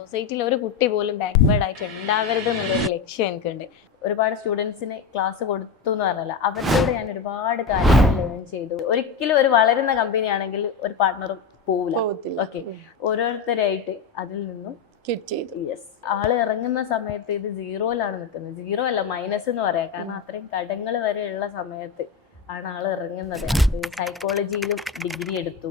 സൊസൈറ്റിയിൽ ഒരു കുട്ടി പോലും ബാക്ക്വേർഡ് ആയിട്ട് ഉണ്ടാവരുത് എന്നുള്ളൊരു ലക്ഷ്യം എനിക്കുണ്ട്. ഒരുപാട് സ്റ്റുഡൻസിന് ക്ലാസ് കൊടുത്തു എന്ന് പറഞ്ഞല്ല, അവരോട് ഞാൻ ഒരുപാട് കാര്യങ്ങൾ ലേൺ ചെയ്തു. ഒരിക്കലും ഒരു വളരുന്ന കമ്പനി ആണെങ്കിൽ ഒരു പാർട്ട്ണറും പോവില്ല. ഓക്കെ, ഓരോരുത്തരായിട്ട് അതിൽ നിന്നും ക്വിറ്റ് ചെയ്തു. യെസ്, ആള് ഇറങ്ങുന്ന സമയത്ത് ഇത് സീറോയിലാണ് നിൽക്കുന്നത്. സീറോ അല്ല, മൈനസ് എന്ന് പറയാം. കാരണം അത്രയും കടങ്ങൾ വരെ ഉള്ള സമയത്ത് ആണ് ആള് ഇറങ്ങുന്നത്. സൈക്കോളജിയിലും ഡിഗ്രി എടുത്തു.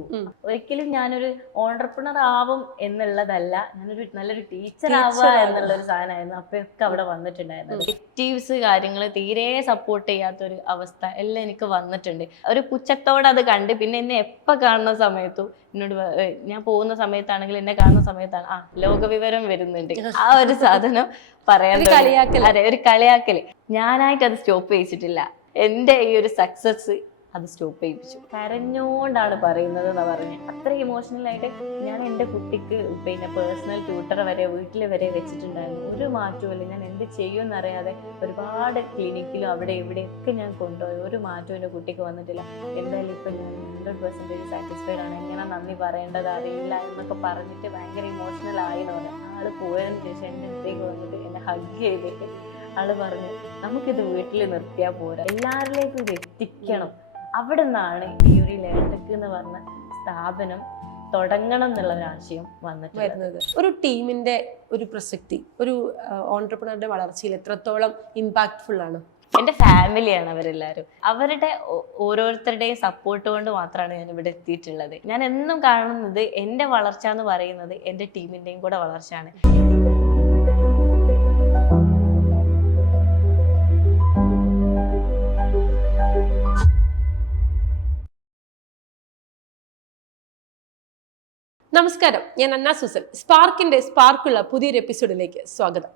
ഒരിക്കലും ഞാനൊരു ഓൺട്രപ്രണർ ആവും എന്നുള്ളതല്ല, ഞാനൊരു നല്ലൊരു ടീച്ചർ ആവുക എന്നുള്ളൊരു സാധനമായിരുന്നു അപ്പൊക്കെ അവിടെ വന്നിട്ടുണ്ടായിരുന്നത്. നെഗറ്റീവ്സ് കാര്യങ്ങൾ തീരെ സപ്പോർട്ട് ചെയ്യാത്തൊരു അവസ്ഥ എല്ലാം എനിക്ക് വന്നിട്ടുണ്ട്. ഒരു പുച്ഛത്തോടെ അത് കണ്ട് പിന്നെ എന്നെ എപ്പോ കാണുന്ന സമയത്തും എന്നോട്, ഞാൻ പോകുന്ന സമയത്താണെങ്കിൽ എന്നെ കാണുന്ന സമയത്താണ് ലോകവിവരം വരുന്നുണ്ട്, ആ ഒരു സാധനം പറയാൻ അതെ, ഒരു കളിയാക്കല്. ഞാനായിട്ട് അത് സ്റ്റോപ്പ് ചെയ്യിച്ചിട്ടില്ല. എൻ്റെ ഈ ഒരു സക്സസ് അത് സ്റ്റോപ്പ് ചെയ്യിപ്പിച്ചു. കരഞ്ഞോണ്ടാണ് പറയുന്നത് എന്നാ പറഞ്ഞ. അത്ര ഇമോഷണലായിട്ട് ഞാൻ എൻ്റെ കുട്ടിക്ക് പിന്നെ പേഴ്സണൽ ട്യൂട്ടർ വരെ വീട്ടിൽ വരെ വെച്ചിട്ടുണ്ടായിരുന്നു. ഒരു മാറ്റവും ഞാൻ എന്ത് ചെയ്യുമെന്നറിയാതെ ഒരുപാട് ക്ലിനിക്കിലും അവിടെ ഇവിടെയൊക്കെ ഞാൻ കൊണ്ടുപോയി. ഒരു മാറ്റവും എൻ്റെ കുട്ടിക്ക് വന്നിട്ടില്ല. എന്തായാലും ഇപ്പം ഞാൻ 100% സാറ്റിസ്ഫൈഡ് ആണ്. എങ്ങനെ നന്ദി പറയേണ്ടത് അറിയില്ല എന്നൊക്കെ പറഞ്ഞിട്ട് ഭയങ്കര ഇമോഷണൽ ആയെന്ന് പറയാം. ആള് പോയതിനു ശേഷം എൻ്റെ അടുത്തേക്ക് വന്നിട്ട് എന്നെ ഹഗ് ചെയ്തിട്ട് ആള് പറഞ്ഞു, നമുക്കിത് വീട്ടിൽ നിർത്തിയാൽ പോരാ, എല്ലാവരിലേക്കും ഇത് എത്തിക്കണം. അവിടെ നിന്നാണ് ഈ ഒരു ലേൺടെക് എന്ന് പറഞ്ഞ സ്ഥാപനം തുടങ്ങണം എന്നുള്ള ഒരു ആശയം വരുന്നത്. ഒരു ടീമിന്റെ ഒരു പ്രസക്തി ഒരു ഓൺട്രപ്രണറുടെ വളർച്ചയിൽ എത്രത്തോളം ഇമ്പാക്ട്ഫുൾ ആണ്? എൻ്റെ ഫാമിലിയാണ് അവരെല്ലാവരും. അവരുടെ ഓരോരുത്തരുടെയും സപ്പോർട്ട് കൊണ്ട് മാത്രമാണ് ഞാൻ ഇവിടെ എത്തിയിട്ടുള്ളത്. ഞാൻ എന്നും കാണുന്നത് എൻ്റെ വളർച്ച എന്ന് പറയുന്നത് എൻ്റെ ടീമിൻ്റെയും കൂടെ വളർച്ചയാണ്. നമസ്കാരം, ഞാൻ അന്ന സുസൻ. സ്പാർക്കുള്ള പുതിയൊരു എപ്പിസോഡിലേക്ക് സ്വാഗതം.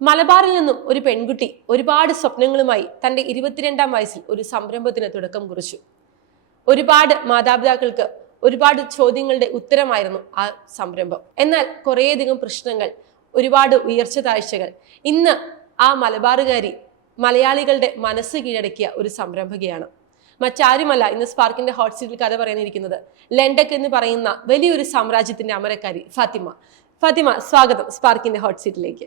മലബാറിൽ നിന്നും ഒരു പെൺകുട്ടി ഒരുപാട് സ്വപ്നങ്ങളുമായി തൻ്റെ 22-ാം വയസ്സിൽ ഒരു സംരംഭത്തിന് തുടക്കം കുറിച്ചു. ഒരുപാട് മാതാപിതാക്കൾക്ക് ഒരുപാട് ചോദ്യങ്ങളുടെ ഉത്തരമായിരുന്നു ആ സംരംഭം. എന്നാൽ കുറേയധികം പ്രശ്നങ്ങൾ, ഒരുപാട് ഉയർച്ച താഴ്ചകൾ. ഇന്ന് ആ മലബാറുകാരി മലയാളികളുടെ മനസ്സ് കീഴടക്കിയ ഒരു സംരംഭകയാണ്. മറ്റാരുമല്ല ഇന്ന് സ്പാർക്കിന്റെ ഹോട്ട് സീറ്റിൽ കഥ പറയാനിരിക്കുന്നത്. ലെൻടെക് എന്ന് പറയുന്ന വലിയൊരു സാമ്രാജ്യത്തിന്റെ അമരക്കാരി ഫാത്തിമ, സ്വാഗതം സ്പാർക്കിന്റെ ഹോട്ട് സീറ്റിലേക്ക്.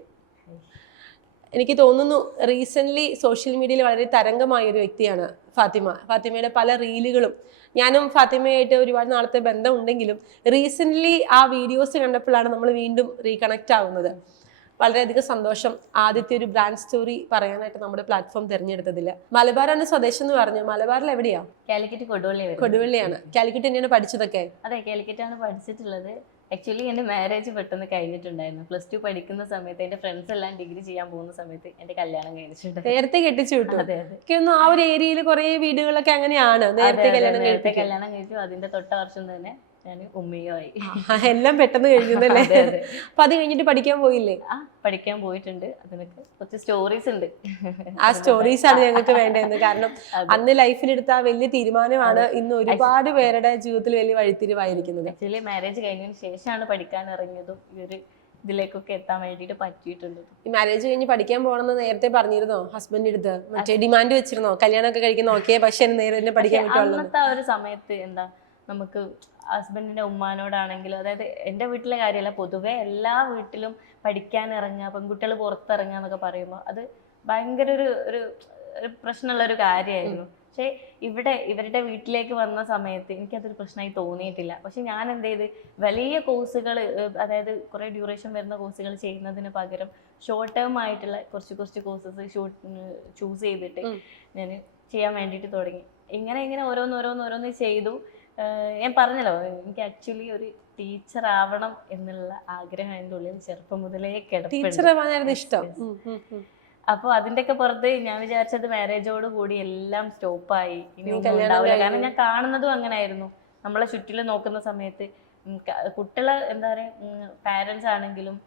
എനിക്ക് തോന്നുന്നു റീസെന്റ് സോഷ്യൽ മീഡിയയിൽ വളരെ തരംഗമായ ഒരു വ്യക്തിയാണ് ഫാത്തിമയുടെ പല റീലുകളും. ഞാനും ഫാത്തിമയായിട്ട് ഒരുപാട് നാളത്തെ ബന്ധം ഉണ്ടെങ്കിലും റീസെന്റ് ആ വീഡിയോസ് കണ്ടപ്പോഴാണ് നമ്മൾ വീണ്ടും റീകണക്ട് ആവുന്നത്. വളരെയധികം സന്തോഷം ആദ്യത്തെ ഒരു ബ്രാൻഡ് സ്റ്റോറി പറയാനായിട്ട് നമ്മുടെ പ്ലാറ്റ്ഫോം തിരഞ്ഞെടുത്തതില്ല. മലബാറാണ് സ്വദേശം എന്ന് പറഞ്ഞു. മലബാറിൽ എവിടെയാ? കാലിക്കറ്റ് കൊടുവള്ളിയാണ്. കാലിക്കറ്റ് തന്നെയാണ് പഠിച്ചതൊക്കെ? അതെ, കാലിക്കറ്റ് ആണ് പഠിച്ചിട്ടുള്ളത്. ആക്ച്വലി എൻ്റെ മാരേജ് പെട്ടെന്ന് കഴിഞ്ഞിട്ടുണ്ടായിരുന്നു. +2 പഠിക്കുന്ന സമയത്ത് എൻ്റെ ഫ്രണ്ട്സ് എല്ലാം ഡിഗ്രി ചെയ്യാൻ പോകുന്ന സമയത്ത് എൻ്റെ കല്യാണം കഴിഞ്ഞിട്ടുണ്ട്. നേരത്തെ കെട്ടിച്ചു വിട്ടു? അതെ. ആ ഒരു ഏരിയയിൽ കുറെ വീടുകളൊക്കെ അങ്ങനെയാണ്, നേരത്തെ കല്യാണം കഴിച്ചു. അതിന്റെ തൊട്ട വർഷം തന്നെ ഞാൻ ഉമ്മയുമായി. എല്ലാം പെട്ടെന്ന് കഴിഞ്ഞല്ലേ? അപ്പൊ അത് കഴിഞ്ഞിട്ട് പഠിക്കാൻ പോയില്ലേ? പഠിക്കാൻ പോയിട്ടുണ്ട്. അതിനൊക്കെ കുറച്ച് സ്റ്റോറീസ് ഉണ്ട്. ആ സ്റ്റോറീസ് ആണ് ഞങ്ങൾക്ക് വേണ്ടത്. കാരണം അന്ന് ലൈഫിലെടുത്ത ആ വലിയ തീരുമാനമാണ് ഇന്ന് ഒരുപാട് പേരുടെ ജീവിതത്തിൽ വലിയ വഴിത്തിരിവായിരിക്കുന്നത്. ആക്ച്വലി മാരേജ് കഴിഞ്ഞതിന് ശേഷമാണ് പഠിക്കാൻ ഇറങ്ങിയതും ഈ ഒരു ഇതിലേക്കൊക്കെ എത്താൻ വേണ്ടിയിട്ട് പറ്റിയിട്ടുണ്ട്. ഈ മാരേജ് കഴിഞ്ഞ് പഠിക്കാൻ പോകണമെന്ന് നേരത്തെ പറഞ്ഞിരുന്നോ ഹസ്ബൻഡ് അടുത്ത്? മറ്റേ ഡിമാൻഡ് വെച്ചിരുന്നോ കല്യാണമൊക്കെ കഴിക്കുന്ന? ഓക്കെ, പക്ഷെ നേരെ പഠിക്കാൻ പറ്റുള്ളൂ. അന്നത്തെ ആ ഒരു സമയത്ത് എന്താ, നമുക്ക് ഹസ്ബൻഡിന്റെ ഉമ്മാനോടാണെങ്കിലും, അതായത് എൻ്റെ വീട്ടിലെ കാര്യമല്ല, പൊതുവെ എല്ലാ വീട്ടിലും പഠിക്കാൻ ഇറങ്ങുക, പെൺകുട്ടികൾ പുറത്തിറങ്ങുക എന്നൊക്കെ പറയുമ്പോൾ അത് ഭയങ്കര ഒരു പ്രശ്നമുള്ള ഒരു കാര്യമായിരുന്നു. പക്ഷെ ഇവരുടെ വീട്ടിലേക്ക് വന്ന സമയത്ത് എനിക്കതൊരു പ്രശ്നമായി തോന്നിയിട്ടില്ല. പക്ഷെ ഞാൻ എന്ത് ചെയ്ത്, വലിയ കോഴ്സുകൾ, അതായത് കുറെ ഡ്യൂറേഷൻ വരുന്ന കോഴ്സുകൾ ചെയ്യുന്നതിന് പകരം ഷോർട്ട് ടേം ആയിട്ടുള്ള കുറച്ച് കോഴ്സസ് ചൂസ് ചെയ്തിട്ട് ഞാൻ ചെയ്യാൻ വേണ്ടിയിട്ട് തുടങ്ങി. ഇങ്ങനെ ഓരോന്ന് ചെയ്തു. ഞാൻ പറഞ്ഞല്ലോ, എനിക്ക് ആക്ച്വലി ഒരു ടീച്ചർ ആവണം എന്നുള്ള ആഗ്രഹം എൻ്റെ ഉള്ളിൽ ചെറുപ്പം മുതലേ കിടപ്പുണ്ട്. അപ്പോൾ അതിൻ്റെയൊക്കെ പുറത്ത് ഞാൻ വിചാരിച്ചത് മാരേജോട് കൂടി എല്ലാം സ്റ്റോപ്പായി, ഇനി ഒന്നും ഉണ്ടാവില്ല. കാരണം ഞാൻ കാണുന്നതും അങ്ങനെ ആയിരുന്നു. നമ്മളെ ചുറ്റിലും നോക്കുന്ന സമയത്ത് കുട്ടികളെ എന്താ പറയുക, പാരൻസ് ആണെങ്കിലും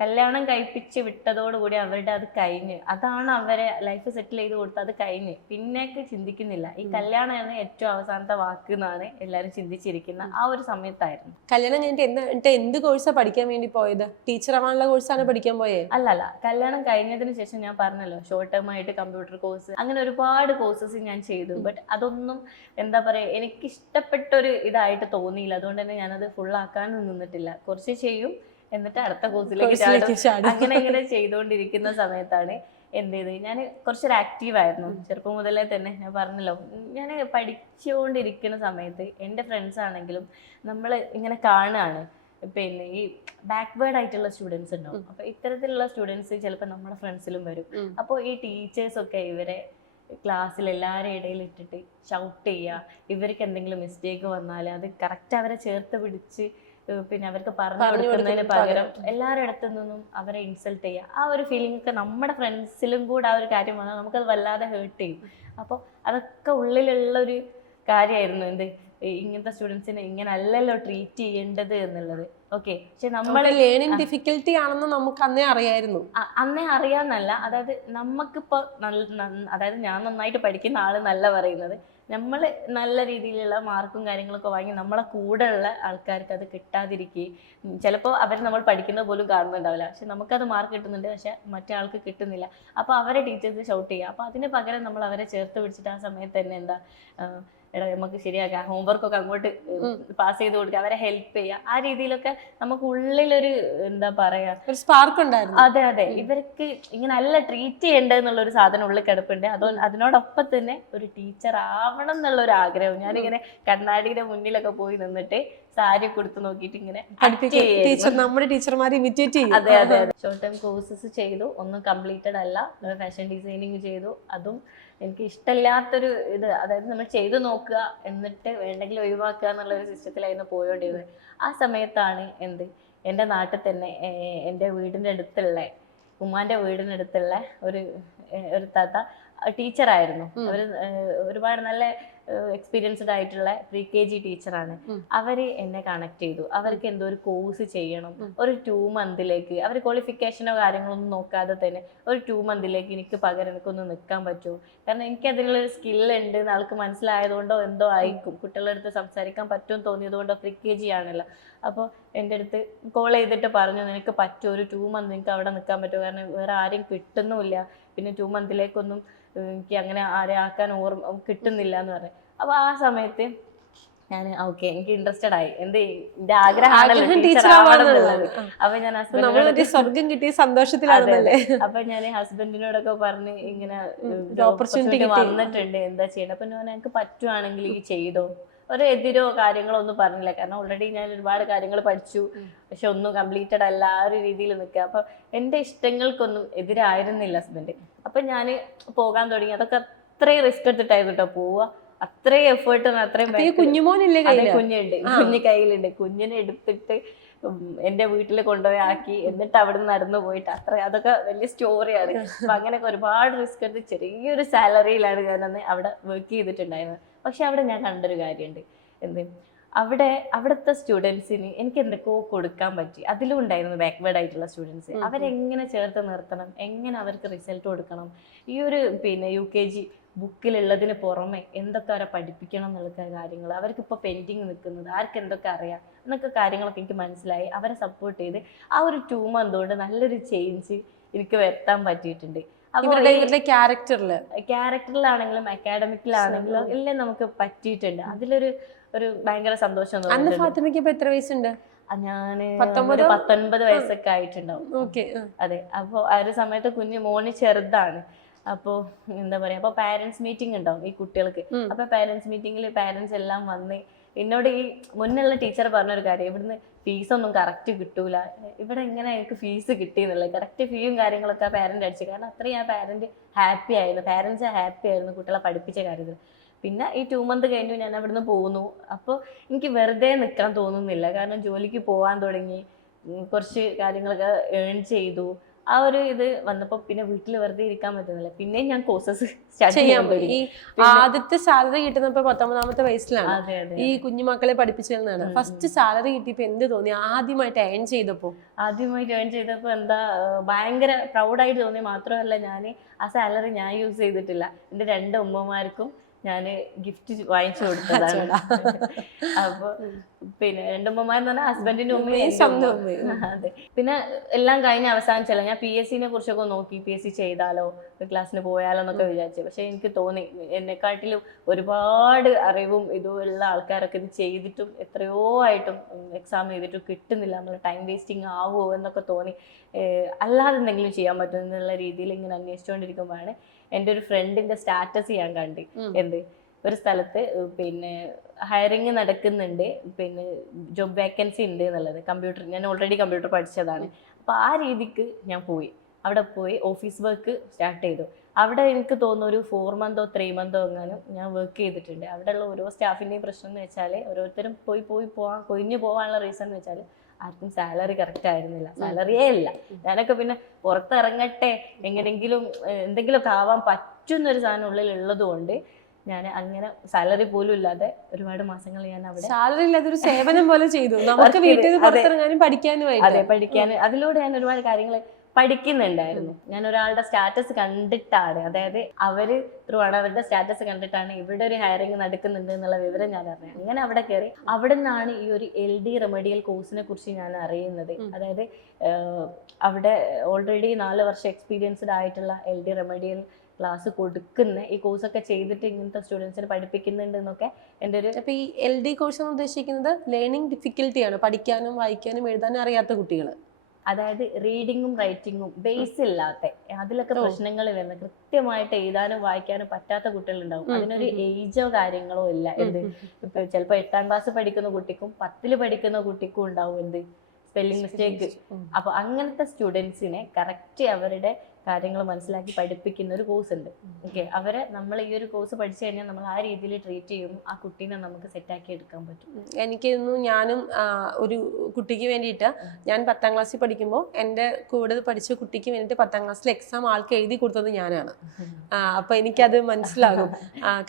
കല്യാണം കഴിപ്പിച്ച് വിട്ടതോടുകൂടി അവരുടെ അത് കഴിഞ്ഞ്, അതാണ് അവരെ ലൈഫ് സെറ്റിൽ ചെയ്ത് കൊടുത്ത് അത് കഴിഞ്ഞ് പിന്നേക്ക് ചിന്തിക്കുന്നില്ല. ഈ കല്യാണമാണ് ഏറ്റവും അവസാനത്തെ വാക്ക് എന്നാണ് എല്ലാവരും ചിന്തിച്ചിരിക്കുന്ന ആ ഒരു സമയത്തായിരുന്നു. കല്യാണം കഴിഞ്ഞിട്ട് എന്ത് കോഴ്സാണ് പഠിക്കാൻ വേണ്ടി പോയത്? ടീച്ചർ ആവാനുള്ള കോഴ്സാണ് പഠിക്കാൻ പോയത്? അല്ലല്ല, കല്യാണം കഴിഞ്ഞതിന് ശേഷം ഞാൻ പറഞ്ഞല്ലോ ഷോർട്ട് ടേം ആയിട്ട് കമ്പ്യൂട്ടർ കോഴ്സ്, അങ്ങനെ ഒരുപാട് കോഴ്സസ് ഞാൻ ചെയ്തു. ബട്ട് അതൊന്നും എന്താ പറയുക, എനിക്ക് ഇഷ്ടപ്പെട്ടൊരു ഇതായിട്ട് തോന്നിയില്ല. അതുകൊണ്ട് തന്നെ ഞാനത് ഫുള്ളാക്കാനും നിന്നിട്ടില്ല. കുറച്ച് ചെയ്യും, എന്നിട്ട് അടുത്ത കോഴ്സിലേക്ക് ചാടും. അങ്ങനെ ചെയ്തുകൊണ്ടിരിക്കുന്ന സമയത്താണ് എന്ത് ചെയ്ത് ഞാൻ കുറച്ചൊരു ആക്റ്റീവായിരുന്നു. ചെറുപ്പം മുതലേ തന്നെ ഞാൻ പറഞ്ഞല്ലോ, ഞാൻ പഠിച്ചുകൊണ്ടിരിക്കുന്ന സമയത്ത് എൻ്റെ ഫ്രണ്ട്സ് ആണെങ്കിലും നമ്മൾ ഇങ്ങനെ കാണുകയാണ് പിന്നെ ഈ ബാക്ക്വേർഡ് ആയിട്ടുള്ള സ്റ്റുഡൻസ് ഉണ്ടാവും. അപ്പൊ ഇത്തരത്തിലുള്ള സ്റ്റുഡൻസ് ചിലപ്പോൾ നമ്മുടെ ഫ്രണ്ട്സിലും വരും. അപ്പോൾ ഈ ടീച്ചേഴ്സൊക്കെ ഇവരെ ക്ലാസ്സിൽ എല്ലാവരുടെ ഇടയിൽ ഇട്ടിട്ട് ഷൗട്ട് ചെയ്യുക, ഇവർക്ക് എന്തെങ്കിലും മിസ്റ്റേക്ക് വന്നാൽ അത് കറക്റ്റ് അവരെ ചേർത്ത് പിടിച്ച് പിന്നെ അവർക്ക് പറഞ്ഞു കൊടുക്കുന്നതിന് പകരം എല്ലാവരുടെ അടുത്തു നിന്നും അവരെ ഇൻസൾട്ട് ചെയ്യുക. ആ ഒരു ഫീലിംഗ് ഒക്കെ നമ്മുടെ ഫ്രണ്ട്സിലും കൂടെ ആ ഒരു കാര്യം വന്നാൽ നമുക്കത് വല്ലാതെ ഹേർട്ട് ചെയ്യും. അപ്പോൾ അതൊക്കെ ഉള്ളിലുള്ള ഒരു കാര്യമായിരുന്നു, എന്ത് ഇങ്ങനത്തെ സ്റ്റുഡൻസിനെ ഇങ്ങനെ അല്ലല്ലോ ട്രീറ്റ് ചെയ്യേണ്ടത് എന്നുള്ളത്. ഓക്കെ, പക്ഷെ നമ്മൾ ലേണിംഗ് ഡിഫിക്കൽട്ടി ആണെന്ന് നമുക്ക് അന്നേ അറിയായിരുന്നു. അന്നേ അറിയാന്നല്ല, അതായത് നമുക്കിപ്പോൾ അതായത് ഞാൻ നന്നായിട്ട് പഠിക്കുന്ന ആള് നല്ല പറയുന്നത്, നമ്മൾ നല്ല രീതിയിലുള്ള മാർക്കും കാര്യങ്ങളൊക്കെ വാങ്ങി നമ്മളെ കൂടെ ഉള്ള ആൾക്കാർക്ക് അത് കിട്ടാതിരിക്കുകയും ചിലപ്പോൾ അവർ നമ്മൾ പഠിക്കുന്നത് പോലും കാണുന്നുണ്ടാവില്ല, പക്ഷെ നമുക്കത് മാർക്ക് കിട്ടുന്നുണ്ട്, പക്ഷെ മറ്റേ ആൾക്ക് കിട്ടുന്നില്ല. അപ്പോൾ അവരെ ടീച്ചേഴ്സ് ഷൗട്ട് ചെയ്യുക. അപ്പോൾ അതിന് പകരം നമ്മൾ അവരെ ചേർത്ത് പിടിച്ചിട്ട് ആ സമയത്ത് തന്നെ എന്താ എടാ നമുക്ക് ശരിയാക്കാം, ഹോംവർക്കൊക്കെ അങ്ങോട്ട് പാസ് ചെയ്ത് കൊടുക്കുക, അവരെ ഹെൽപ്പ് ചെയ്യുക. ആ രീതിയിലൊക്കെ നമുക്ക് ഉള്ളിലൊരു എന്താ പറയാ ഒരു സ്പാർക്ക് ഉണ്ടായിരുന്നു. അതെ അതെ, ഇവർക്ക് ഇങ്ങനെ അല്ല ട്രീറ്റ് ചെയ്യേണ്ടതെന്നുള്ള ഒരു സാധനം ഉള്ളിൽ കിടപ്പുണ്ട്. അതിനോടൊപ്പം തന്നെ ഒരു ടീച്ചർ ആവണം എന്നുള്ള ഒരു ആഗ്രഹം. ഞാനിങ്ങനെ കണ്ണാടിയുടെ മുന്നിലൊക്കെ പോയി നിന്നിട്ട് സാരി കൊടുത്ത് നോക്കിയിട്ട് ഇങ്ങനെ നമ്മുടെ ടീച്ചർമാരെ ഇമിറ്റേറ്റ് ചെയ്യും. അതെ അതെ അതെ. ഷോർട്ട് ടൈം കോഴ്സസ് ചെയ്തു, ഒന്നും കംപ്ലീറ്റഡ് അല്ല. ഫാഷൻ ഡിസൈനിങ് ചെയ്തു, അതും എനിക്ക് ഇഷ്ടമില്ലാത്തൊരു ഇത്. അതായത് നമ്മൾ ചെയ്തു നോക്കുക എന്നിട്ട് വേണ്ടെങ്കിൽ ഒഴിവാക്കുക എന്നുള്ള ഒരു സിസ്റ്റത്തിലായിരുന്നു പോയോണ്ടിരുന്നത്. ആ സമയത്താണ് എൻ്റെ നാട്ടിൽ തന്നെ എൻ്റെ വീടിൻ്റെ അടുത്തുള്ള ഉമ്മാൻ്റെ വീടിനടുത്തുള്ള ഒരു താത്ത ടീച്ചറായിരുന്നു. അവർ ഒരുപാട് നല്ല എക്സ്പീരിയൻസ്ഡ് ആയിട്ടുള്ള pre-KG ടീച്ചറാണ്. അവര് എന്നെ കണക്ട് ചെയ്തു. അവർക്ക് എന്തോ ഒരു കോഴ്സ് ചെയ്യണം, ഒരു 2 മന്തിലേക്ക് അവർ ക്വാളിഫിക്കേഷനോ കാര്യങ്ങളൊന്നും നോക്കാതെ തന്നെ ഒരു 2 മന്തിലേക്ക് എനിക്ക് പകരം എനിക്കൊന്ന് നിൽക്കാൻ പറ്റുമോ, കാരണം എനിക്ക് അതിനുള്ളൊരു സ്കില്ല് ഉണ്ട് എന്ന് ആൾക്ക് മനസ്സിലായതുകൊണ്ടോ എന്തോ ആയിരിക്കും, കുട്ടികളുടെ അടുത്ത് സംസാരിക്കാൻ പറ്റുമെന്ന് തോന്നിയതുകൊണ്ടോ pre-KG ആണല്ലോ. അപ്പോൾ എൻ്റെ അടുത്ത് കോൾ ചെയ്തിട്ട് പറഞ്ഞു, നിനക്ക് പറ്റുമോ, ഒരു 2 മന്ത് നിങ്ങൾക്ക് അവിടെ നിൽക്കാൻ പറ്റുമോ, കാരണം വേറെ ആരെയും കിട്ടുന്നുമില്ല, പിന്നെ 2 മന്തിലേക്കൊന്നും എനിക്ക് അങ്ങനെ ആരെ ആക്കാൻ കിട്ടുന്നില്ല എന്ന് പറഞ്ഞു. അപ്പൊ ആ സമയത്ത് ഞാൻ ഓക്കെ, എനിക്ക് ഇൻട്രസ്റ്റഡ് ആയി. എന്റെ ആഗ്രഹമാണല്ലോ ടീച്ചർ ആവണമെന്നുള്ളത്. അപ്പൊ ഞാൻ സ്വർഗം കിട്ടിയ സന്തോഷത്തിലാണല്ലേ. അപ്പൊ ഞാൻ ഹസ്ബൻഡിനോടൊക്കെ പറഞ്ഞ് ഇങ്ങനെ ഓപ്പർച്യൂണിറ്റി വന്നിട്ടുണ്ട്, എന്താ ചെയ്യണം. അപ്പൊ ഞങ്ങൾക്ക് പറ്റുവാണെങ്കിൽ ഈ ചെയ്തോ, ഒരു എതിരോ കാര്യങ്ങളോ ഒന്നും പറഞ്ഞില്ല, കാരണം ഓൾറെഡി ഞാൻ ഒരുപാട് കാര്യങ്ങൾ പഠിച്ചു, പക്ഷെ ഒന്നും കംപ്ലീറ്റഡ് അല്ല, ആ ഒരു രീതിയിൽ നിൽക്കുക. അപ്പൊ എൻ്റെ ഇഷ്ടങ്ങൾക്കൊന്നും എതിരായിരുന്നില്ല ഹസ്ബൻഡ്. അപ്പൊ ഞാൻ പോകാൻ തുടങ്ങി. അതൊക്കെ അത്രയും റിസ്ക് എടുത്തിട്ടായിരുന്നു കേട്ടോ പോവുക, അത്രയും എഫേർട്ട്, അത്രയും കുഞ്ഞുമോനില്ലേ, കുഞ്ഞുണ്ട്, കുഞ്ഞ് കയ്യിലുണ്ട്. കുഞ്ഞിനെ എടുത്തിട്ട് എൻ്റെ വീട്ടിൽ കൊണ്ടുപോയി ആക്കി, എന്നിട്ട് അവിടെ നിന്ന് നടന്നു പോയിട്ട് അതൊക്കെ വലിയ സ്റ്റോറിയാണ്. അപ്പൊ അങ്ങനെയൊക്കെ ഒരുപാട് റിസ്ക് എടുത്ത് ചെറിയൊരു സാലറിയിലാണ് ഞാനന്ന് അവിടെ വർക്ക് ചെയ്തിട്ടുണ്ടായിരുന്നത്. പക്ഷെ അവിടെ ഞാൻ കണ്ടൊരു കാര്യമുണ്ട്, അവിടുത്തെ സ്റ്റുഡൻസിന് എനിക്ക് എന്തൊക്കെയോ കൊടുക്കാൻ പറ്റി. അതിലും ഉണ്ടായിരുന്നു ബാക്ക്വേർഡ് ആയിട്ടുള്ള സ്റ്റുഡൻസ്. അവരെങ്ങനെ ചേർത്ത് നിർത്തണം, എങ്ങനെ അവർക്ക് റിസൾട്ട് കൊടുക്കണം, ഈ ഒരു പിന്നെ UKG ബുക്കിലുള്ളതിന് പുറമെ എന്തൊക്കെ അവരെ പഠിപ്പിക്കണം എന്നുള്ള കാര്യങ്ങൾ, അവർക്കിപ്പോൾ പെൻഡിങ് നിൽക്കുന്നത്, ആർക്ക് എന്തൊക്കെ അറിയാം എന്നൊക്കെ കാര്യങ്ങളൊക്കെ എനിക്ക് മനസ്സിലായി. അവരെ സപ്പോർട്ട് ചെയ്ത് ആ ഒരു 2 മന്ത് കൊണ്ട് നല്ലൊരു ചേഞ്ച് എനിക്ക് വരുത്താൻ പറ്റിയിട്ടുണ്ട്. ക്യാരക്ടറിലാണെങ്കിലും അക്കാഡമിക്കിലാണെങ്കിലും എല്ലാം നമുക്ക് പറ്റിയിട്ടുണ്ട്. അതിലൊരു ഭയങ്കര സന്തോഷം തോന്നുന്നു. എത്ര വയസ്സുണ്ട്? ഞാന് 19 വയസ്സൊക്കെ ആയിട്ടുണ്ടാവും. അതെ. അപ്പൊ ആ ഒരു സമയത്ത് മോന് ചെറുതാണ്. അപ്പോൾ എന്താ പറയാ, അപ്പൊ പാരന്റ്സ് മീറ്റിംഗ് ഉണ്ടാവും ഈ കുട്ടികൾക്ക്. അപ്പൊ പാരന്റ്സ് മീറ്റിംഗിൽ പാരന്റ്സ് എല്ലാം വന്ന് എന്നോട് ഈ മുന്നുള്ള ടീച്ചർ പറഞ്ഞൊരു കാര്യം, ഇവിടുന്ന് ഫീസൊന്നും കറക്റ്റ് കിട്ടൂല, ഇവിടെ എങ്ങനെ എനിക്ക് ഫീസ് കിട്ടിയെന്നുള്ളത് കറക്റ്റ് ഫീയും കാര്യങ്ങളൊക്കെ ആ പാരന്റ് അടിച്ചു. കാരണം അത്രയും ആ പാരന്റ് ഹാപ്പി ആയിരുന്നു, പാരന്റ്സ് ഹാപ്പി ആയിരുന്നു കുട്ടികളെ പഠിപ്പിച്ച കാര്യത്തിൽ. പിന്നെ ഈ 2 മന്ത് കഴിഞ്ഞു, ഞാൻ അവിടുന്ന് പോന്നു. അപ്പോൾ എനിക്ക് വെറുതെ നിൽക്കാൻ തോന്നുന്നില്ല, കാരണം ജോലിക്ക് പോകാൻ തുടങ്ങി, കുറച്ച് കാര്യങ്ങളൊക്കെ ഏൺ ചെയ്തു. ആ ഒരു ഇത് വന്നപ്പോൾ പിന്നെ വീട്ടിൽ വെറുതെ ഇരിക്കാൻ പറ്റുന്നില്ല. പിന്നെ ഞാൻ കോഴ്സസ് സ്റ്റാർട്ട് ചെയ്യാൻ പോയി. ആദ്യത്തെ സാലറി കിട്ടുന്നപ്പോ 19ാമത്തെ വയസ്സിലാണ് ഈ കുഞ്ഞുമക്കളെ പഠിപ്പിച്ചതെന്നാണ്. ഫസ്റ്റ് സാലറി കിട്ടിയപ്പോ എന്ത് തോന്നി? ആദ്യമായിട്ട് ഏൺ ചെയ്തപ്പോ എന്താ ഭയങ്കര പ്രൗഡായിട്ട് തോന്നി. മാത്രമല്ല, ഞാൻ ആ സാലറി ഞാൻ യൂസ് ചെയ്തിട്ടില്ല, എൻ്റെ 2 ഉമ്മമാർക്കും ഞാൻ ഗിഫ്റ്റ് വാങ്ങിച്ചു കൊടുത്തതാണ്. അപ്പൊ പിന്നെ 2 ഉമ്മമാരെന്ന് പറഞ്ഞാൽ ഹസ്ബൻഡിന്റെ ഉമ്മയും. അതെ. പിന്നെ എല്ലാം കഴിഞ്ഞ് അവസാനിച്ചല്ല, ഞാൻ PSC കുറിച്ചൊക്കെ നോക്കി, PSC ചെയ്താലോ, ഒരു ക്ലാസ്സിന് പോയാലോ എന്നൊക്കെ വിചാരിച്ചു. പക്ഷെ എനിക്ക് തോന്നി എന്നെക്കാട്ടിലും ഒരുപാട് അറിവും ഇതുമുള്ള ആൾക്കാരൊക്കെ ഇത് ചെയ്തിട്ടും എത്രയോ ആയിട്ടും എക്സാം ചെയ്തിട്ടും കിട്ടുന്നില്ല, നമ്മൾ ടൈം വേസ്റ്റിംഗ് ആവുമോ എന്നൊക്കെ തോന്നി. അല്ലാതെ എന്തെങ്കിലും ചെയ്യാൻ പറ്റും എന്നുള്ള രീതിയിൽ ഇങ്ങനെ അന്വേഷിച്ചുകൊണ്ടിരിക്കുമ്പോഴാണ് എൻ്റെ ഒരു ഫ്രണ്ടിന്റെ സ്റ്റാറ്റസ് ഞാൻ കണ്ട്. എന്ത് ഒരു സ്ഥലത്ത് പിന്നെ ഹയറിങ് നടക്കുന്നുണ്ട്, പിന്നെ ജോബ് വേക്കൻസി ഉണ്ട് എന്നുള്ളത്. കമ്പ്യൂട്ടർ, ഞാൻ ഓൾറെഡി കമ്പ്യൂട്ടർ പഠിച്ചതാണ്. അപ്പോൾ ആ രീതിക്ക് ഞാൻ പോയി. അവിടെ പോയി ഓഫീസ് വർക്ക് സ്റ്റാർട്ട് ചെയ്തു. അവിടെ എനിക്ക് തോന്നുന്നു ഒരു 4 മന്തോ 3 മന്തോ എങ്ങാനും ഞാൻ വർക്ക് ചെയ്തിട്ടുണ്ട്. അവിടെയുള്ള ഓരോ സ്റ്റാഫിൻ്റെയും പ്രശ്നം എന്ന് വെച്ചാൽ ഓരോരുത്തരും കൊഴിഞ്ഞു പോകാനുള്ള റീസൺ എന്ന് വെച്ചാൽ ആർക്കും സാലറി കറക്റ്റ് ആയിരുന്നില്ല, സാലറിയേ ഇല്ല. ഞാനൊക്കെ പിന്നെ പുറത്തിറങ്ങട്ടെ, എങ്ങനെയെങ്കിലും എന്തെങ്കിലുമൊക്കെ ആവാൻ പറ്റുന്നൊരു സാധനം ഉള്ളിൽ ഉള്ളത് കൊണ്ട് ഞാൻ അങ്ങനെ സാലറി പോലും ഇല്ലാതെ ഒരുപാട് മാസങ്ങൾ ഞാൻ അവിടെ സാലറി ഇല്ലാതെ ഒരു സേവനം പോലെ ചെയ്തു. നമുക്ക് വീട്ടിൽ നിന്ന് പുറത്തിറങ്ങാനും പഠിക്കാനും. അതെ, പഠിക്കാനും. അതിലൂടെ ഞാൻ ഒരുപാട് കാര്യങ്ങൾ പഠിക്കുന്നുണ്ടായിരുന്നു. ഞാൻ ഒരാളുടെ സ്റ്റാറ്റസ് കണ്ടിട്ടാണ്, അതായത് അവര് ത്രൂ ആണ്, അവരുടെ സ്റ്റാറ്റസ് കണ്ടിട്ടാണ് ഇവിടെ ഒരു ഹയറിംഗ് നടക്കുന്നുണ്ട് എന്നുള്ള വിവരം ഞാൻ അറിഞ്ഞത്. അങ്ങനെ അവിടെ കയറി. അവിടെ നിന്നാണ് ഈ ഒരു LD റെമഡിയൽ കോഴ്സിനെ കുറിച്ച് ഞാൻ അറിയുന്നത്. അതായത് അവിടെ ഓൾറെഡി 4 വർഷം എക്സ്പീരിയൻസ്ഡ് ആയിട്ടുള്ള LD റെമഡിയൽ ക്ലാസ് കൊടുക്കുന്ന, ഈ കോഴ്സൊക്കെ ചെയ്തിട്ട് ഇങ്ങനത്തെ സ്റ്റുഡൻസിനെ പഠിപ്പിക്കുന്നുണ്ട് എന്നൊക്കെ എൻ്റെ ഒരു. അപ്പൊ ഈ LD കോഴ്സ് എന്ന് ഉദ്ദേശിക്കുന്നത് ലേണിംഗ് ഡിഫിക്കൽട്ടിയാണ്, പഠിക്കാനും വായിക്കാനും എഴുതാനും അറിയാത്ത കുട്ടികൾ. അതായത് റീഡിങ്ങും റൈറ്റിങ്ങും ബേസ് ഇല്ലാത്ത, അതിലൊക്കെ പ്രശ്നങ്ങൾ വരുന്ന, കൃത്യമായിട്ട് എഴുതാനും വായിക്കാനും പറ്റാത്ത കുട്ടികളുണ്ടാവും. അതിനൊരു ഏജോ കാര്യങ്ങളോ ഇല്ല. എന്ത് ഇപ്പൊ ചിലപ്പോ 8ാം ക്ലാസ് പഠിക്കുന്ന കുട്ടിക്കും 10ൽ പഠിക്കുന്ന കുട്ടിക്കും ഉണ്ടാവും എന്ത് സ്പെല്ലിംഗ് മിസ്റ്റേക്ക്. അപ്പൊ അങ്ങനത്തെ സ്റ്റുഡൻസിനെ കറക്റ്റ് അവരുടെ കാര്യങ്ങൾ മനസ്സിലാക്കി പഠിപ്പിക്കുന്ന ഒരു കോഴ്സ് ഉണ്ട്. ഓക്കെ, അവരെ നമ്മൾ ഈ ഒരു കോഴ്സ് പഠിച്ചു കഴിഞ്ഞാൽ നമ്മൾ ആ രീതിയിൽ ട്രീറ്റ് ചെയ്യും, ആ കുട്ടീനെ നമുക്ക് സെറ്റാക്കി എടുക്കാൻ പറ്റും. എനിക്ക് തോന്നുന്നു ഞാനും ഒരു കുട്ടിക്ക് വേണ്ടിയിട്ട്, ഞാൻ 10ാം ക്ലാസ്സിൽ പഠിക്കുമ്പോൾ എൻ്റെ കൂടെ പഠിച്ച കുട്ടിക്ക് വേണ്ടിയിട്ട് 10ാം ക്ലാസ്സിൽ എക്സാം ആൾക്ക് എഴുതി കൊടുത്തത് ഞാനാണ്. അപ്പൊ എനിക്കത് മനസ്സിലാകും.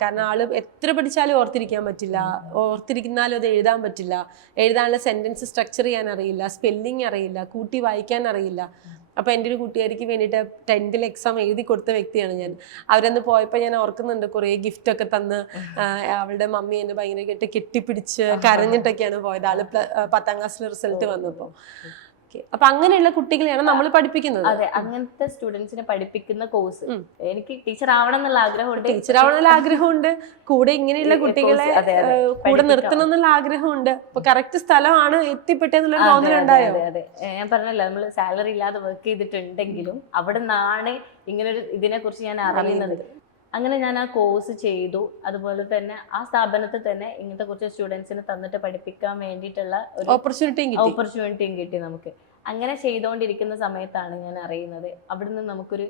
കാരണം ആള് എത്ര പഠിച്ചാലും ഓർത്തിരിക്കാൻ പറ്റില്ല, ഓർത്തിരിക്കുന്നാലും അത് എഴുതാൻ പറ്റില്ല, എഴുതാനുള്ള സെന്റൻസ് സ്ട്രക്ചർ ചെയ്യാൻ അറിയില്ല, സ്പെല്ലിങ് അറിയില്ല, കൂട്ടി വായിക്കാൻ അറിയില്ല. അപ്പൊ എൻ്റെ ഒരു കൂട്ടുകാരിക്ക് വേണ്ടിയിട്ട് 10ൽ എക്സാം എഴുതി കൊടുത്ത വ്യക്തിയാണ് ഞാൻ. അവരന്ന് പോയപ്പോൾ ഞാൻ ഓർക്കുന്നുണ്ട്, കുറേ ഗിഫ്റ്റ് ഒക്കെ തന്ന് അവളുടെ മമ്മി എന്നെ ഭയങ്കരമായിട്ട് കെട്ടിപ്പിടിച്ച് കരഞ്ഞിട്ടൊക്കെയാണ് പോയത് ആള് 10ാം ക്ലാസ്സിലെ റിസൾട്ട് വന്നപ്പോൾ. അപ്പൊ അങ്ങനെയുള്ള കുട്ടികളെയാണ് നമ്മൾ പഠിപ്പിക്കുന്നത്. അതെ, അങ്ങനത്തെ സ്റ്റുഡൻസിനെ പഠിപ്പിക്കുന്ന കോഴ്സ്. എനിക്ക് ടീച്ചർ ആവണം എന്നുള്ള ആഗ്രഹമുണ്ട്, കൂടെ ഇങ്ങനെയുള്ള കുട്ടികളെ കൂടെ നിർത്തണം എന്നുള്ള ആഗ്രഹമുണ്ട്. അപ്പൊ കറക്റ്റ് സ്ഥലമാണ് എത്തിപ്പെട്ടെന്നുള്ള തോന്നലുണ്ടായോ? അതെ, ഞാൻ പറഞ്ഞല്ലോ, നമ്മൾ സാലറി ഇല്ലാതെ വർക്ക് ചെയ്തിട്ടുണ്ടെങ്കിലും അവിടെ നിന്നാണ് ഇങ്ങനൊരു ഇതിനെ കുറിച്ച് ഞാൻ അറിയുന്നത്. അങ്ങനെ ഞാൻ ആ കോഴ്സ് ചെയ്തു. അതുപോലെ തന്നെ ആ സ്ഥാപനത്തിൽ തന്നെ ഇങ്ങനത്തെ കുറച്ച് സ്റ്റുഡൻസിനെ തന്നിട്ട് പഠിപ്പിക്കാൻ വേണ്ടിയിട്ടുള്ള ഒരു ഓപ്പർച്യൂണിറ്റിയും കിട്ടി നമുക്ക്. അങ്ങനെ ചെയ്തുകൊണ്ടിരിക്കുന്ന സമയത്താണ് ഞാൻ അറിയുന്നത്, അവിടുന്ന് നമുക്കൊരു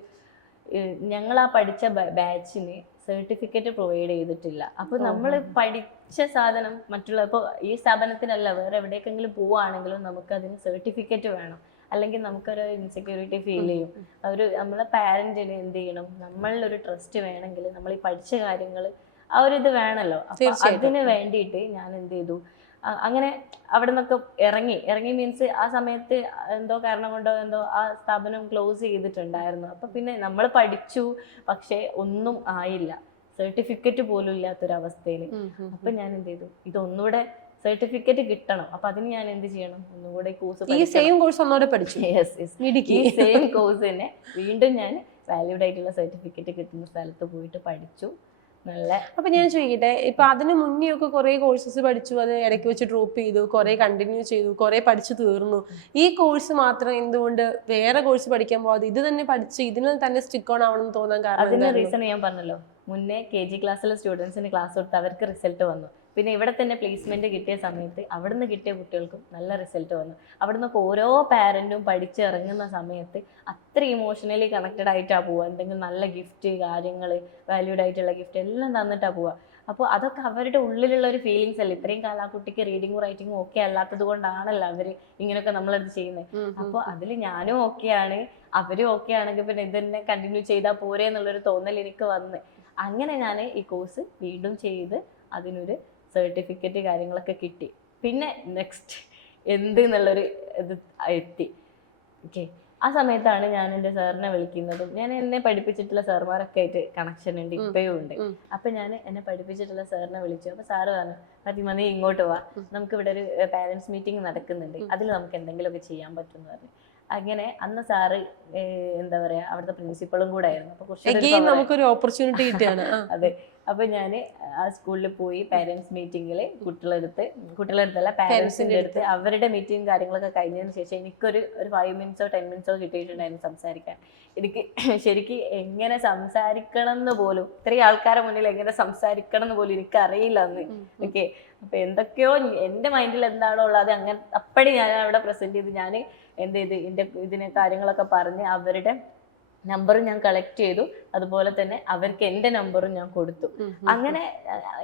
ഞങ്ങൾ ആ പഠിച്ച ബാച്ചിന് സർട്ടിഫിക്കറ്റ് പ്രൊവൈഡ് ചെയ്തിട്ടില്ല. അപ്പൊ നമ്മൾ പഠിച്ച സാധനം മറ്റുള്ള, ഇപ്പോൾ ഈ സ്ഥാപനത്തിനല്ല വേറെ എവിടേക്കെങ്കിലും പോവുകയാണെങ്കിലും നമുക്ക് അതിന് സർട്ടിഫിക്കറ്റ് വേണം, അല്ലെങ്കിൽ നമുക്കൊരു ഇൻസെക്യൂരിറ്റി ഫീൽ ചെയ്യും. നമ്മളെ പാരന്റിന് എന്ത് ചെയ്യണം, നമ്മളിലൊരു ട്രസ്റ്റ് വേണമെങ്കിൽ നമ്മൾ ഈ പഠിച്ച കാര്യങ്ങൾ ആ ഒരു ഇത് വേണമല്ലോ. അപ്പൊ അതിന് വേണ്ടിയിട്ട് ഞാൻ എന്ത് ചെയ്തു, അങ്ങനെ അവിടെ നിന്നൊക്കെ ഇറങ്ങി മീൻസ് ആ സമയത്ത് എന്തോ കാരണം കൊണ്ടോ എന്തോ ആ സ്ഥാപനം ക്ലോസ് ചെയ്തിട്ടുണ്ടായിരുന്നു. അപ്പൊ പിന്നെ നമ്മൾ പഠിച്ചു, പക്ഷെ ഒന്നും ആയില്ല, സർട്ടിഫിക്കറ്റ് പോലും ഇല്ലാത്തൊരവസ്ഥയിൽ. അപ്പൊ ഞാൻ എന്ത് ചെയ്തു, ഇതൊന്നുകൂടെ സർട്ടിഫിക്കറ്റ് കിട്ടണം. അപ്പൊ അതിന് ഞാൻ എന്ത് ചെയ്യണം, ഒന്നുകൂടെ കോഴ്സ്, ഈ സെയിം കോഴ്സ് ഒന്നുകൂടെ പഠിച്ചു. ഈ സെയിം കോഴ്സ് തന്നെ വീണ്ടും ഞാൻ വാല്യൂഡ് ആയിട്ടുള്ള സർട്ടിഫിക്കറ്റ് കിട്ടുന്ന സ്ഥലത്ത് പോയിട്ട് പഠിച്ചു. നല്ല. അപ്പൊ ഞാൻ ചോദിക്കട്ടെ, ഇപ്പൊ അതിന് മുന്നേ ഒക്കെ കുറെ കോഴ്സസ് പഠിച്ചു, അത് ഇടയ്ക്ക് വെച്ച് ഡ്രോപ്പ് ചെയ്തു, കുറെ കണ്ടിന്യൂ ചെയ്തു, കുറെ പഠിച്ചു തീർന്നു. ഈ കോഴ്സ് മാത്രം എന്തുകൊണ്ട് വേറെ കോഴ്സ് പഠിക്കാൻ പോകാതെ ഇത് തന്നെ പഠിച്ച് ഇതിന് തന്നെ സ്റ്റിക്ക് ഓൺ ആവണം എന്ന് തോന്നാൻ കാരണം? അതിന്റെ റീസൺ ഞാൻ പറഞ്ഞല്ലോ, മുന്നേ KG ക്ലാസ്സിലെ സ്റ്റുഡൻസിന് ക്ലാസ് കൊടുത്ത് അവർക്ക് റിസൾട്ട് വന്നു. പിന്നെ ഇവിടെ തന്നെ പ്ലേസ്മെന്റ് കിട്ടിയ സമയത്ത് അവിടുന്ന് കിട്ടിയ കുട്ടികൾക്കും നല്ല റിസൾട്ട് വന്നു. അവിടുന്ന് ഓരോ പാരന്റും പഠിച്ചിറങ്ങുന്ന സമയത്ത് അത്ര ഇമോഷണലി കണക്റ്റഡ് ആയിട്ടാണ് പോവുക. എന്തെങ്കിലും നല്ല ഗിഫ്റ്റ് കാര്യങ്ങൾ, വാല്യൂഡ് ആയിട്ടുള്ള ഗിഫ്റ്റ് എല്ലാം തന്നിട്ടാണ് പോവുക. അപ്പോൾ അതൊക്കെ അവരുടെ ഉള്ളിലുള്ള ഒരു ഫീലിങ്സ് അല്ലേ. ഇത്രയും കാലം ആ കുട്ടിക്ക് റീഡിങ്ങും റൈറ്റിങ്ങും ഒക്കെ അല്ലാത്തത് കൊണ്ടാണല്ലോ അവര് ഇങ്ങനെയൊക്കെ നമ്മളത് ചെയ്യുന്നത്. അപ്പോൾ അതിൽ ഞാനും ഓക്കെയാണ്, അവരും ഓക്കെ ആണെങ്കിൽ പിന്നെ ഇതന്നെ കണ്ടിന്യൂ ചെയ്താൽ പോരെ എന്നുള്ളൊരു തോന്നൽ എനിക്ക് വന്ന്, അങ്ങനെ ഞാൻ ഈ കോഴ്സ് വീണ്ടും ചെയ്ത് അതിനൊരു സർട്ടിഫിക്കറ്റ് കാര്യങ്ങളൊക്കെ കിട്ടി. പിന്നെ നെക്സ്റ്റ് എന്ത് എന്നുള്ളൊരു ഇത് എത്തി. ഓക്കെ, ആ സമയത്താണ് ഞാൻ എൻ്റെ സാറിനെ വിളിക്കുന്നതും. ഞാൻ എന്നെ പഠിപ്പിച്ചിട്ടുള്ള സാർമാരൊക്കെ ആയിട്ട് കണക്ഷൻ ഉണ്ട്, ഇപ്പോഴും ഉണ്ട്. അപ്പൊ ഞാൻ എന്നെ പഠിപ്പിച്ചിട്ടുള്ള സാറിനെ വിളിച്ചു. അപ്പൊ സാറ് പറഞ്ഞു, ഫാത്തിമ നീ ഇങ്ങോട്ട് വാ, നമുക്ക് ഇവിടെ ഒരു പാരന്റ്സ് മീറ്റിംഗ് നടക്കുന്നുണ്ട്, അതിൽ നമുക്ക് എന്തെങ്കിലുമൊക്കെ ചെയ്യാൻ പറ്റുമെന്ന് പറഞ്ഞു. അങ്ങനെ അന്ന് സാറ് എന്താ പറയാ അവിടുത്തെ പ്രിൻസിപ്പളും കൂടെ ആയിരുന്നു. അപ്പൊ Again നമുക്കൊരു ഓപ്പർച്യൂണിറ്റി കിട്ടിയാണ്. അതെ. അപ്പൊ ഞാൻ ആ സ്കൂളിൽ പോയി പാരന്റ്സ് മീറ്റിംഗിൽ കുട്ടികളെടുത്തല്ല പാരന്റ്സിന്റെ അടുത്ത് അവരുടെ മീറ്റിംഗ് കാര്യങ്ങളൊക്കെ കഴിഞ്ഞതിന് ശേഷം എനിക്കൊരു 5 മിനിറ്റ്സോ 10 മിനിറ്റ്സോ കിട്ടിയിട്ടുണ്ടായിരുന്നു സംസാരിക്കാൻ. എനിക്ക് ശരിക്കും എങ്ങനെ സംസാരിക്കണം എന്ന് പോലും, ഇത്രയും ആൾക്കാരെ മുന്നിൽ എങ്ങനെ സംസാരിക്കണം എന്ന് പോലും എനിക്ക് അറിയില്ല അന്ന്. ഓക്കെ. അപ്പൊ എന്തൊക്കെയോ എന്റെ മൈൻഡിൽ എന്താണോ ഉള്ളത് അങ്ങനെ അപ്പടി ഞാൻ അവിടെ പ്രസന്റ് ചെയ്ത് ഞാൻ എന്ത് ചെയ്ത് ഇതിനെ കാര്യങ്ങളൊക്കെ പറഞ്ഞ് അവരുടെ നമ്പറും ഞാൻ കളക്ട് ചെയ്തു. അതുപോലെ തന്നെ അവർക്ക് എന്റെ നമ്പറും ഞാൻ കൊടുത്തു. അങ്ങനെ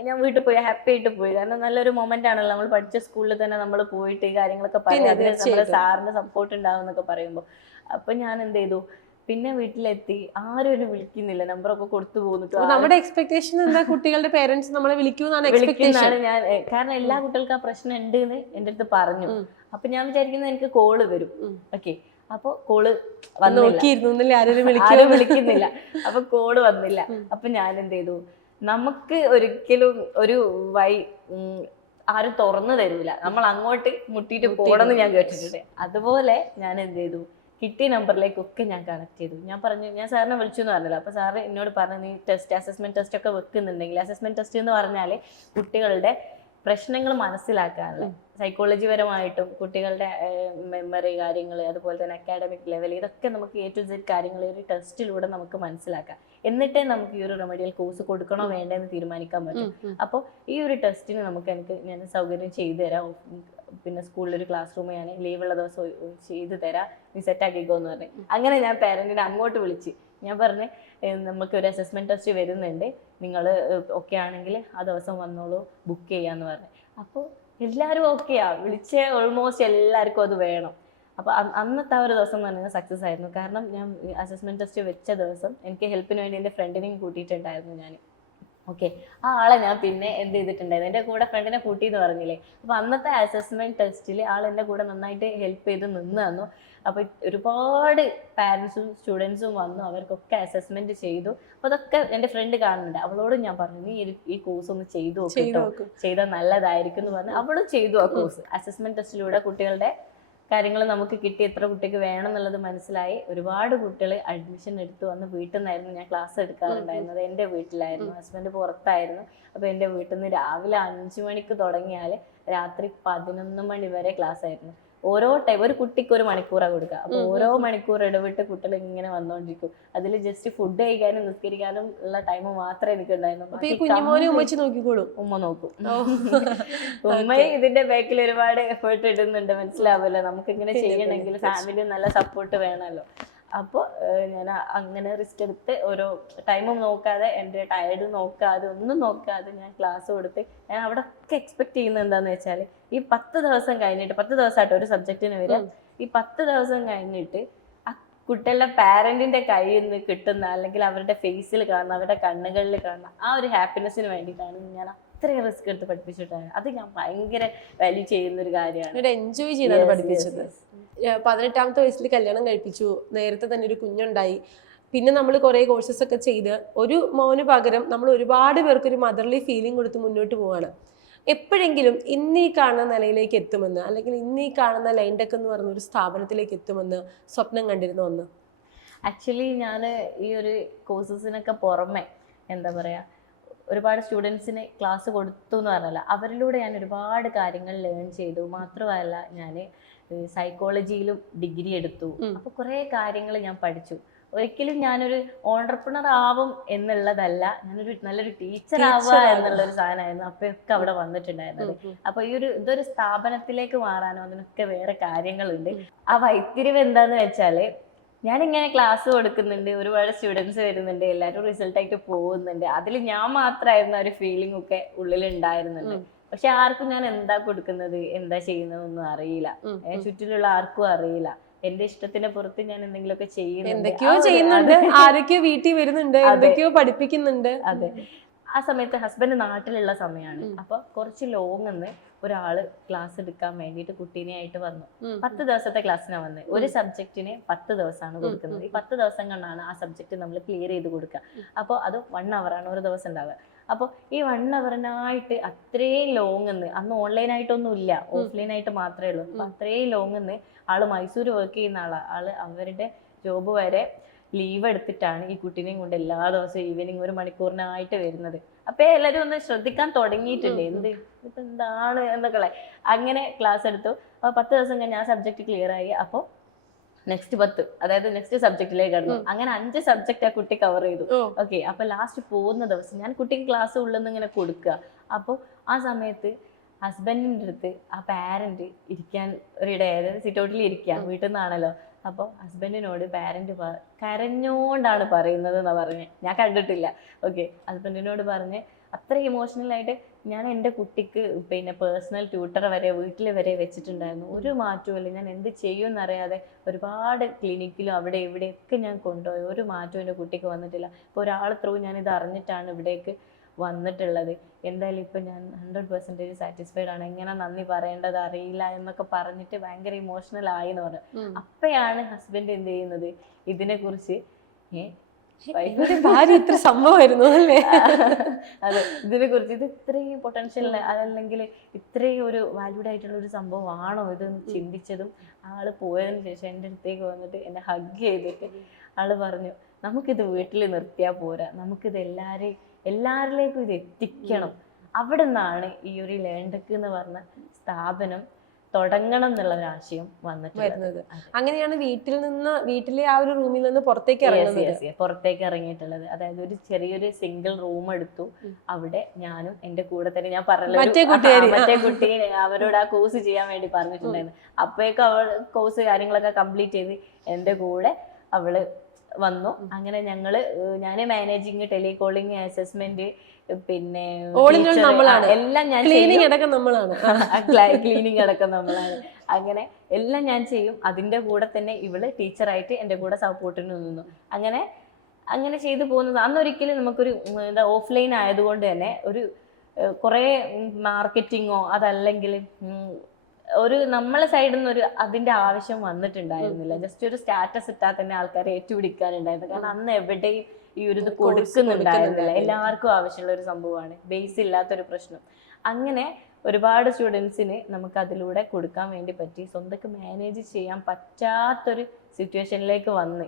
ഞാൻ വീട്ടിൽ പോയി ഹാപ്പി ആയിട്ട് പോയി. കാരണം നല്ലൊരു മൊമെന്റ് ആണല്ലോ, നമ്മൾ പഠിച്ച സ്കൂളിൽ തന്നെ നമ്മൾ പോയിട്ട് ഈ കാര്യങ്ങളൊക്കെ പറയാം, അതിന് നമ്മുടെ സാറിന് സപ്പോർട്ട് ഉണ്ടാവും എന്നൊക്കെ പറയുമ്പോൾ. അപ്പൊ ഞാൻ എന്ത് ചെയ്തു, പിന്നെ വീട്ടിലെത്തി ആരും എന്നെ വിളിക്കുന്നില്ല, നമ്പറൊക്കെ കൊടുത്തു പോന്നിട്ട്. നമ്മുടെ എക്സ്പെക്ടേഷൻ എന്താ, കുട്ടികളുടെ പേരന്റ്സ് നമ്മളെ വിളിക്കുമെന്നാണ് ഞാൻ. കാരണം എല്ലാ കുട്ടികൾക്കും ആ പ്രശ്നം ഉണ്ട് എന്ന് എന്റെ അടുത്ത് പറഞ്ഞു. അപ്പൊ ഞാൻ വിചാരിക്കുന്നത് എനിക്ക് കോള് വരും. ഓക്കെ. അപ്പൊ കോള് ആരും വിളിക്കുന്നില്ല. അപ്പൊ കോള് വന്നില്ല. അപ്പൊ ഞാൻ എന്ത് ചെയ്തു, നമുക്ക് ഒരിക്കലും ഒരു ആരും തുറന്നു തരൂല, നമ്മൾ അങ്ങോട്ട് മുട്ടിയിട്ട് പോണെന്ന് ഞാൻ കേട്ടിട്ടുണ്ട്. അതുപോലെ ഞാൻ എന്ത് ചെയ്തു, കിട്ടിയ നമ്പറിലേക്കൊക്കെ ഞാൻ കണക്ട് ചെയ്തു. ഞാൻ പറഞ്ഞു, ഞാൻ സാറിനെ വിളിച്ചു എന്ന് പറഞ്ഞല്ലോ. അപ്പൊ സാറ് എന്നോട് പറഞ്ഞു, നീ അസസ്മെന്റ് ടെസ്റ്റ് ഒക്കെ വെക്കുന്നുണ്ടെങ്കിൽ, അസസ്മെന്റ് ടെസ്റ്റ് എന്ന് പറഞ്ഞാല് കുട്ടികളുടെ പ്രശ്നങ്ങൾ മനസ്സിലാക്കാനുള്ള സൈക്കോളജി പരമായിട്ടും കുട്ടികളുടെ മെമ്മറി കാര്യങ്ങൾ, അതുപോലെ തന്നെ അക്കാഡമിക് ലെവൽ, ഇതൊക്കെ നമുക്ക് A to Z കാര്യങ്ങൾ ഒരു ടെസ്റ്റിലൂടെ നമുക്ക് മനസ്സിലാക്കാം. എന്നിട്ടേ നമുക്ക് ഈ ഒരു റെമഡിയൽ കോഴ്സ് കൊടുക്കണോ വേണ്ടെന്ന് തീരുമാനിക്കാൻ പറ്റും. അപ്പോൾ ഈ ഒരു ടെസ്റ്റിന് ഞാൻ സൗകര്യം ചെയ്തു തരാം, പിന്നെ സ്കൂളിലൊരു ക്ലാസ് റൂം ഞാൻ ലീവുള്ള ദിവസം ചെയ്തു തരാം, നീ സെറ്റാക്കിക്കോ എന്ന് പറഞ്ഞു. അങ്ങനെ ഞാൻ പാരന്റിനെ അങ്ങോട്ട് വിളിച്ച് ഞാൻ പറഞ്ഞ്, നമുക്ക് ഒരു അസസ്മെന്റ് ടെസ്റ്റ് വരുന്നുണ്ട്, നിങ്ങൾ ഓക്കെ ആണെങ്കിൽ ആ ദിവസം വന്നോളൂ, ബുക്ക് ചെയ്യാന്ന് പറഞ്ഞു. അപ്പോൾ എല്ലാവരും ഓക്കെയാ, വിളിച്ച ഓൾമോസ്റ്റ് എല്ലാവർക്കും അത് വേണം. അപ്പൊ അന്നത്തെ ആ ഒരു ദിവസം തന്നെ സക്സസ് ആയിരുന്നു. കാരണം ഞാൻ അസസ്മെന്റ് ടെസ്റ്റ് വെച്ച ദിവസം എനിക്ക് ഹെൽപ്പിന് വേണ്ടി എൻ്റെ ഫ്രണ്ടിനെയും കൂട്ടിയിട്ടുണ്ടായിരുന്നു ഞാൻ. ഓക്കെ. ആ ആളെ ഞാൻ പിന്നെ എന്ത് ചെയ്തിട്ടുണ്ടായിരുന്നു, എൻ്റെ കൂടെ ഫ്രണ്ടിനെ കൂട്ടി എന്ന് പറഞ്ഞില്ലേ. അപ്പൊ അന്നത്തെ അസസ്മെന്റ് ടെസ്റ്റിൽ ആൾ എൻ്റെ കൂടെ നന്നായിട്ട് ഹെൽപ്പ് ചെയ്ത് നിന്ന് തന്നു. അപ്പൊ ഒരുപാട് പാരന്റ്സും സ്റ്റുഡൻസും വന്നു, അവർക്കൊക്കെ അസസ്മെന്റ് ചെയ്തു. അപ്പൊ അതൊക്കെ എൻ്റെ ഫ്രണ്ട് കാണുന്നുണ്ട്. അവളോടും ഞാൻ പറഞ്ഞു, നീ ഈ കോഴ്സ് ഒന്ന് ചെയ്തു നോക്കിട്ടോ, ചെയ്താൽ നല്ലതായിരിക്കും എന്ന് പറഞ്ഞു. അവളും ചെയ്തു ആ കോഴ്സ്. അസസ്മെന്റ് ടെസ്റ്റിലൂടെ കുട്ടികളുടെ കാര്യങ്ങൾ നമുക്ക് കിട്ടി, എത്ര കുട്ടിക്ക് വേണം എന്നുള്ളത് മനസ്സിലായി. ഒരുപാട് കുട്ടികൾ അഡ്മിഷൻ എടുത്തു വന്ന്. വീട്ടിൽ നിന്നായിരുന്നു ഞാൻ ക്ലാസ് എടുക്കാറുണ്ടായിരുന്നത്, എൻ്റെ വീട്ടിലായിരുന്നു, ഹസ്ബൻഡ് പുറത്തായിരുന്നു. അപ്പൊ എൻ്റെ വീട്ടിൽ നിന്ന് രാവിലെ 5 മണിക്ക് തുടങ്ങിയാൽ രാത്രി 11 മണി വരെ ക്ലാസ് ആയിരുന്നു. ഓരോ ടൈം ഒരു കുട്ടിക്ക് 1 മണിക്കൂറാണ് കൊടുക്കുക. അപ്പൊ ഓരോ മണിക്കൂർ ഇടവിട്ട് കുട്ടികൾ ഇങ്ങനെ വന്നോണ്ടിരിക്കും. അതിൽ ജസ്റ്റ് ഫുഡ് കഴിക്കാനും നിസ്കരിക്കാനും ഉള്ള ടൈം മാത്രമേ എനിക്ക് ഉണ്ടായിരുന്നു. ഉമ്മ നോക്കും. ഉമ്മ ഇതിന്റെ ബാക്കിൽ ഒരുപാട് എഫേർട്ട് ഇടുന്നുണ്ട്, മനസ്സിലാവല്ലോ. നമുക്ക് ഇങ്ങനെ ചെയ്യണമെങ്കിൽ ഫാമിലി നല്ല സപ്പോർട്ട് വേണമല്ലോ. അപ്പോൾ ഞാൻ അങ്ങനെ റിസ്ക് എടുത്ത് ഓരോ ടൈമും നോക്കാതെ, എൻ്റെ ടയർഡ് നോക്കാതെ, ഒന്നും നോക്കാതെ ഞാൻ ക്ലാസ് കൊടുത്ത്. ഞാൻ അവിടെ ഒക്കെ എക്സ്പെക്ട് ചെയ്യുന്നത് എന്താന്ന് വെച്ചാൽ, ഈ 10 ദിവസം കഴിഞ്ഞിട്ട്, 10 ദിവസമായിട്ട് ഒരു സബ്ജക്റ്റിന് വരിക, ഈ 10 ദിവസം കഴിഞ്ഞിട്ട് ആ കുട്ടികളുടെ പാരന്റിന്റെ കയ്യിൽ നിന്ന് കിട്ടുന്ന, അല്ലെങ്കിൽ അവരുടെ ഫേസിൽ കാണുന്ന, അവരുടെ കണ്ണുകളിൽ കാണുന്ന ആ ഒരു ഹാപ്പിനെസ്സിന് വേണ്ടിയിട്ടാണ് ഞാൻ അത്രയും റിസ്ക് എടുത്ത് പഠിപ്പിച്ചിട്ടാണ്. അത് ഞാൻ ഭയങ്കര വാല്യൂ ചെയ്യുന്ന ഒരു കാര്യമാണ്. എൻജോയ് ചെയ്താണ് പഠിപ്പിച്ചത്. 18ാമത്തെ വയസ്സിൽ കല്യാണം കഴിപ്പിച്ചു, നേരത്തെ തന്നെ ഒരു കുഞ്ഞുണ്ടായി. പിന്നെ നമ്മൾ കുറേ കോഴ്സസ് ഒക്കെ ചെയ്ത് ഒരു മോന് പകരം നമ്മൾ ഒരുപാട് പേർക്ക് ഒരു മദർലി ഫീലിംഗ് കൊടുത്ത് മുന്നോട്ട് പോവാണ്. എപ്പോഴെങ്കിലും ഇന്നീ കാണുന്ന നിലയിലേക്ക് എത്തുമെന്ന്, അല്ലെങ്കിൽ ഇന്നീ കാണുന്ന ലൈൻഡെക്ക് എന്ന് പറഞ്ഞ ഒരു സ്ഥാപനത്തിലേക്ക് എത്തുമെന്ന് സ്വപ്നം കണ്ടിരുന്ന ഒന്ന്? ആക്ച്വലി ഞാൻ ഈ ഒരു കോഴ്സസിനൊക്കെ പുറമെ എന്താ പറയാ, ഒരുപാട് സ്റ്റുഡൻസിന് ക്ലാസ് കൊടുത്തു എന്ന് പറഞ്ഞല്ല, അവരിലൂടെ ഞാൻ ഒരുപാട് കാര്യങ്ങൾ ലേൺ ചെയ്തു. മാത്രമല്ല ഞാൻ സൈക്കോളജിയിലും ഡിഗ്രി എടുത്തു. അപ്പൊ കുറെ കാര്യങ്ങൾ ഞാൻ പഠിച്ചു. ഒരിക്കലും ഞാനൊരു ഓൺട്രപ്രണർ ആവും എന്നുള്ളതല്ല, ഞാനൊരു നല്ലൊരു ടീച്ചർ ആവുക എന്നുള്ളൊരു സാധനമായിരുന്നു അപ്പൊക്കെ അവിടെ വന്നിട്ടുണ്ടായിരുന്നത്. അപ്പൊ ഇതൊരു സ്ഥാപനത്തിലേക്ക് മാറാനോ അതിനൊക്കെ വേറെ കാര്യങ്ങളുണ്ട്. ആ വൈത്തിരിവ് എന്താന്ന് വെച്ചാല്, ഞാനിങ്ങനെ ക്ലാസ് കൊടുക്കുന്നുണ്ട്, ഒരുപാട് സ്റ്റുഡൻസ് വരുന്നുണ്ട്, എല്ലാവരും റിസൾട്ട് ആയിട്ട് പോകുന്നുണ്ട്. അതിൽ ഞാൻ മാത്രമായിരുന്ന ഒരു ഫീലിംഗ് ഒക്കെ ഉള്ളിൽ ഉണ്ടായിരുന്നുണ്ട്. പക്ഷെ ആർക്കും ഞാൻ എന്താ കൊടുക്കുന്നത്, എന്താ ചെയ്യുന്നതൊന്നും അറിയില്ല. ചുറ്റിലുള്ള ആർക്കും അറിയില്ല. എന്റെ ഇഷ്ടത്തിന് പുറത്ത് ഞാൻ എന്തെങ്കിലുമൊക്കെ ചെയ്യുന്നുണ്ട്, ആരൊക്കെയോ വീട്ടിൽ വരുന്നുണ്ട്, എന്തൊക്കെയോ പഠിപ്പിക്കുന്നുണ്ട്. അതെ. ആ സമയത്ത് ഹസ്ബൻഡ് നാട്ടിലുള്ള സമയമാണ്. അപ്പൊ കുറച്ച് ലോങ് ഒരാള് ക്ലാസ് എടുക്കാൻ വേണ്ടിയിട്ട് കുട്ടീനെ ആയിട്ട് വന്നു. 10 ദിവസത്തെ ക്ലാസ്സിനാണ് വന്നത്. ഒരു സബ്ജക്റ്റിന് 10 ദിവസമാണ് കൊടുക്കുന്നത്. ഈ 10 ദിവസം കൊണ്ടാണ് ആ സബ്ജക്ട് നമ്മൾ ക്ലിയർ ചെയ്ത് കൊടുക്കുക. അപ്പോൾ അത് 1 hour ആണ് ഒരു ദിവസം ഉണ്ടാവുക. അപ്പോൾ ഈ 1 അവറിനായിട്ട് അത്രയും ലോങ് അന്ന് ഓൺലൈനായിട്ടൊന്നും ഇല്ല, ഓഫ്ലൈനായിട്ട് മാത്രമേ ഉള്ളൂ. അപ്പൊ അത്രയും ലോങ് ആള് മൈസൂർ വർക്ക് ചെയ്യുന്ന ആള് അവരുടെ ജോബ് വരെ ലീവ് എടുത്തിട്ടാണ് ഈ കുട്ടീനെയും കൊണ്ട് എല്ലാ ദിവസവും ഈവനിങ് 1 മണിക്കൂറിനായിട്ട് വരുന്നത്. അപ്പൊ എല്ലാരും ഒന്ന് ശ്രദ്ധിക്കാൻ തുടങ്ങിയിട്ടുണ്ട്, ഇപ്പൊ എന്താണ് എന്നൊക്കെ. അങ്ങനെ ക്ലാസ് എടുത്തു. അപ്പൊ 10 ദിവസം കഴിഞ്ഞ് ആ സബ്ജക്ട് ക്ലിയർ ആയി. അപ്പോൾ നെക്സ്റ്റ് 10, അതായത് നെക്സ്റ്റ് സബ്ജക്റ്റിലേക്ക് കടന്നു. അങ്ങനെ 5 സബ്ജക്ട് ആ കുട്ടി കവർ ചെയ്തു. ഓക്കെ, അപ്പൊ ലാസ്റ്റ് പോകുന്ന ദിവസം ഞാൻ കുട്ടിക്ക് ക്ലാസ് ഉള്ളെന്ന് ഇങ്ങനെ കൊടുക്കുക. അപ്പോൾ ആ സമയത്ത് ഹസ്ബൻഡിന്റെ അടുത്ത് ആ പാരന്റ് ഇരിക്കാൻ ഒരിടയായത്, സിറ്റൗട്ടിൽ ഇരിക്കുക, വീട്ടിൽ നിന്നാണല്ലോ. അപ്പോൾ ഹസ്ബൻഡിനോട് പാരന്റ് കരഞ്ഞോണ്ടാണ് പറയുന്നത് എന്നാ പറഞ്ഞ്, ഞാൻ കണ്ടിട്ടില്ല. ഓക്കെ, ഹസ്ബൻഡിനോട് പറഞ്ഞ് അത്ര ഇമോഷണലായിട്ട് ഞാൻ എൻ്റെ കുട്ടിക്ക് പിന്നെ പേഴ്സണൽ ട്യൂട്ടർ വരെ വീട്ടിൽ വരെ വെച്ചിട്ടുണ്ടായിരുന്നു. ഒരു മാറ്റവും ഞാൻ എന്ത് ചെയ്യുമെന്നറിയാതെ ഒരുപാട് ക്ലിനിക്കിലും അവിടെ ഇവിടെയൊക്കെ ഞാൻ കൊണ്ടുപോയി, ഒരു മാറ്റവും എൻ്റെ കുട്ടിക്ക് വന്നിട്ടില്ല. ഇപ്പോൾ ഒരാൾ ത്രൂ ഞാൻ ഇത് അറിഞ്ഞിട്ടാണ് ഇവിടേക്ക് വന്നിട്ടുള്ളത്. എന്തായാലും ഇപ്പം ഞാൻ 100% സാറ്റിസ്ഫൈഡ് ആണ്, എങ്ങനെ നന്ദി പറയേണ്ടത് അറിയില്ല എന്നൊക്കെ പറഞ്ഞിട്ട് ഭയങ്കര ഇമോഷണൽ ആയി എന്ന് പറഞ്ഞു. അപ്പോഴാണ് ഹസ്ബൻഡ് എന്ത് ചെയ്യുന്നത്, ഇതിനെ കുറിച്ച് ഭാര്യ ഇത്ര സംഭവമായിരുന്നു അല്ലേ, അതെ, ഇതിനെ കുറിച്ച് ഇത് ഇത്രയും പൊട്ടൻഷ്യൽ അല്ലെങ്കിൽ ഇത്രയും ഒരു വാല്യൂഡ് ആയിട്ടുള്ള ഒരു സംഭവമാണോ ഇതെന്ന് ചിന്തിച്ചതും ആള് പോയതിനു ശേഷം എൻ്റെ അടുത്തേക്ക് വന്നിട്ട് എന്നെ ഹഗ് ചെയ്തിട്ട് ആള് പറഞ്ഞു, നമുക്കിത് വീട്ടിൽ നിർത്തിയാൽ പോരാ, നമുക്കിത് എല്ലാവരിലേക്കും ഇത് എത്തിക്കണം. അവിടെ നിന്നാണ് ഈ ഒരു ലേൺടെക് എന്ന് പറഞ്ഞ സ്ഥാപനം തുടങ്ങണം എന്നുള്ള ഒരു ആശയം വന്നിട്ടുള്ളത്. അങ്ങനെയാണ് വീട്ടിലെ ആ ഒരു റൂമിൽ നിന്ന് പുറത്തേക്ക് ഇറങ്ങിയിട്ടുള്ളത്. അതായത് ഒരു ചെറിയൊരു സിംഗിൾ റൂം എടുത്തു. അവിടെ ഞാനും എൻ്റെ കൂടെ തന്നെ, ഞാൻ പറഞ്ഞല്ലോ മറ്റേ കുട്ടി അവരോട് ആ കോഴ്സ് ചെയ്യാൻ വേണ്ടി പറഞ്ഞിട്ടുണ്ടായിരുന്നു. അപ്പോഴേക്കും അവൾ കോഴ്സ് കാര്യങ്ങളൊക്കെ കംപ്ലീറ്റ് ചെയ്ത് എൻ്റെ കൂടെ അവള് വന്നു. അങ്ങനെ ഞാൻ മാനേജിങ്, ടെലികോളിങ്, അസസ്മെന്റ്, പിന്നെ എല്ലാം ഞാൻ ക്ലീനിങ് അടക്കം നമ്മളാണ്. അങ്ങനെ എല്ലാം ഞാൻ ചെയ്യും. അതിന്റെ കൂടെ തന്നെ ഇവള് ടീച്ചറായിട്ട് എൻ്റെ കൂടെ സപ്പോർട്ടിന് നിന്നു. അങ്ങനെ ചെയ്തു പോകുന്നത്. അന്നൊരിക്കലും നമുക്കൊരു ഓഫ്ലൈൻ ആയതുകൊണ്ട് തന്നെ ഒരു കുറെ മാർക്കറ്റിങ്ങോ അതല്ലെങ്കിൽ ഒരു നമ്മളെ സൈഡിൽ നിന്ന് അതിന്റെ ആവശ്യം വന്നിട്ടുണ്ടായിരുന്നില്ല. ജസ്റ്റ് ഒരു സ്റ്റാറ്റസ് ഇട്ടാൽ തന്നെ ആൾക്കാരെ ഏറ്റുപിടിക്കാനുണ്ടായിരുന്നു. കാരണം അന്ന് എവിടെയും ഈ ഒരു ഇത് കൊടുക്കുന്നുണ്ടായിരുന്നില്ല. എല്ലാവർക്കും ആവശ്യമുള്ള ഒരു സംഭവമാണ്, ബേസ് ഇല്ലാത്തൊരു പ്രശ്നം. അങ്ങനെ ഒരുപാട് സ്റ്റുഡൻസിന് നമുക്ക് അതിലൂടെ കൊടുക്കാൻ വേണ്ടി പറ്റി. സ്വന്തക്ക് മാനേജ് ചെയ്യാൻ പറ്റാത്തൊരു സിറ്റുവേഷനിലേക്ക് വന്ന്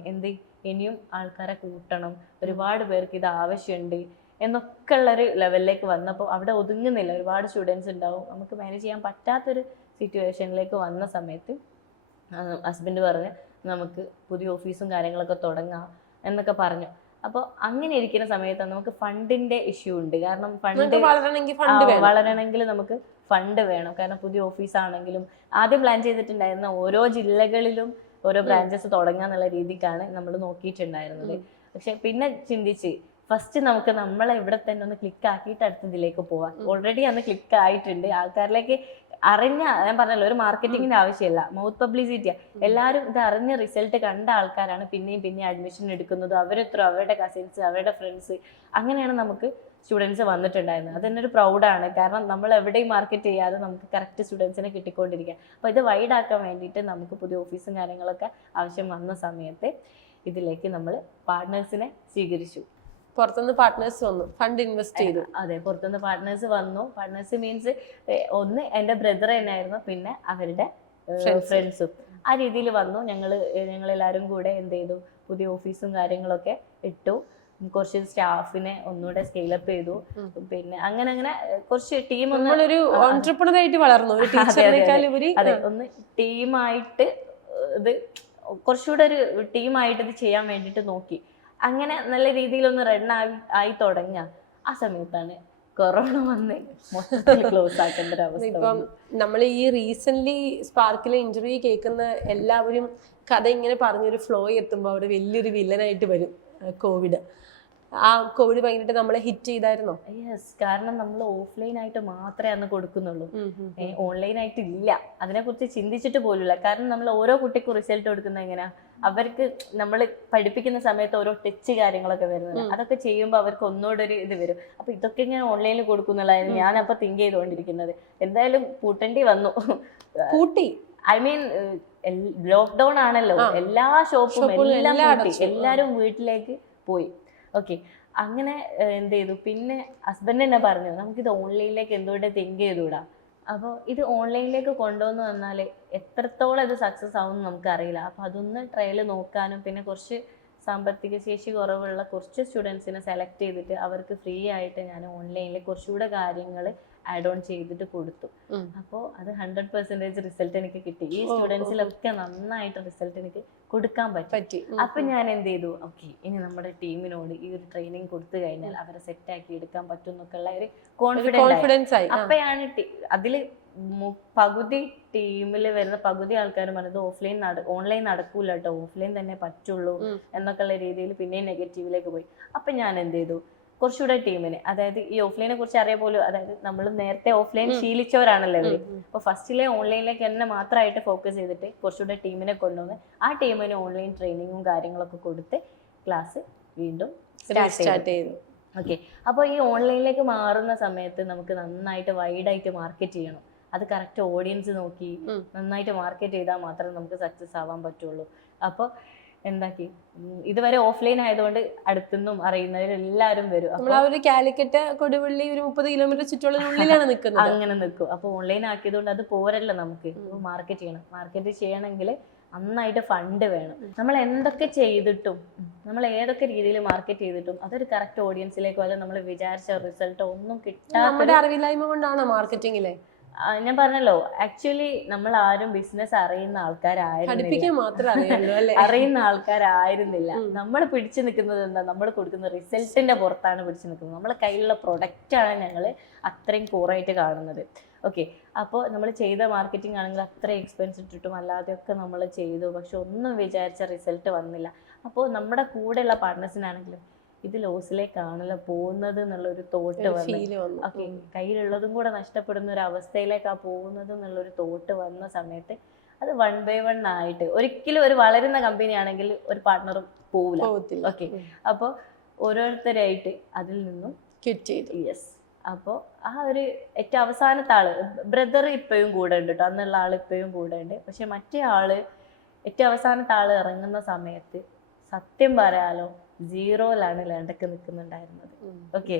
ഇനിയും ആൾക്കാരെ കൂട്ടണം, ഒരുപാട് പേർക്ക് ഇത് ആവശ്യമുണ്ട് എന്നൊക്കെ ഉള്ളൊരു ലെവലിലേക്ക് വന്നപ്പോൾ അവിടെ ഒതുങ്ങുന്നില്ല. ഒരുപാട് സ്റ്റുഡൻസ് ഉണ്ടാവും. നമുക്ക് മാനേജ് ചെയ്യാൻ പറ്റാത്തൊരു സിറ്റുവേഷനിലേക്ക് വന്ന സമയത്ത് ഹസ്ബൻഡ് പറഞ്ഞ് നമുക്ക് പുതിയ ഓഫീസും കാര്യങ്ങളൊക്കെ തുടങ്ങാം എന്നൊക്കെ പറഞ്ഞു. അപ്പോൾ അങ്ങനെ ഇരിക്കുന്ന സമയത്താണ് നമുക്ക് ഫണ്ടിന്റെ ഇഷ്യൂ ഉണ്ട്. കാരണം വളരണമെങ്കിൽ നമുക്ക് ഫണ്ട് വേണം. കാരണം പുതിയ ഓഫീസാണെങ്കിലും ആദ്യം പ്ലാൻ ചെയ്തിട്ടുണ്ടായിരുന്ന ഓരോ ജില്ലകളിലും ഓരോ ബ്രാഞ്ചസ് തുടങ്ങാന്നുള്ള രീതിക്കാണ് നമ്മൾ നോക്കിയിട്ടുണ്ടായിരുന്നത്. പക്ഷെ പിന്നെ ചിന്തിച്ച് ഫസ്റ്റ് നമുക്ക് നമ്മളെ ഇവിടെ തന്നെ ഒന്ന് ക്ലിക്ക് ആക്കിയിട്ട് അടുത്തതിലേക്ക് പോവാം. ഓൾറെഡി അന്ന് ക്ലിക്ക് ആയിട്ടുണ്ട്. ആൾക്കാരിലേക്ക് ഞാൻ പറഞ്ഞല്ലോ, ഒരു മാർക്കറ്റിങ്ങിന്റെ ആവശ്യമില്ല, മൗത്ത് പബ്ലിസിറ്റിയാ. എല്ലാവരും ഇത് അറിഞ്ഞ റിസൾട്ട് കണ്ട ആൾക്കാരാണ് പിന്നെയും അഡ്മിഷൻ എടുക്കുന്നത്. അവരുടെ കസിൻസ്, അവരുടെ ഫ്രണ്ട്സ്, അങ്ങനെയാണ് നമുക്ക് സ്റ്റുഡൻസ് വന്നിട്ടുണ്ടായിരുന്നത്. അതെന്നെ ഒരു പ്രൗഡാണ്. കാരണം നമ്മൾ എവിടെയും മാർക്കറ്റ് ചെയ്യാതെ നമുക്ക് കറക്റ്റ് സ്റ്റുഡൻസിനെ കിട്ടിക്കൊണ്ടിരിക്കുക. അപ്പോൾ ഇത് വൈഡ് ആക്കാൻ വേണ്ടിയിട്ട് നമുക്ക് പുതിയ ഓഫീസും കാര്യങ്ങളൊക്കെ ആവശ്യം വന്ന സമയത്ത് ഇതിലേക്ക് നമ്മൾ പാർട്ട്നേഴ്സിനെ സ്വീകരിച്ചു. പുറത്തുനിന്ന് പാർട്ട്നേഴ്സ് വന്നു, ഫണ്ട് ഇൻവെസ്റ്റ് ചെയ്തു. അതെ, പുറത്തുനിന്ന് പാർട്ട്നേഴ്സ് വന്നു. പാർട്ട്നേഴ്സ് മീൻസ് ഒന്ന് എൻ്റെ ബ്രദർ തന്നെയായിരുന്നു, പിന്നെ അവരുടെ ഫ്രണ്ട്സും. ആ രീതിയിൽ വന്നു. ഞങ്ങളെല്ലാവരും കൂടെ എന്ത് ചെയ്തു, പുതിയ ഓഫീസും കാര്യങ്ങളൊക്കെ ഇട്ടു. കുറച്ച് സ്റ്റാഫിനെ ഒന്നുകൂടെ സ്കെയിലപ്പ് ചെയ്തു. പിന്നെ അങ്ങനെ കുറച്ച് ടീം ആയിട്ട് വളർന്നു. അതെ, ഒന്ന് ടീമായിട്ട് ഇത് കുറച്ചുകൂടെ ഒരു ടീമായിട്ട് ഇത് ചെയ്യാൻ വേണ്ടിയിട്ട് നോക്കി. അങ്ങനെ നല്ല രീതിയിലൊന്ന് റൺ ആയി തുടങ്ങിയ ആ സമയത്താണ് കൊറോണ വന്ന് മൊത്തത്തിൽ ക്ലോസ് ആക്കേണ്ട ഒരു അവസ്ഥ. ഇപ്പം നമ്മൾ ഈ റീസെന്റ് സ്പാർക്കിലെ ഇന്റർവ്യൂ കേൾക്കുന്ന എല്ലാവരും കഥ ഇങ്ങനെ പറഞ്ഞൊരു ഫ്ലോ എത്തുമ്പോൾ അവിടെ വലിയൊരു വില്ലനായിട്ട് വരും കോവിഡ്. ആ കോവിഡ് ഭയങ്കരമായിട്ട് നമ്മളെ ഹിറ്റ് ചെയ്തായിരുന്നോ? യെസ്, കാരണം നമ്മൾ ഓഫ്ലൈൻ ആയിട്ട് മാത്രമേ അന്ന് കൊടുക്കുന്നുള്ളൂ, ഓൺലൈൻ ആയിട്ട് ഇല്ല. അതിനെക്കുറിച്ച് ചിന്തിച്ചിട്ട് പോലുമില്ല. കാരണം നമ്മൾ ഓരോ കുട്ടിക്കും റിസൾട്ട് കൊടുക്കുന്നത് എങ്ങനെയാ, അവർക്ക് നമ്മൾ പഠിപ്പിക്കുന്ന സമയത്ത് ഓരോ ടച്ച് കാര്യങ്ങളൊക്കെ വരുന്നത്, അതൊക്കെ ചെയ്യുമ്പോൾ അവർക്ക് ഒന്നുകൂടെ ഒരു ഇത് വരും. അപ്പൊ ഇതൊക്കെ ഇങ്ങനെ ഓൺലൈനിൽ കൊടുക്കുന്നുള്ളതായിരുന്നു ഞാനപ്പൊ തിങ്ക് ചെയ്തുകൊണ്ടിരിക്കുന്നത്. എന്തായാലും പൂട്ടേണ്ടി വന്നു. ഐ മീൻ ലോക്ക്ഡൌൺ ആണല്ലോ, എല്ലാ ഷോപ്പും എല്ലാവരും വീട്ടിലേക്ക് പോയി. ഓക്കെ, അങ്ങനെ എന്ത് ചെയ്തു, പിന്നെ ഹസ്ബൻഡ് എന്നെ പറഞ്ഞു നമുക്കിത് ഓൺലൈനിലേക്ക് എന്തുകൊണ്ട് തിങ്ക് ചെയ്തുകൂടാ. അപ്പോൾ ഇത് ഓൺലൈനിലേക്ക് കൊണ്ടുവന്ന് വന്നാൽ എത്രത്തോളം ഇത് സക്സസ് ആവും നമുക്കറിയില്ല. അപ്പോൾ അതൊന്ന് ട്രയൽ നോക്കാനും പിന്നെ കുറച്ച് സാമ്പത്തിക ശേഷി കുറവുള്ള കുറച്ച് സ്റ്റുഡൻസിനെ സെലക്ട് ചെയ്തിട്ട് അവർക്ക് ഫ്രീ ആയിട്ട് ഞാൻ ഓൺലൈനിൽ കുറച്ചുകൂടെ കാര്യങ്ങൾ ആഡ് ഓൺ ചെയ്തിട്ട് കൊടുത്തു. അപ്പോൾ അത് 100% റിസൾട്ട് എനിക്ക് കിട്ടി. ഈ സ്റ്റുഡൻസിലൊക്കെ നന്നായിട്ട് റിസൾട്ട് എനിക്ക് കൊടുക്കാൻ പറ്റി. അപ്പൊ ഞാൻ എന്ത് ചെയ്തു, ഓക്കെ ഇനി നമ്മുടെ ടീമിനോട് ഈ ഒരു ട്രെയിനിങ് കൊടുത്തു കഴിഞ്ഞാൽ അവരെ സെറ്റ് ആക്കി എടുക്കാൻ പറ്റും എന്നൊക്കെയുള്ള ഒരു കോൺഫിഡൻസ് ആയി. അപ്പോഴാണ് അതില് പകുതി ടീമിൽ വരുന്ന പകുതി ആൾക്കാരും പറഞ്ഞത് ഓൺലൈൻ നടക്കൂല കേട്ടോ, ഓഫ്ലൈൻ തന്നെ പറ്റുള്ളൂ എന്നൊക്കെയുള്ള രീതിയിൽ പിന്നെയും നെഗറ്റീവിലേക്ക് പോയി. അപ്പൊ ഞാൻ എന്ത് ചെയ്തു, കുറച്ചുകൂടെ ടീമിന്, അതായത് ഈ ഓഫ്ലൈനെ കുറിച്ച് അറിയാൻ പോലും, അതായത് നമ്മൾ നേരത്തെ ഓഫ്ലൈൻ ശീലിച്ചവരാണല്ലോ ഇവര്. അപ്പൊ ഫസ്റ്റിലെ ഓൺലൈനിലേക്ക് തന്നെ മാത്രമായിട്ട് ഫോക്കസ് ചെയ്തിട്ട് കുറച്ചുകൂടെ ടീമിനെ കൊണ്ടുവന്ന് ആ ടീമിന് ഓൺലൈൻ ട്രെയിനിങ്ങും കാര്യങ്ങളൊക്കെ കൊടുത്ത് ക്ലാസ് വീണ്ടും സ്റ്റാർട്ട് ചെയ്തു. ഓക്കെ, അപ്പോൾ ഈ ഓൺലൈനിലേക്ക് മാറുന്ന സമയത്ത് നമുക്ക് നന്നായിട്ട് വൈഡായിട്ട് മാർക്കറ്റ് ചെയ്യണം. അത് കറക്റ്റ് ഓഡിയൻസ് നോക്കി നന്നായിട്ട് മാർക്കറ്റ് ചെയ്താൽ മാത്രമേ നമുക്ക് സക്സസ് ആവാൻ പറ്റുള്ളൂ. അപ്പോൾ എന്താക്കി, ഇതുവരെ ഓഫ്ലൈൻ ആയതുകൊണ്ട് അടുത്തുനിന്നും അറിയുന്നവരെല്ലാവരും വരും. കാലിക്കറ്റ് കൊടുവള്ളി ഒരു 30 കിലോമീറ്റർ ചുറ്റുള്ളിലാണ് നിൽക്കുന്നത്. അങ്ങനെ നിൽക്കും. അപ്പോൾ ഓൺലൈൻ ആക്കിയതുകൊണ്ട് അത് പോരല്ല, നമുക്ക് മാർക്കറ്റ് ചെയ്യണം. മാർക്കറ്റ് ചെയ്യണമെങ്കിൽ നന്നായിട്ട് ഫണ്ട് വേണം. നമ്മൾ എന്തൊക്കെ ചെയ്തിട്ടും നമ്മൾ ഏതൊക്കെ രീതിയിൽ മാർക്കറ്റ് ചെയ്തിട്ടും അതൊരു കറക്റ്റ് ഓഡിയൻസിലേക്കോ അല്ല നമ്മൾ വിചാരിച്ച റിസൾട്ടോ ഒന്നും കിട്ടാത്ത നമ്മുടെ അറിവില്ലായ്മ കൊണ്ടാണോ മാർക്കറ്റിംഗിലെ? ഞാൻ പറഞ്ഞല്ലോ, ആക്ച്വലി നമ്മൾ ആരും ബിസിനസ് അറിയുന്ന ആൾക്കാരായിരുന്നില്ല. നമ്മൾ പിടിച്ചു നിൽക്കുന്നത് എന്താ, നമ്മൾ കൊടുക്കുന്ന റിസൾട്ടിന്റെ പുറത്താണ് പിടിച്ചു നിൽക്കുന്നത്. നമ്മളെ കയ്യിലുള്ള പ്രൊഡക്റ്റാണ് ഞങ്ങൾ അത്രയും കോറായിട്ട് കാണുന്നത്. ഓക്കെ, അപ്പോൾ നമ്മൾ ചെയ്ത മാർക്കറ്റിംഗ് ആണെങ്കിൽ അത്രയും എക്സ്പെൻസ് ഇട്ടിട്ടും അല്ലാതെയൊക്കെ നമ്മൾ ചെയ്തു, പക്ഷെ ഒന്നും വിചാരിച്ച റിസൾട്ട് വന്നില്ല. അപ്പോൾ നമ്മുടെ കൂടെയുള്ള പാർട്ട്നേഴ്സിനാണെങ്കിലും ഇത് ലോസിലേക്കാണല്ലോ പോകുന്നത് എന്നുള്ളൊരു തോട്ട് വന്നു. ഓക്കെ, കയ്യിലുള്ളതും കൂടെ നഷ്ടപ്പെടുന്ന ഒരു അവസ്ഥയിലേക്കാണ് പോകുന്നത് എന്നുള്ളൊരു തോട്ട് വന്ന സമയത്ത് അത് 1 by 1 ആയിട്ട്, ഒരിക്കലും ഒരു വളരുന്ന കമ്പനി ആണെങ്കിൽ ഒരു പാർട്ട്ണറും പോവില്ല. ഓക്കെ, അപ്പോൾ ഓരോരുത്തരായിട്ട് അതിൽ നിന്നും ക്വിറ്റ് ചെയ്തു. യെസ്, അപ്പോൾ ആ ഒരു ഏറ്റവും അവസാനത്തെ ആള് ബ്രദർ ഇപ്പോഴും കൂടെ ഉണ്ട് കേട്ടോ, അന്നുള്ള ആൾ ഇപ്പോഴും കൂടെ ഉണ്ട്. പക്ഷെ മറ്റേ ആള് ഏറ്റവും അവസാനത്തെ ആള് ഇറങ്ങുന്ന സമയത്ത് സത്യം പറയാലോ 0ലാണ് ലണ്ടക്ക് നിൽക്കുന്നുണ്ടായിരുന്നത്. ഓക്കെ,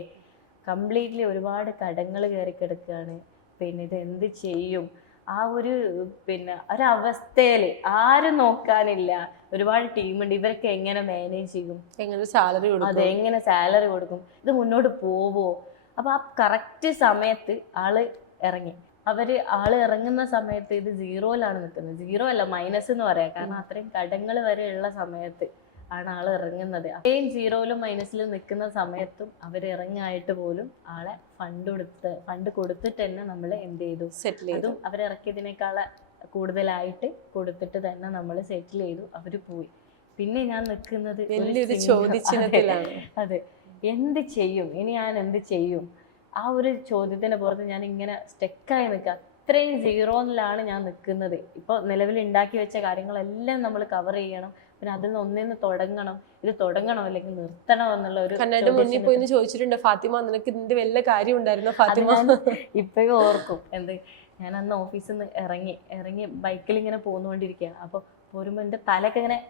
കംപ്ലീറ്റ്ലി ഒരുപാട് കടങ്ങൾ കയറി കിടക്കുകയാണ്. പിന്നെ ഇത് എന്ത് ചെയ്യും, ആ ഒരു ഒരവസ്ഥയിൽ ആരും നോക്കാനില്ല, ഒരുപാട് ടീമുണ്ട്, ഇവരൊക്കെ എങ്ങനെ മാനേജ് ചെയ്യും, എങ്ങനെ സാലറി കൊടുക്കും, ഇത് മുന്നോട്ട് പോവോ? അപ്പൊ ആ കറക്റ്റ് സമയത്ത് ആള് ഇറങ്ങി. ആള് ഇറങ്ങുന്ന സമയത്ത് ഇത് 0ലാണ് നിൽക്കുന്നത്. 0 അല്ല, മൈനസ് എന്ന് പറയാം. കാരണം അത്രയും കടങ്ങൾ വരെ ഉള്ള സമയത്ത് ആണ് ആള് ഇറങ്ങുന്നത്. അത്രയും 0ലും മൈനസിലും നിൽക്കുന്ന സമയത്തും അവരിറങ്ങായിട്ട് പോലും ആളെ ഫണ്ട് കൊടുത്തിട്ട് തന്നെ നമ്മൾ എന്ത് ചെയ്തു, സെറ്റിൽ ചെയ്തു. അവരിറക്കിയതിനേക്കാൾ കൂടുതലായിട്ട് കൊടുത്തിട്ട് തന്നെ നമ്മൾ സെറ്റിൽ ചെയ്തു. അവര് പോയി. പിന്നെ ഞാൻ നിൽക്കുന്നത് വലിയൊരു ചോദ്യചിഹ്നത്തിലാണ്. അതെ, എന്ത് ചെയ്യും ഇനി, ഞാൻ എന്ത് ചെയ്യും? ആ ഒരു ചോദ്യത്തിന് പുറത്ത് ഞാൻ ഇങ്ങനെ സ്റ്റെക്കായി നിൽക്കുക. അത്രയും 0ലാണ് ഞാൻ നിൽക്കുന്നത്. ഇപ്പോൾ നിലവിൽ ഉണ്ടാക്കി വെച്ച കാര്യങ്ങളെല്ലാം നമ്മൾ കവർ ചെയ്യണം. പിന്നെ അതിൽ നിന്ന് ഒന്നിന്ന് തുടങ്ങണം. ഇത് തുടങ്ങണോ അല്ലെങ്കിൽ നിർത്തണോ എന്നുള്ള ഒരു മുന്നിൽ പോയി ചോദിച്ചിട്ടുണ്ട്, ഫാത്തിമ നിനക്ക് ഇതിന്റെ വല്ല കാര്യം ഉണ്ടായിരുന്നോ ഫാത്തിമ? ഇപ്പോഴും ഓർക്കും. ഞാൻ അന്ന് ഓഫീസിൽ നിന്ന് ഇറങ്ങി ബൈക്കിൽ ഇങ്ങനെ പോന്നുകൊണ്ടിരിക്കുക. അപ്പൊ പോരുമ്പോ എന്റെ തലയൊക്കെ ഇങ്ങനെ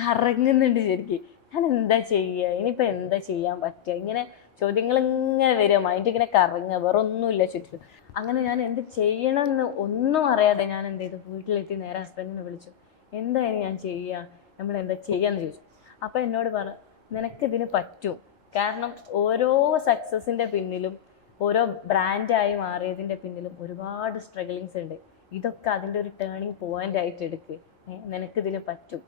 കറങ്ങുന്നുണ്ട്. ശരിക്കും ഞാൻ എന്താ ചെയ്യുക, ഇനിയിപ്പോ എന്താ ചെയ്യാൻ പറ്റുക, ഇങ്ങനെ ചോദ്യങ്ങൾ ഇങ്ങനെ വരിക, മൈൻഡ് ഇങ്ങനെ കറങ്ങുക, വേറെ ഒന്നുമില്ല ചുറ്റും. അങ്ങനെ ഞാൻ എന്ത് ചെയ്യണമെന്ന് ഒന്നും അറിയാതെ ഞാൻ എന്ത് ചെയ്തു, വീട്ടിലെത്തി നേരെ ഹസ്ബൻഡിനെ വിളിച്ചു. എന്തായാലും ഞാൻ ചെയ്യുക, നമ്മൾ എന്താ ചെയ്യാന്ന് ചോദിച്ചു. അപ്പൊ എന്നോട് പറഞ്ഞു, നിനക്കിതിന് പറ്റും. കാരണം ഓരോ സക്സസിന്റെ പിന്നിലും ഓരോ ബ്രാൻഡായി മാറിയതിന്റെ പിന്നിലും ഒരുപാട് സ്ട്രഗിളിങ്സ് ഉണ്ട്. ഇതൊക്കെ അതിൻ്റെ ഒരു ടേണിങ് പോയിന്റ് ആയിട്ട് എടുക്കുക. നിനക്കിതിന് പറ്റും.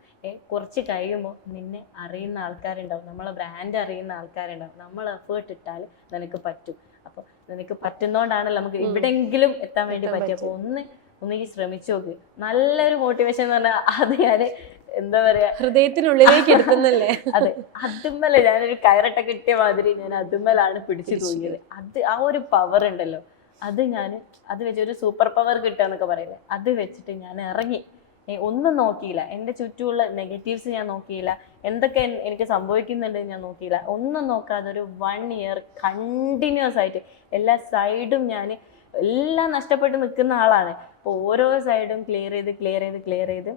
കുറച്ച് കഴിയുമ്പോൾ നിന്നെ അറിയുന്ന ആൾക്കാരുണ്ടാവും, നമ്മളെ ബ്രാൻഡ് അറിയുന്ന ആൾക്കാരുണ്ടാവും. നമ്മൾ എഫേർട്ട് ഇട്ടാൽ നിനക്ക് പറ്റും. അപ്പോൾ നിനക്ക് പറ്റുന്നോണ്ടാണല്ലോ നമുക്ക് എവിടെയെങ്കിലും എത്താൻ വേണ്ടി പറ്റും. അപ്പോൾ ഒന്നെങ്കിൽ ശ്രമിച്ചു നോക്ക്. നല്ലൊരു മോട്ടിവേഷൻ എന്ന് പറഞ്ഞാൽ അത് ഞാൻ എന്താ പറയാ, ഹൃദയത്തിനുള്ളിലേക്ക് എടുക്കുന്നല്ലേ. അതെ, അതുമ്മല ഞാനൊരു കയറട്ട കിട്ടിയ മാതിരി ഞാൻ അതുമ്മലാണ് പിടിച്ചു തൂങ്ങിയത്. ആ ഒരു പവർ ഉണ്ടല്ലോ, അത് വെച്ച് ഒരു സൂപ്പർ പവർ കിട്ടുക എന്നൊക്കെ പറയില്ലേ, അത് വെച്ചിട്ട് ഞാൻ ഇറങ്ങി. ഒന്നും നോക്കിയില്ല, എൻ്റെ ചുറ്റുമുള്ള നെഗറ്റീവ്സ് ഞാൻ നോക്കിയില്ല, എന്തൊക്കെ എനിക്ക് സംഭവിക്കുന്നുണ്ട് ഞാൻ നോക്കിയില്ല. ഒന്നും നോക്കാതെ ഒരു 1 year കണ്ടിന്യൂസ് ആയിട്ട് എല്ലാ സൈഡും ഞാൻ എല്ലാം നഷ്ടപ്പെട്ട് നിൽക്കുന്ന ആളാണ്. അപ്പോൾ ഓരോ സൈഡും ക്ലിയർ ചെയ്ത്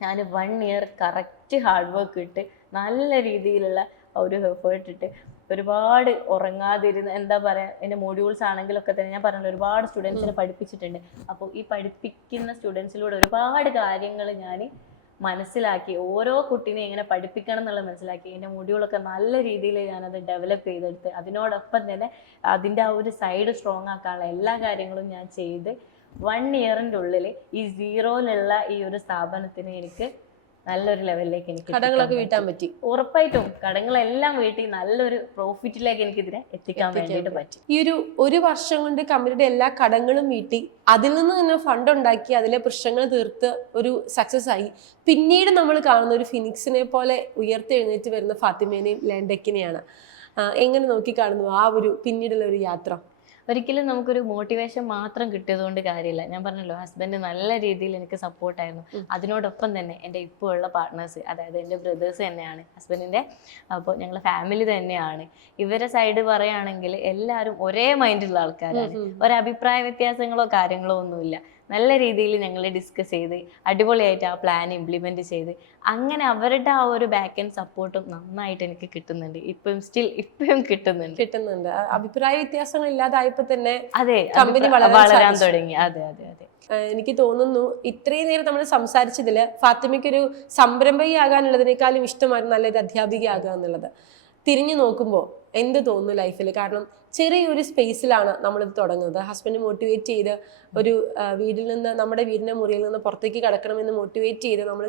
ഞാൻ 1 year കറക്റ്റ് ഹാർഡ് വർക്ക് ഇട്ട് നല്ല രീതിയിലുള്ള ഒരു എഫേർട്ട് ഇട്ട് ഒരുപാട് ഉറങ്ങാതിരുന്ന് എന്താ പറയാ, എൻ്റെ മോഡ്യൂൾസ് ആണെങ്കിലൊക്കെ തന്നെ ഞാൻ പറഞ്ഞല്ലോ ഒരുപാട് സ്റ്റുഡൻസിനെ പഠിപ്പിച്ചിട്ടുണ്ട്. അപ്പോൾ ഈ പഠിപ്പിക്കുന്ന സ്റ്റുഡൻസിലൂടെ ഒരുപാട് കാര്യങ്ങൾ ഞാൻ മനസ്സിലാക്കി, ഓരോ കുട്ടീനെ എങ്ങനെ പഠിപ്പിക്കണം എന്നുള്ളത് മനസ്സിലാക്കി. എൻ്റെ മൊഡ്യൂളൊക്കെ നല്ല രീതിയിൽ ഞാനത് ഡെവലപ്പ് ചെയ്തെടുത്ത് അതിനോടൊപ്പം തന്നെ അതിൻ്റെ ആ ഒരു സൈഡ് സ്ട്രോങ് ആക്കാനുള്ള എല്ലാ കാര്യങ്ങളും ഞാൻ ചെയ്ത് 1 ഇയറിൻ്റെ ഉള്ളിൽ ഈ സീറോയിലുള്ള ഈ ഒരു സ്ഥാപനത്തിന് എനിക്ക് നല്ലൊരു ലെവലിലേക്ക് എനിക്ക് കടങ്ങളൊക്കെ വീട്ടാൻ പറ്റി. ഉറപ്പായിട്ടും കടങ്ങളെല്ലാം വീട്ടി നല്ലൊരു പ്രോഫിറ്റിലേക്ക് എനിക്ക് ഇതിനെ എത്തിക്കാൻ വേണ്ടിയിട്ട് പറ്റി. ഈ ഒരു വർഷം കൊണ്ട് കമ്പനിയുടെ എല്ലാ കടങ്ങളും വീട്ടി അതിൽ നിന്ന് തന്നെ ഫണ്ട് ഉണ്ടാക്കി അതിലെ പ്രശ്നങ്ങൾ തീർത്ത് ഒരു സക്സസ് ആയി. പിന്നീട് നമ്മൾ കാണുന്ന ഒരു ഫിനിക്സിനെ പോലെ ഉയർത്തെഴുന്നേറ്റ് വരുന്ന ഫാത്തിമേനെയും ലെൻഡെക്കിനെയാണ്. എങ്ങനെ നോക്കി കാണുന്നു ആ ഒരു പിന്നീടുള്ള ഒരു യാത്ര? ഒരിക്കലും നമുക്കൊരു മോട്ടിവേഷൻ മാത്രം കിട്ടിയതുകൊണ്ട് കാര്യമില്ല. ഞാൻ പറഞ്ഞല്ലോ ഹസ്ബൻഡ് നല്ല രീതിയിൽ എനിക്ക് സപ്പോർട്ടായിരുന്നു. അതിനോടൊപ്പം തന്നെ എൻ്റെ ഇപ്പോൾ ഉള്ള പാർട്ട്നേഴ്സ്, അതായത് എൻ്റെ ബ്രദേഴ്സ് തന്നെയാണ് ഹസ്ബൻഡിൻ്റെ. അപ്പോൾ ഞങ്ങൾ ഫാമിലി തന്നെയാണ്. ഇവരെ സൈഡ് പറയുകയാണെങ്കിൽ എല്ലാവരും ഒരേ മൈൻഡുള്ള ആൾക്കാരാണ്. ഒരഭിപ്രായ വ്യത്യാസങ്ങളോ കാര്യങ്ങളോ ഒന്നുമില്ല. നല്ല രീതിയിൽ ഞങ്ങൾ ഡിസ്കസ് ചെയ്ത് അടിപൊളിയായിട്ട് ആ പ്ലാൻ ഇംപ്ലിമെന്റ് ചെയ്ത് അങ്ങനെ അവരുടെ ആ ഒരു ബാക്ക് ആൻഡ് സപ്പോർട്ടും നന്നായിട്ട് എനിക്ക് കിട്ടുന്നുണ്ട്. ഇപ്പോഴും കിട്ടുന്നുണ്ട്. അഭിപ്രായ വ്യത്യാസങ്ങൾ ഇല്ലാതായപ്പോ തന്നെ അതെ കമ്പനി വളരാൻ തുടങ്ങി. അതെ. എനിക്ക് തോന്നുന്നു ഇത്രയും നേരം നമ്മൾ സംസാരിച്ചതില് ഫാത്തിമയ്ക്കൊരു സംരംഭകയാകാനുള്ളതിനേക്കാളും ഇഷ്ടമായിരുന്നു നല്ലൊരു അധ്യാപികയാകുക എന്നുള്ളത്. തിരിഞ്ഞു നോക്കുമ്പോൾ എന്ത് തോന്നുന്നു ലൈഫിൽ? കാരണം ചെറിയൊരു സ്പേസിലാണ് നമ്മളിത് തുടങ്ങുന്നത്. ഹസ്ബൻഡ് മോട്ടിവേറ്റ് ചെയ്ത് ഒരു വീട്ടിൽ നിന്ന്, നമ്മുടെ വീടിൻ്റെ മുറിയിൽ നിന്ന് പുറത്തേക്ക് കിടക്കണമെന്ന് മോട്ടിവേറ്റ് ചെയ്ത് നമ്മൾ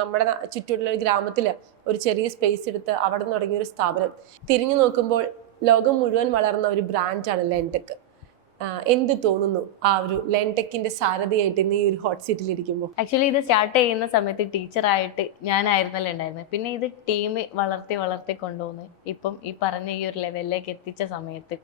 നമ്മുടെ ചുറ്റുമുള്ള ഒരു ഗ്രാമത്തിൽ ഒരു ചെറിയ സ്പേസ് എടുത്ത് അവിടെ നിന്ന് തുടങ്ങിയ ഒരു സ്ഥാപനം. തിരിഞ്ഞു നോക്കുമ്പോൾ ലോകം മുഴുവൻ വളർന്ന ഒരു ബ്രാൻഡാണ് ലെൻടെക്. എന്ത് തോന്നുന്നു ആ ഒരു ലെൻടെക്കിന്റെ സാരഥിയായിട്ട് ഇന്ന് ഈ ഒരു ഹോട്ട് സീറ്റിൽ ഇരിക്കുമ്പോൾ? ആക്ച്വലി ഇത് സ്റ്റാർട്ട് ചെയ്യുന്ന സമയത്ത് ടീച്ചറായിട്ട് ഞാനായിരുന്നല്ലോ ഉണ്ടായിരുന്നത്. പിന്നെ ഇത് ടീം വളർത്തി കൊണ്ടുപോകുന്നു ഇപ്പം ഈ പറഞ്ഞ ഈ ഒരു ലെവലിലേക്ക് എത്തിച്ച സമയത്ത്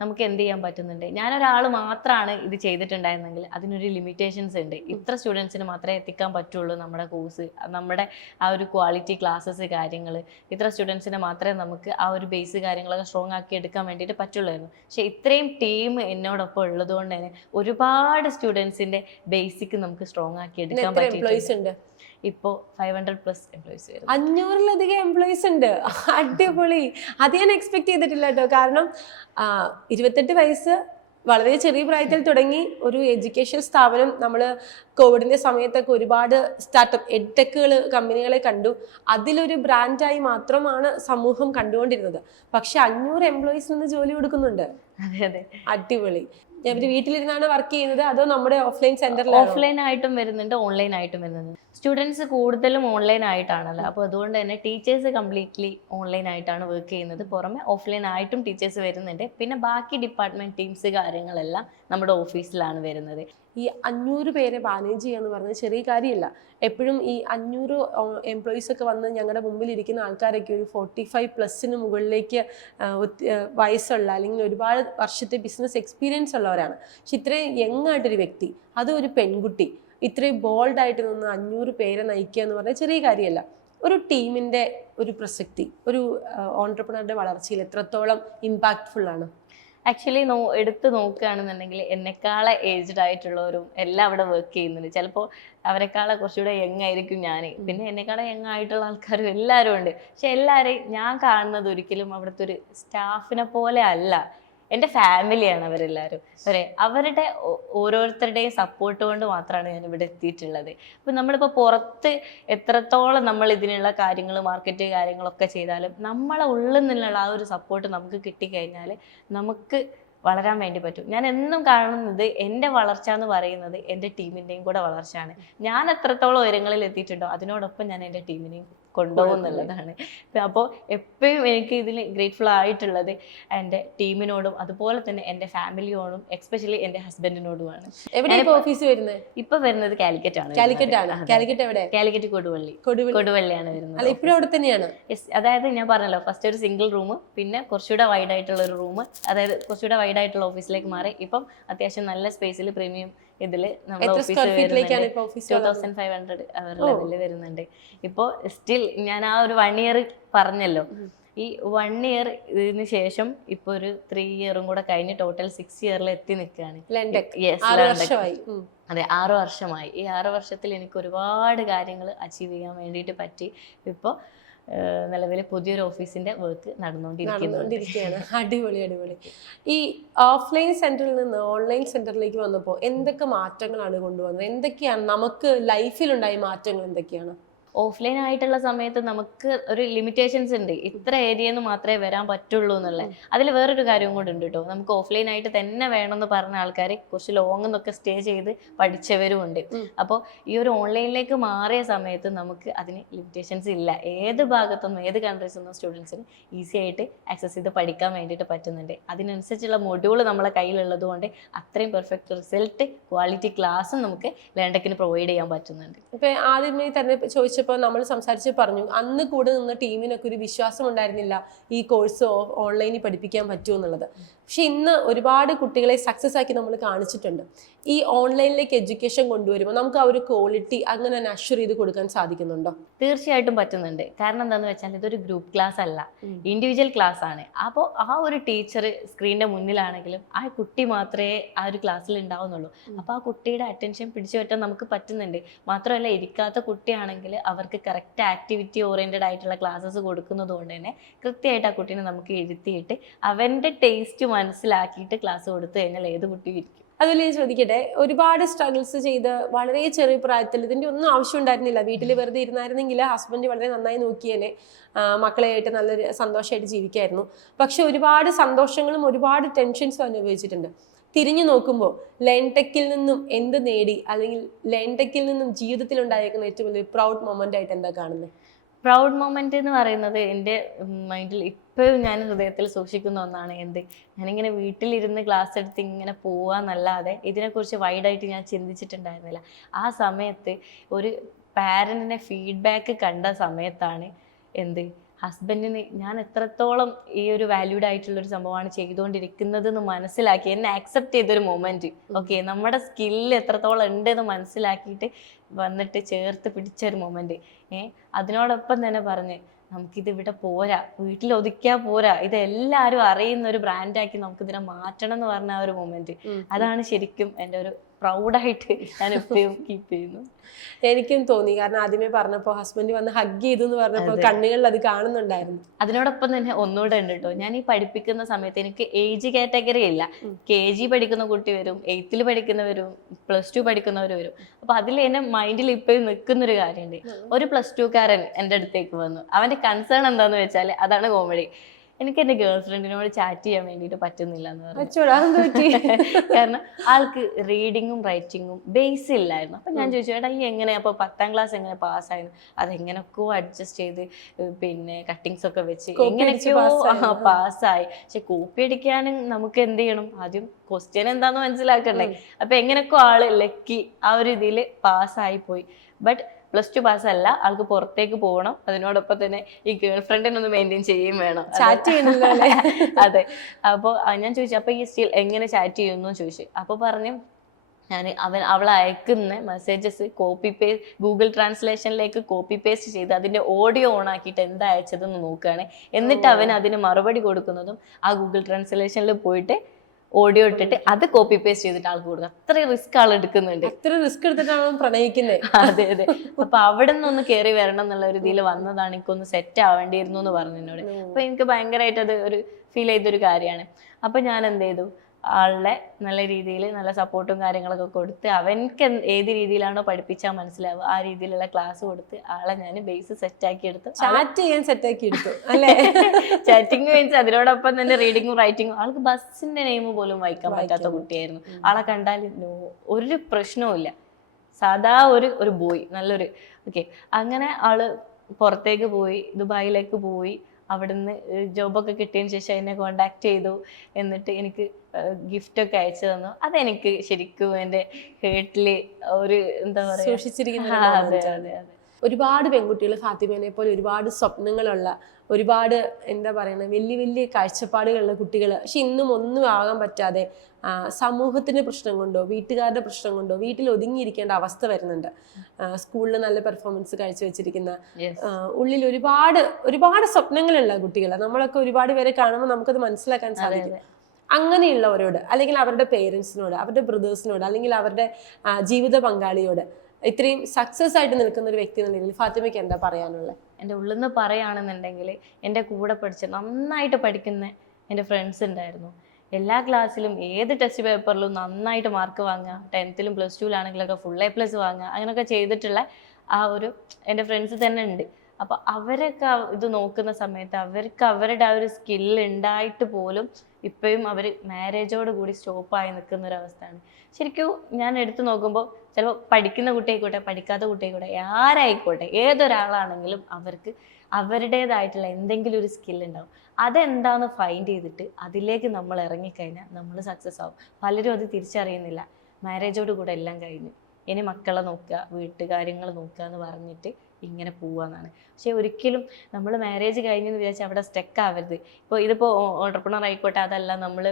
നമുക്ക് എന്ത് ചെയ്യാൻ പറ്റുന്നുണ്ട്? ഞാനൊരാൾ മാത്രമാണ് ഇത് ചെയ്തിട്ടുണ്ടായിരുന്നെങ്കിൽ അതിനൊരു ലിമിറ്റേഷൻസ് ഉണ്ട്. ഇത്ര സ്റ്റുഡൻസിന് മാത്രമേ എത്തിക്കാൻ പറ്റുള്ളൂ നമ്മുടെ കോഴ്സ്, നമ്മുടെ ആ ഒരു ക്വാളിറ്റി ക്ലാസ്സസ് കാര്യങ്ങൾ. ഇത്ര സ്റ്റുഡൻസിനെ മാത്രമേ നമുക്ക് ആ ഒരു ബേസ് കാര്യങ്ങളൊക്കെ സ്ട്രോങ് ആക്കി എടുക്കാൻ വേണ്ടിയിട്ട് പറ്റുള്ളായിരുന്നു. പക്ഷെ ഇത്രയും ടീം എന്നോടൊപ്പം ഉള്ളതുകൊണ്ട് തന്നെ ഒരുപാട് സ്റ്റുഡൻസിന്റെ ബേസിക് നമുക്ക് സ്ട്രോങ് ആക്കി എടുക്കാൻ പറ്റും. ഇപ്പോ 500+ എംപ്ലോയീസ് വരും. 500-ലധികം എംപ്ലോയീസ് ഉണ്ട്. അടിപൊളി. അത് ഞാൻ എക്സ്പെക്ട് ചെയ്തിട്ടില്ല കേട്ടോ. കാരണം 28 വയസ്സ് വളരെ ചെറിയ പ്രായത്തിൽ തുടങ്ങി ഒരു എഡ്യൂക്കേഷൻ സ്ഥാപനം. നമ്മൾ കോവിഡിന്റെ സമയത്തൊക്കെ ഒരുപാട് സ്റ്റാർട്ടപ്പ് എഡ്ടെക്കുകൾ കമ്പനികളെ കണ്ടു. അതിലൊരു ബ്രാൻഡായി മാത്രമാണ് സമൂഹം കണ്ടുകൊണ്ടിരുന്നത്. പക്ഷെ 500 എംപ്ലോയീസിന് നിന്ന് ജോലി കൊടുക്കുന്നുണ്ട്. അതെ. അടിപൊളി. അവര് വീട്ടിലിരുന്നാണ് വർക്ക് ചെയ്യുന്നത് അതോ നമ്മുടെ ഓഫ്ലൈൻ സെന്ററിൽ? ഓഫ്ലൈൻ ആയിട്ടും വരുന്നുണ്ട്, ഓൺലൈൻ ആയിട്ടും വരുന്നുണ്ട്. സ്റ്റുഡൻസ് കൂടുതലും ഓൺലൈൻ ആയിട്ടാണല്ലോ. അപ്പോൾ അതുകൊണ്ട് തന്നെ ടീച്ചേഴ്സ് കംപ്ലീറ്റ്ലി ഓൺലൈൻ ആയിട്ടാണ് വർക്ക് ചെയ്യുന്നത്. പുറമെ ഓഫ്ലൈൻ ആയിട്ടും ടീച്ചേഴ്സ് വരുന്നുണ്ട്. പിന്നെ ബാക്കി ഡിപ്പാർട്ട്മെന്റ് ടീംസ് കാര്യങ്ങളെല്ലാം നമ്മുടെ ഓഫീസിലാണ് വരുന്നത്. ഈ 500 പേരെ മാനേജ് ചെയ്യാന്ന് പറഞ്ഞത് ചെറിയ കാര്യമല്ല. എപ്പോഴും ഈ 500 എംപ്ലോയീസ് ഒക്കെ വന്ന് ഞങ്ങളുടെ മുമ്പിൽ ഇരിക്കുന്ന ആൾക്കാരൊക്കെ ഒരു 45+ മുകളിലേക്ക് വയസ്സുള്ള അല്ലെങ്കിൽ ഒരുപാട് വർഷത്തെ ബിസിനസ് എക്സ്പീരിയൻസ് ഉള്ളവരാണ്. പക്ഷെ ഇത്രയും യങ് ആയിട്ടൊരു വ്യക്തി, അതും ഒരു പെൺകുട്ടി, ഇത്രയും ബോൾഡായിട്ട് നിന്ന് 500 പേരെ നയിക്കുക എന്ന് പറഞ്ഞാൽ ചെറിയ കാര്യമല്ല. ഒരു ടീമിന്റെ ഒരു പ്രസക്തി ഒരു ഓൺട്രപ്രണറുടെ വളർച്ചയിൽ എത്രത്തോളം ഇമ്പാക്ട്ഫുൾ ആണ്? ആക്ച്വലി എടുത്ത് നോക്കുകയാണെന്നുണ്ടെങ്കിൽ എന്നെക്കാളെ ഏജ്ഡ് ആയിട്ടുള്ളവരും എല്ലാം അവിടെ വർക്ക് ചെയ്യുന്നുണ്ട്. ചിലപ്പോൾ അവരെക്കാളെ കുറച്ചുകൂടെ യങ് ആയിരിക്കും ഞാൻ. പിന്നെ എന്നെക്കാളെ യങ് ആയിട്ടുള്ള ആൾക്കാരും എല്ലാവരും ഉണ്ട്. പക്ഷെ എല്ലാവരെയും ഞാൻ കാണുന്നത് ഒരിക്കലും അവിടുത്തെ ഒരു സ്റ്റാഫിനെ പോലെ അല്ല. എൻ്റെ ഫാമിലിയാണ് അവരെല്ലാവരും. അവരുടെ ഓരോരുത്തരുടെയും സപ്പോർട്ട് കൊണ്ട് മാത്രമാണ് ഞാൻ ഇവിടെ എത്തിയിട്ടുള്ളത്. അപ്പം നമ്മളിപ്പോൾ പുറത്ത് എത്രത്തോളം നമ്മൾ ഇതിനുള്ള കാര്യങ്ങൾ മാർക്കറ്റ് കാര്യങ്ങളൊക്കെ ചെയ്താലും നമ്മളെ ഉള്ളിൽ നിന്നുള്ള ആ ഒരു സപ്പോർട്ട് നമുക്ക് കിട്ടിക്കഴിഞ്ഞാൽ നമുക്ക് വളരാൻ വേണ്ടി പറ്റും. ഞാൻ എന്നും കാണുന്നത് എൻ്റെ വളർച്ച എന്ന് പറയുന്നത് എൻ്റെ ടീമിൻ്റെയും കൂടെ വളർച്ചയാണ്. ഞാൻ എത്രത്തോളം ഉയരങ്ങളിൽ എത്തിയിട്ടുണ്ടോ അതിനോടൊപ്പം ഞാൻ എൻ്റെ ടീമിനെയും കൊണ്ടുപോകുന്നുള്ളതാണ്. അപ്പോൾ എപ്പോഴും എനിക്ക് ഇതിൽ ഗ്രേറ്റ്ഫുൾ ആയിട്ടുള്ളത് എൻ്റെ ടീമിനോടും അതുപോലെ തന്നെ എൻ്റെ ഫാമിലിയോടും എസ്പെഷ്യലി എൻ്റെ ഹസ്ബൻഡിനോടുമാണ്. എവിടെയാണ് ഓഫീസ് വരുന്നത്? ഇപ്പൊ വരുന്നത് കാലിക്കറ്റ് ആണ്. കാലിക്കറ്റ് എവിടെ? കാലിക്കറ്റ് കൊടുവള്ളിയാണ് വരുന്നത്. ഇപ്പോഴും അവിടെ തന്നെയാണ്? അതായത് ഞാൻ പറഞ്ഞല്ലോ ഫസ്റ്റ് ഒരു സിംഗിൾ റൂം, പിന്നെ കുറച്ചുകൂടെ വൈഡ് ആയിട്ടുള്ള ഒരു റൂം, അതായത് കുറച്ചുകൂടെ വൈഡ് ആയിട്ടുള്ള ഓഫീസിലേക്ക് മാറി. ഇപ്പം അത്യാവശ്യം നല്ല സ്പേസിൽ പ്രീമിയം ഇതില് നമ്മുടെ ഓഫീസ് 2500 അവർ ലെവലിൽ വരുന്നുണ്ട്. ഇപ്പോ സ്റ്റിൽ ഞാൻ ആ ഒരു 1 ഇയർ പറഞ്ഞല്ലോ, ഈ 1 ഇയർ ഇതിന് ശേഷം ഇപ്പൊ ഒരു 3 ഇയറും കൂടെ കഴിഞ്ഞ് ടോട്ടൽ 6 ഇയറിൽ എത്തി നിൽക്കുകയാണ്. അതെ, 6 വർഷമായി. ഈ 6 വർഷത്തിൽ എനിക്ക് ഒരുപാട് കാര്യങ്ങൾ അച്ചീവ് ചെയ്യാൻ വേണ്ടിയിട്ട് പറ്റി. ഇപ്പോൾ നിലവിൽ പുതിയൊരു ഓഫീസിന്റെ വർക്ക് നടന്നുകൊണ്ടിരിക്കുകയാണ്. അടിപൊളി അടിപൊളി. ഈ ഓഫ്ലൈൻ സെന്ററിൽ നിന്ന് ഓൺലൈൻ സെന്ററിലേക്ക് വന്നപ്പോൾ എന്തൊക്കെ മാറ്റങ്ങളാണ് കൊണ്ടുവന്നത്? എന്തൊക്കെയാണ് നമുക്ക് ലൈഫിലുണ്ടായ മാറ്റങ്ങൾ എന്തൊക്കെയാണ്? ഓഫ്ലൈൻ ആയിട്ടുള്ള സമയത്ത് നമുക്ക് ഒരു ലിമിറ്റേഷൻസ് ഉണ്ട്, ഇത്ര ഏരിയന്ന് മാത്രമേ വരാൻ പറ്റുള്ളൂ എന്നുള്ളത്. അതിൽ വേറൊരു കാര്യം കൂടെ ഉണ്ട് കേട്ടോ. നമുക്ക് ഓഫ്ലൈൻ ആയിട്ട് തന്നെ വേണമെന്ന് പറഞ്ഞ ആൾക്കാർ കുറച്ച് ലോങ് എന്നൊക്കെ സ്റ്റേ ചെയ്ത് പഠിച്ചവരും ഉണ്ട്. അപ്പോൾ ഈ ഒരു ഓൺലൈനിലേക്ക് മാറിയ സമയത്ത് നമുക്ക് അതിന് ലിമിറ്റേഷൻസ് ഇല്ല. ഏത് ഭാഗത്തുനിന്നും ഏത് കൺട്രീസിൽ നിന്നും സ്റ്റുഡൻസിന് ഈസി ആയിട്ട് ആക്സസ് ചെയ്ത് പഠിക്കാൻ വേണ്ടിയിട്ട് പറ്റുന്നുണ്ട്. അതിനനുസരിച്ചുള്ള മൊഡ്യൂൾ നമ്മളെ കയ്യിലുള്ളത് കൊണ്ട് അത്രയും പെർഫെക്റ്റ് റിസൾട്ട്, ക്വാളിറ്റി ക്ലാസ്സും നമുക്ക് ലേൺടെക്കിന് പ്രൊവൈഡ് ചെയ്യാൻ പറ്റുന്നുണ്ട്. ഇപ്പൊ ആദ്യമേ തന്നെ ചോദിച്ചപ്പോൾ നമ്മൾ സംസാരിച്ച് പറഞ്ഞു, അന്ന് കൂടെ നിന്ന ടീമിനൊക്കെ ഒരു വിശ്വാസം ഉണ്ടായിരുന്നില്ല ഈ കോഴ്സ് ഓൺലൈനിൽ പഠിപ്പിക്കാൻ പറ്റുമെന്നുള്ളത്. പക്ഷെ ഇന്ന് ഒരുപാട് കുട്ടികളെ സക്സസ് ആക്കി നമ്മൾ കാണിച്ചിട്ടുണ്ട്. ഈ ഓൺലൈനിലേക്ക് എഡ്യൂക്കേഷൻ കൊണ്ടുവരുമ്പോൾ നമുക്ക് ആ ഒരു ക്വാളിറ്റി അങ്ങനെ നഷ്വർ ചെയ്ത് കൊടുക്കാൻ സാധിക്കുന്നുണ്ടോ? തീർച്ചയായിട്ടും പറ്റുന്നുണ്ട്. കാരണം എന്താണെന്ന് വെച്ചാൽ ഇതൊരു ഗ്രൂപ്പ് ക്ലാസ് അല്ല, ഇൻഡിവിജ്വൽ ക്ലാസ് ആണ്. അപ്പോൾ ആ ഒരു ടീച്ചർ സ്ക്രീനിന്റെ മുന്നിലാണെങ്കിലും ആ കുട്ടി മാത്രമേ ആ ഒരു ക്ലാസ്സിൽ ഉണ്ടാവുന്നുള്ളൂ. അപ്പോൾ ആ കുട്ടിയുടെ അറ്റൻഷൻ പിടിച്ചു പറ്റാൻ നമുക്ക് പറ്റുന്നുണ്ട്. മാത്രമല്ല, ഇരിക്കാത്ത കുട്ടിയാണെങ്കിൽ അവർക്ക് കറക്റ്റ് ആക്ടിവിറ്റി ഓറിയന്റഡ് ആയിട്ടുള്ള ക്ലാസ്സസ് കൊടുക്കുന്നത് കൊണ്ട് തന്നെ കൃത്യമായിട്ട് ആ കുട്ടീനെ നമുക്ക് ഇരുത്തിയിട്ട് അവൻ്റെ ടേസ്റ്റ് മനസ്സിലാക്കിയിട്ട് ക്ലാസ് കൊടുത്തു കഴിഞ്ഞാൽ ഏത് കുട്ടിയും ഇരിക്കും. അതുപോലെ ഞാൻ ചോദിക്കട്ടെ, ഒരുപാട് സ്ട്രഗിൾസ് ചെയ്ത് വളരെ ചെറിയ പ്രായത്തിൽ ഇതിന്റെ ഒന്നും ആവശ്യം ഉണ്ടായിരുന്നില്ല, വീട്ടിൽ വെറുതെ ഇരുന്നായിരുന്നെങ്കിൽ ഹസ്ബൻഡ് വളരെ നന്നായി നോക്കിയേനെ, മക്കളെയായിട്ട് നല്ലൊരു സന്തോഷമായിട്ട് ജീവിക്കായിരുന്നു. പക്ഷെ ഒരുപാട് സന്തോഷങ്ങളും ഒരുപാട് ടെൻഷൻസും അനുഭവിച്ചിട്ടുണ്ട്. തിരിഞ്ഞു നോക്കുമ്പോൾ ലേൺടെക്കിൽ നിന്നും എന്ത് നേടി, അല്ലെങ്കിൽ ലേൺടെക്കിൽ നിന്നും ജീവിതത്തിൽ ഉണ്ടായിരിക്കുന്ന ഏറ്റവും വലിയ പ്രൗഡ് മൊമെന്റ് ആയിട്ട് എന്താ കാണുന്നത്? പ്രൗഡ് മൊമെന്റ് എന്ന് പറയുന്നത് എൻ്റെ മൈൻഡിൽ ഇപ്പോഴും ഞാൻ ഹൃദയത്തിൽ സൂക്ഷിക്കുന്ന ഒന്നാണ്. ഞാനിങ്ങനെ വീട്ടിലിരുന്ന് ക്ലാസ് എടുത്ത് ഇങ്ങനെ പോവാന്നല്ലാതെ ഇതിനെക്കുറിച്ച് വൈഡായിട്ട് ഞാൻ ചിന്തിച്ചിട്ടുണ്ടായിരുന്നില്ല. ആ സമയത്ത് ഒരു പാരന്റിന്റെ ഫീഡ്ബാക്ക് കണ്ട സമയത്താണ് ഹസ്ബൻഡിന് ഞാൻ എത്രത്തോളം ഈ ഒരു വാല്യൂഡ് ആയിട്ടുള്ള ഒരു സംഭവമാണ് ചെയ്തുകൊണ്ടിരിക്കുന്നത് എന്ന് മനസ്സിലാക്കി എന്നെ ആക്സെപ്റ്റ് ചെയ്തൊരു മൊമെന്റ്. ഓക്കെ, നമ്മുടെ സ്കില്ല് എത്രത്തോളം ഉണ്ട് എന്ന് മനസ്സിലാക്കിയിട്ട് വന്നിട്ട് ചേർത്ത് പിടിച്ച ഒരു മൊമെന്റ്. അതിനോടൊപ്പം തന്നെ പറഞ്ഞ് നമുക്കിത് ഇവിടെ പോരാ, വീട്ടിൽ ഒതുക്കിയാൽ പോരാ, ഇത് എല്ലാവരും അറിയുന്ന ഒരു ബ്രാൻഡാക്കി നമുക്കിതിനെ മാറ്റണം എന്ന് പറഞ്ഞ ആ ഒരു മൊമെന്റ്, അതാണ് ശരിക്കും എൻ്റെ ഒരു പ്രൗഡായിട്ട് ഞാൻ എപ്പോഴും കീപ്പ് ചെയ്യുന്നു. എനിക്കും തോന്നി, കാരണം ആദ്യമേ പറഞ്ഞപ്പോ ഹസ്ബൻഡ് വന്ന് ഹഗ് ചെയ്തു എന്ന് പറഞ്ഞപ്പോ കണ്ണുകളിൽ അത് കാണുന്നുണ്ടായിരുന്നു. അതിനോടൊപ്പം തന്നെ ഒന്നുകൂടെ ഉണ്ട് കേട്ടോ, ഞാൻ ഈ പഠിപ്പിക്കുന്ന സമയത്ത് എനിക്ക് ഏജ് കാറ്റഗറി ഇല്ല. KG പഠിക്കുന്ന കുട്ടി വരും, 8th പഠിക്കുന്നവരും, +2 പഠിക്കുന്നവർ വരും. അപ്പൊ അതിൽ എന്നെ മൈൻഡിൽ ഇപ്പോഴും നിൽക്കുന്നൊരു കാര്യമുണ്ട്. ഒരു +2കാരൻ എൻ്റെ അടുത്തേക്ക് വന്നു. അവന്റെ കൺസേൺ എന്താന്ന് വെച്ചാൽ, അതാണ് കോമഡി, എനിക്ക് എൻ്റെ ഗേൾ ഫ്രണ്ടിനോട് ചാറ്റ് ചെയ്യാൻ വേണ്ടിയിട്ട് പറ്റുന്നില്ല എന്ന് പറഞ്ഞു. കാരണം ആൾക്ക് റീഡിങ്ങും റൈറ്റിങ്ങും ബേസ് ഇല്ലായിരുന്നു. അപ്പൊ ഞാൻ ചോദിച്ചു, ഏട്ടാ ഈ എങ്ങനെയാ അപ്പൊ 10th ക്ലാസ് എങ്ങനെ പാസ്സായിരുന്നു? അതെങ്ങനെയൊക്കെയോ അഡ്ജസ്റ്റ് ചെയ്ത് പിന്നെ കട്ടിങ്സ് ഒക്കെ വെച്ച് എങ്ങനെയൊക്കെയോ പാസ്സായി. പക്ഷെ കോപ്പി അടിക്കാനും നമുക്ക് എന്ത് ചെയ്യണം, ആദ്യം ക്വസ്റ്റ്യൻ എന്താന്ന് മനസ്സിലാക്കണ്ടേ. അപ്പൊ എങ്ങനെയൊക്കെ ആള് ലക്കി ആ ഒരു ഇതിൽ പാസ്സായി പോയി. ബട്ട് +2 പാസ്സല്ല, ആൾക്ക് പുറത്തേക്ക് പോകണം. അതിനോടൊപ്പം തന്നെ ഈ ഗേൾ ഫ്രണ്ടിനൊന്ന് മെയിൻറ്റെയിൻ ചെയ്യും വേണം, ചാറ്റ് ചെയ്യണല്ലോ. അതെ. അപ്പോൾ ഞാൻ ചോദിച്ചു, അപ്പൊ ഈ സ്റ്റിൽ എങ്ങനെ ചാറ്റ് ചെയ്യുന്നു ചോദിച്ചു. അപ്പൊ പറഞ്ഞു, അവൾ അയക്കുന്ന മെസ്സേജസ് കോപ്പി പേസ്റ്റ് ഗൂഗിൾ ട്രാൻസ്ലേഷനിലേക്ക് കോപ്പി പേസ്റ്റ് ചെയ്ത് അതിന്റെ ഓഡിയോ ഓൺ ആക്കിയിട്ട് എന്താ അയച്ചതെന്ന് നോക്കുകയാണ്. എന്നിട്ട് അവൻ അതിന് മറുപടി കൊടുക്കുന്നതും ആ ഗൂഗിൾ ട്രാൻസ്ലേഷനിൽ പോയിട്ട് ഓഡിയോ ഇട്ടിട്ട് അത് കോപ്പി പേസ്റ്റ് ചെയ്തിട്ട് ആൾക്ക് കൊടുക്കുക. അത്രയും റിസ്ക് ആൾ എടുക്കുന്നുണ്ട്. അത്ര റിസ്ക് എടുത്തിട്ടാണ് പ്രണയിക്കുന്നത്. അതെ അതെ. അപ്പൊ അവിടെ നിന്നൊന്ന് കയറി വരണം എന്നുള്ള ഒരു ഇതിൽ വന്നതാണ്, എനിക്കൊന്ന് സെറ്റ് ആവേണ്ടിയിരുന്നു എന്ന് പറഞ്ഞു എന്നോട്. അപ്പൊ എനിക്ക് ഭയങ്കരമായിട്ട് അത് ഒരു ഫീൽ ചെയ്തൊരു കാര്യമാണ്. അപ്പൊ ഞാൻ എന്ത് ചെയ്തു, ആളെ നല്ല രീതിയിൽ നല്ല സപ്പോർട്ടും കാര്യങ്ങളൊക്കെ കൊടുത്ത് അവൻക്ക് ഏത് രീതിയിലാണോ പഠിപ്പിച്ചാൽ മനസ്സിലാവുക ആ രീതിയിലുള്ള ക്ലാസ് കൊടുത്ത് ആളെ ഞാൻ ബേസ് സെറ്റാക്കി എടുത്തു. ചാറ്റ് ചെയ്യാൻ സെറ്റാക്കി എടുത്തു അല്ലേ? ചാറ്റിങ് മീൻസ് അതിനോടൊപ്പം തന്നെ റീഡിങ്ങും റൈറ്റിങ്ങും. ആൾക്ക് ബസ്സിന്റെ നെയിം പോലും വായിക്കാൻ പറ്റാത്ത കുട്ടിയായിരുന്നു. ആളെ കണ്ടാൽ ഒരു പ്രശ്നവും സാധാ ഒരു ബോയ്, നല്ലൊരു ഓക്കെ. അങ്ങനെ ആള് പുറത്തേക്ക് പോയി, ദുബായിലേക്ക് പോയി. അവിടുന്ന് ജോബൊക്കെ കിട്ടിയതിന് ശേഷം എന്നെ കോണ്ടാക്ട് ചെയ്തു. എന്നിട്ട് എനിക്ക് ഗിഫ്റ്റൊക്കെ അയച്ചു തന്നു. അതെനിക്ക് ശരിക്കും എൻ്റെ ഹേർട്ടില് ഒരു എന്താ പറയുക സൂക്ഷിച്ചിരിക്കുന്ന. ഒരുപാട് പെൺകുട്ടികൾ ഫാത്തിമേനെ പോലെ ഒരുപാട് സ്വപ്നങ്ങളുള്ള, ഒരുപാട് എന്താ പറയുന്നത് വലിയ വലിയ കാഴ്ചപ്പാടുകളുള്ള കുട്ടികൾ, പക്ഷെ ഇന്നും ഒന്നും ആകാൻ പറ്റാതെ സമൂഹത്തിന്റെ പ്രശ്നം കൊണ്ടോ വീട്ടുകാരുടെ പ്രശ്നം കൊണ്ടോ വീട്ടിൽ ഒതുങ്ങിയിരിക്കേണ്ട അവസ്ഥ വരുന്നുണ്ട്. സ്കൂളിൽ നല്ല പെർഫോമൻസ് കാഴ്ചവെച്ചിരിക്കുന്ന, ഉള്ളിൽ ഒരുപാട് ഒരുപാട് സ്വപ്നങ്ങളുള്ള കുട്ടികൾ, നമ്മളൊക്കെ ഒരുപാട് പേരെ കാണുമ്പോൾ നമുക്കത് മനസ്സിലാക്കാൻ സാധിക്കും. അങ്ങനെയുള്ളവരോട്, അല്ലെങ്കിൽ അവരുടെ പേരൻസിനോട്, അവരുടെ ബ്രദേഴ്സിനോട്, അല്ലെങ്കിൽ അവരുടെ ജീവിത പങ്കാളിയോട് ഇത്രയും സക്സസ് ആയിട്ട് നിൽക്കുന്ന ഒരു വ്യക്തി എന്ന രീതിയിൽ ഫാത്തിമയ്ക്ക് എന്താ പറയാനുള്ളത്? എൻ്റെ ഉള്ളിൽ നിന്ന് പറയുകയാണെന്നുണ്ടെങ്കിൽ എൻ്റെ കൂടെ പഠിച്ച നന്നായിട്ട് പഠിക്കുന്ന എൻ്റെ ഫ്രണ്ട്സ് ഉണ്ടായിരുന്നു. എല്ലാ ക്ലാസ്സിലും ഏത് ടെസ്റ്റ് പേപ്പറിലും നന്നായിട്ട് മാർക്ക് വാങ്ങുക, 10th പ്ലസ് 2 ഫുൾ A+ വാങ്ങുക, അങ്ങനെയൊക്കെ ചെയ്തിട്ടുള്ള ആ ഒരു എൻ്റെ ഫ്രണ്ട്സ് തന്നെ ഉണ്ട്. അപ്പോൾ അവരൊക്കെ ഇത് നോക്കുന്ന സമയത്ത് അവർക്ക് അവരുടെ ആ ഒരു സ്കില്ല് ഉണ്ടായിട്ട് പോലും ഇപ്പോഴും അവർ മാരേജോട് കൂടി സ്റ്റോപ്പായി നിൽക്കുന്ന ഒരു അവസ്ഥയാണ്. ശരിക്കും ഞാൻ എടുത്തു നോക്കുമ്പോൾ ചിലപ്പോൾ പഠിക്കുന്ന കുട്ടിയായിക്കോട്ടെ, പഠിക്കാത്ത കുട്ടിയായിക്കോട്ടെ, ആരായിക്കോട്ടെ, ഏതൊരാളാണെങ്കിലും അവർക്ക് അവരുടേതായിട്ടുള്ള എന്തെങ്കിലും ഒരു സ്കിൽ ഉണ്ടാവും. അതെന്താന്ന് ഫൈൻഡ് ചെയ്തിട്ട് അതിലേക്ക് നമ്മൾ ഇറങ്ങിക്കഴിഞ്ഞാൽ നമ്മൾ സക്സസ് ആവും. പലരും അത് തിരിച്ചറിയുന്നില്ല. മാരേജോട് കൂടെ എല്ലാം കഴിഞ്ഞു, ഇനി മക്കളെ നോക്കുക, വീട്ടുകാര്യങ്ങൾ നോക്കുക എന്ന് പറഞ്ഞിട്ട് ഇങ്ങനെ പോവാന്നാണ്. പക്ഷെ ഒരിക്കലും നമ്മൾ മാരേജ് കഴിഞ്ഞെന്ന് വിചാരിച്ച് അവിടെ സ്റ്റക്ക് ആവരുത്. ഇപ്പോൾ ഇതിപ്പോൾ ഓൺട്രപ്രണർ ആയിക്കോട്ടെ, അതല്ല നമ്മൾ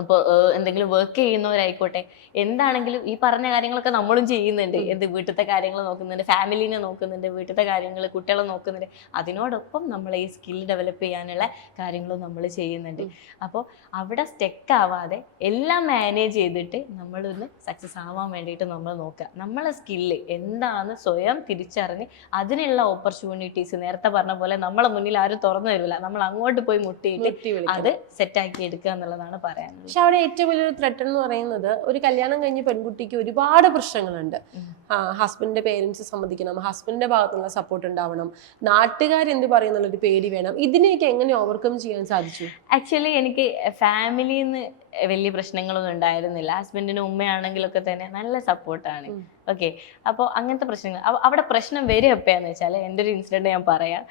അപ്പോൾ എന്തെങ്കിലും വർക്ക് ചെയ്യുന്നവരായിക്കോട്ടെ, എന്താണെങ്കിലും ഈ പറഞ്ഞ കാര്യങ്ങളൊക്കെ നമ്മളും ചെയ്യുന്നുണ്ട്. വീട്ടിലത്തെ കാര്യങ്ങൾ നോക്കുന്നുണ്ട്, ഫാമിലിനെ നോക്കുന്നുണ്ട്, വീട്ടിലത്തെ കാര്യങ്ങൾ, കുട്ടികളെ നോക്കുന്നുണ്ട്. അതിനോടൊപ്പം നമ്മൾ ഈ സ്കിൽ ഡെവലപ്പ് ചെയ്യാനുള്ള കാര്യങ്ങളും നമ്മൾ ചെയ്യുന്നുണ്ട്. അപ്പോൾ അവിടെ സ്റ്റക്ക് ആവാതെ എല്ലാം മാനേജ് ചെയ്തിട്ട് നമ്മളൊന്ന് സക്സസ് ആവാൻ വേണ്ടിയിട്ട് നമ്മൾ നോക്കുക. നമ്മളെ സ്കില്ല് എന്താണെന്ന് സ്വയം തിരിച്ചറിഞ്ഞ് അതിനുള്ള ഓപ്പർച്യൂണിറ്റീസ് നേരത്തെ പറഞ്ഞ പോലെ നമ്മളെ മുന്നിൽ ആരും തുറന്നു തരില്ല, നമ്മൾ അങ്ങോട്ട് പോയി മുട്ടിയിട്ട് അത് സെറ്റാക്കി എടുക്കുക എന്നുള്ളതാണ് പറയാൻ. പക്ഷെ അവിടെ ഏറ്റവും വലിയൊരു ത്രെട്ട് എന്ന് പറയുന്നത്, ഒരു കല്യാണം കഴിഞ്ഞ പെൺകുട്ടിക്ക് ഒരുപാട് പ്രശ്നങ്ങളുണ്ട്. ഹസ്ബൻഡിന്റെ പേരൻസ് സമ്മതിക്കണം, ഹസ്ബൻഡിന്റെ ഭാഗത്തുനിന്നുള്ള സപ്പോർട്ട് ഉണ്ടാവണം, നാട്ടുകാരെന്ത് പറയുന്നുള്ളൊരു പേടി വേണം. ഇതിനെയൊക്കെ എങ്ങനെ ഓവർകം ചെയ്യാൻ സാധിച്ചു? ആക്ച്വലി എനിക്ക് ഫാമിലിയിൽ നിന്ന് വലിയ പ്രശ്നങ്ങളൊന്നും ഉണ്ടായിരുന്നില്ല. ഹസ്ബൻഡിന് ഉമ്മയാണെങ്കിലൊക്കെ തന്നെ നല്ല സപ്പോർട്ടാണ്. ഓക്കെ, അപ്പോൾ അങ്ങനത്തെ പ്രശ്നങ്ങൾ അവിടെ പ്രശ്നം വരും എപ്പോഴാന്ന് വെച്ചാൽ, എൻ്റെ ഒരു ഇൻസിഡന്റ് ഞാൻ പറയാം.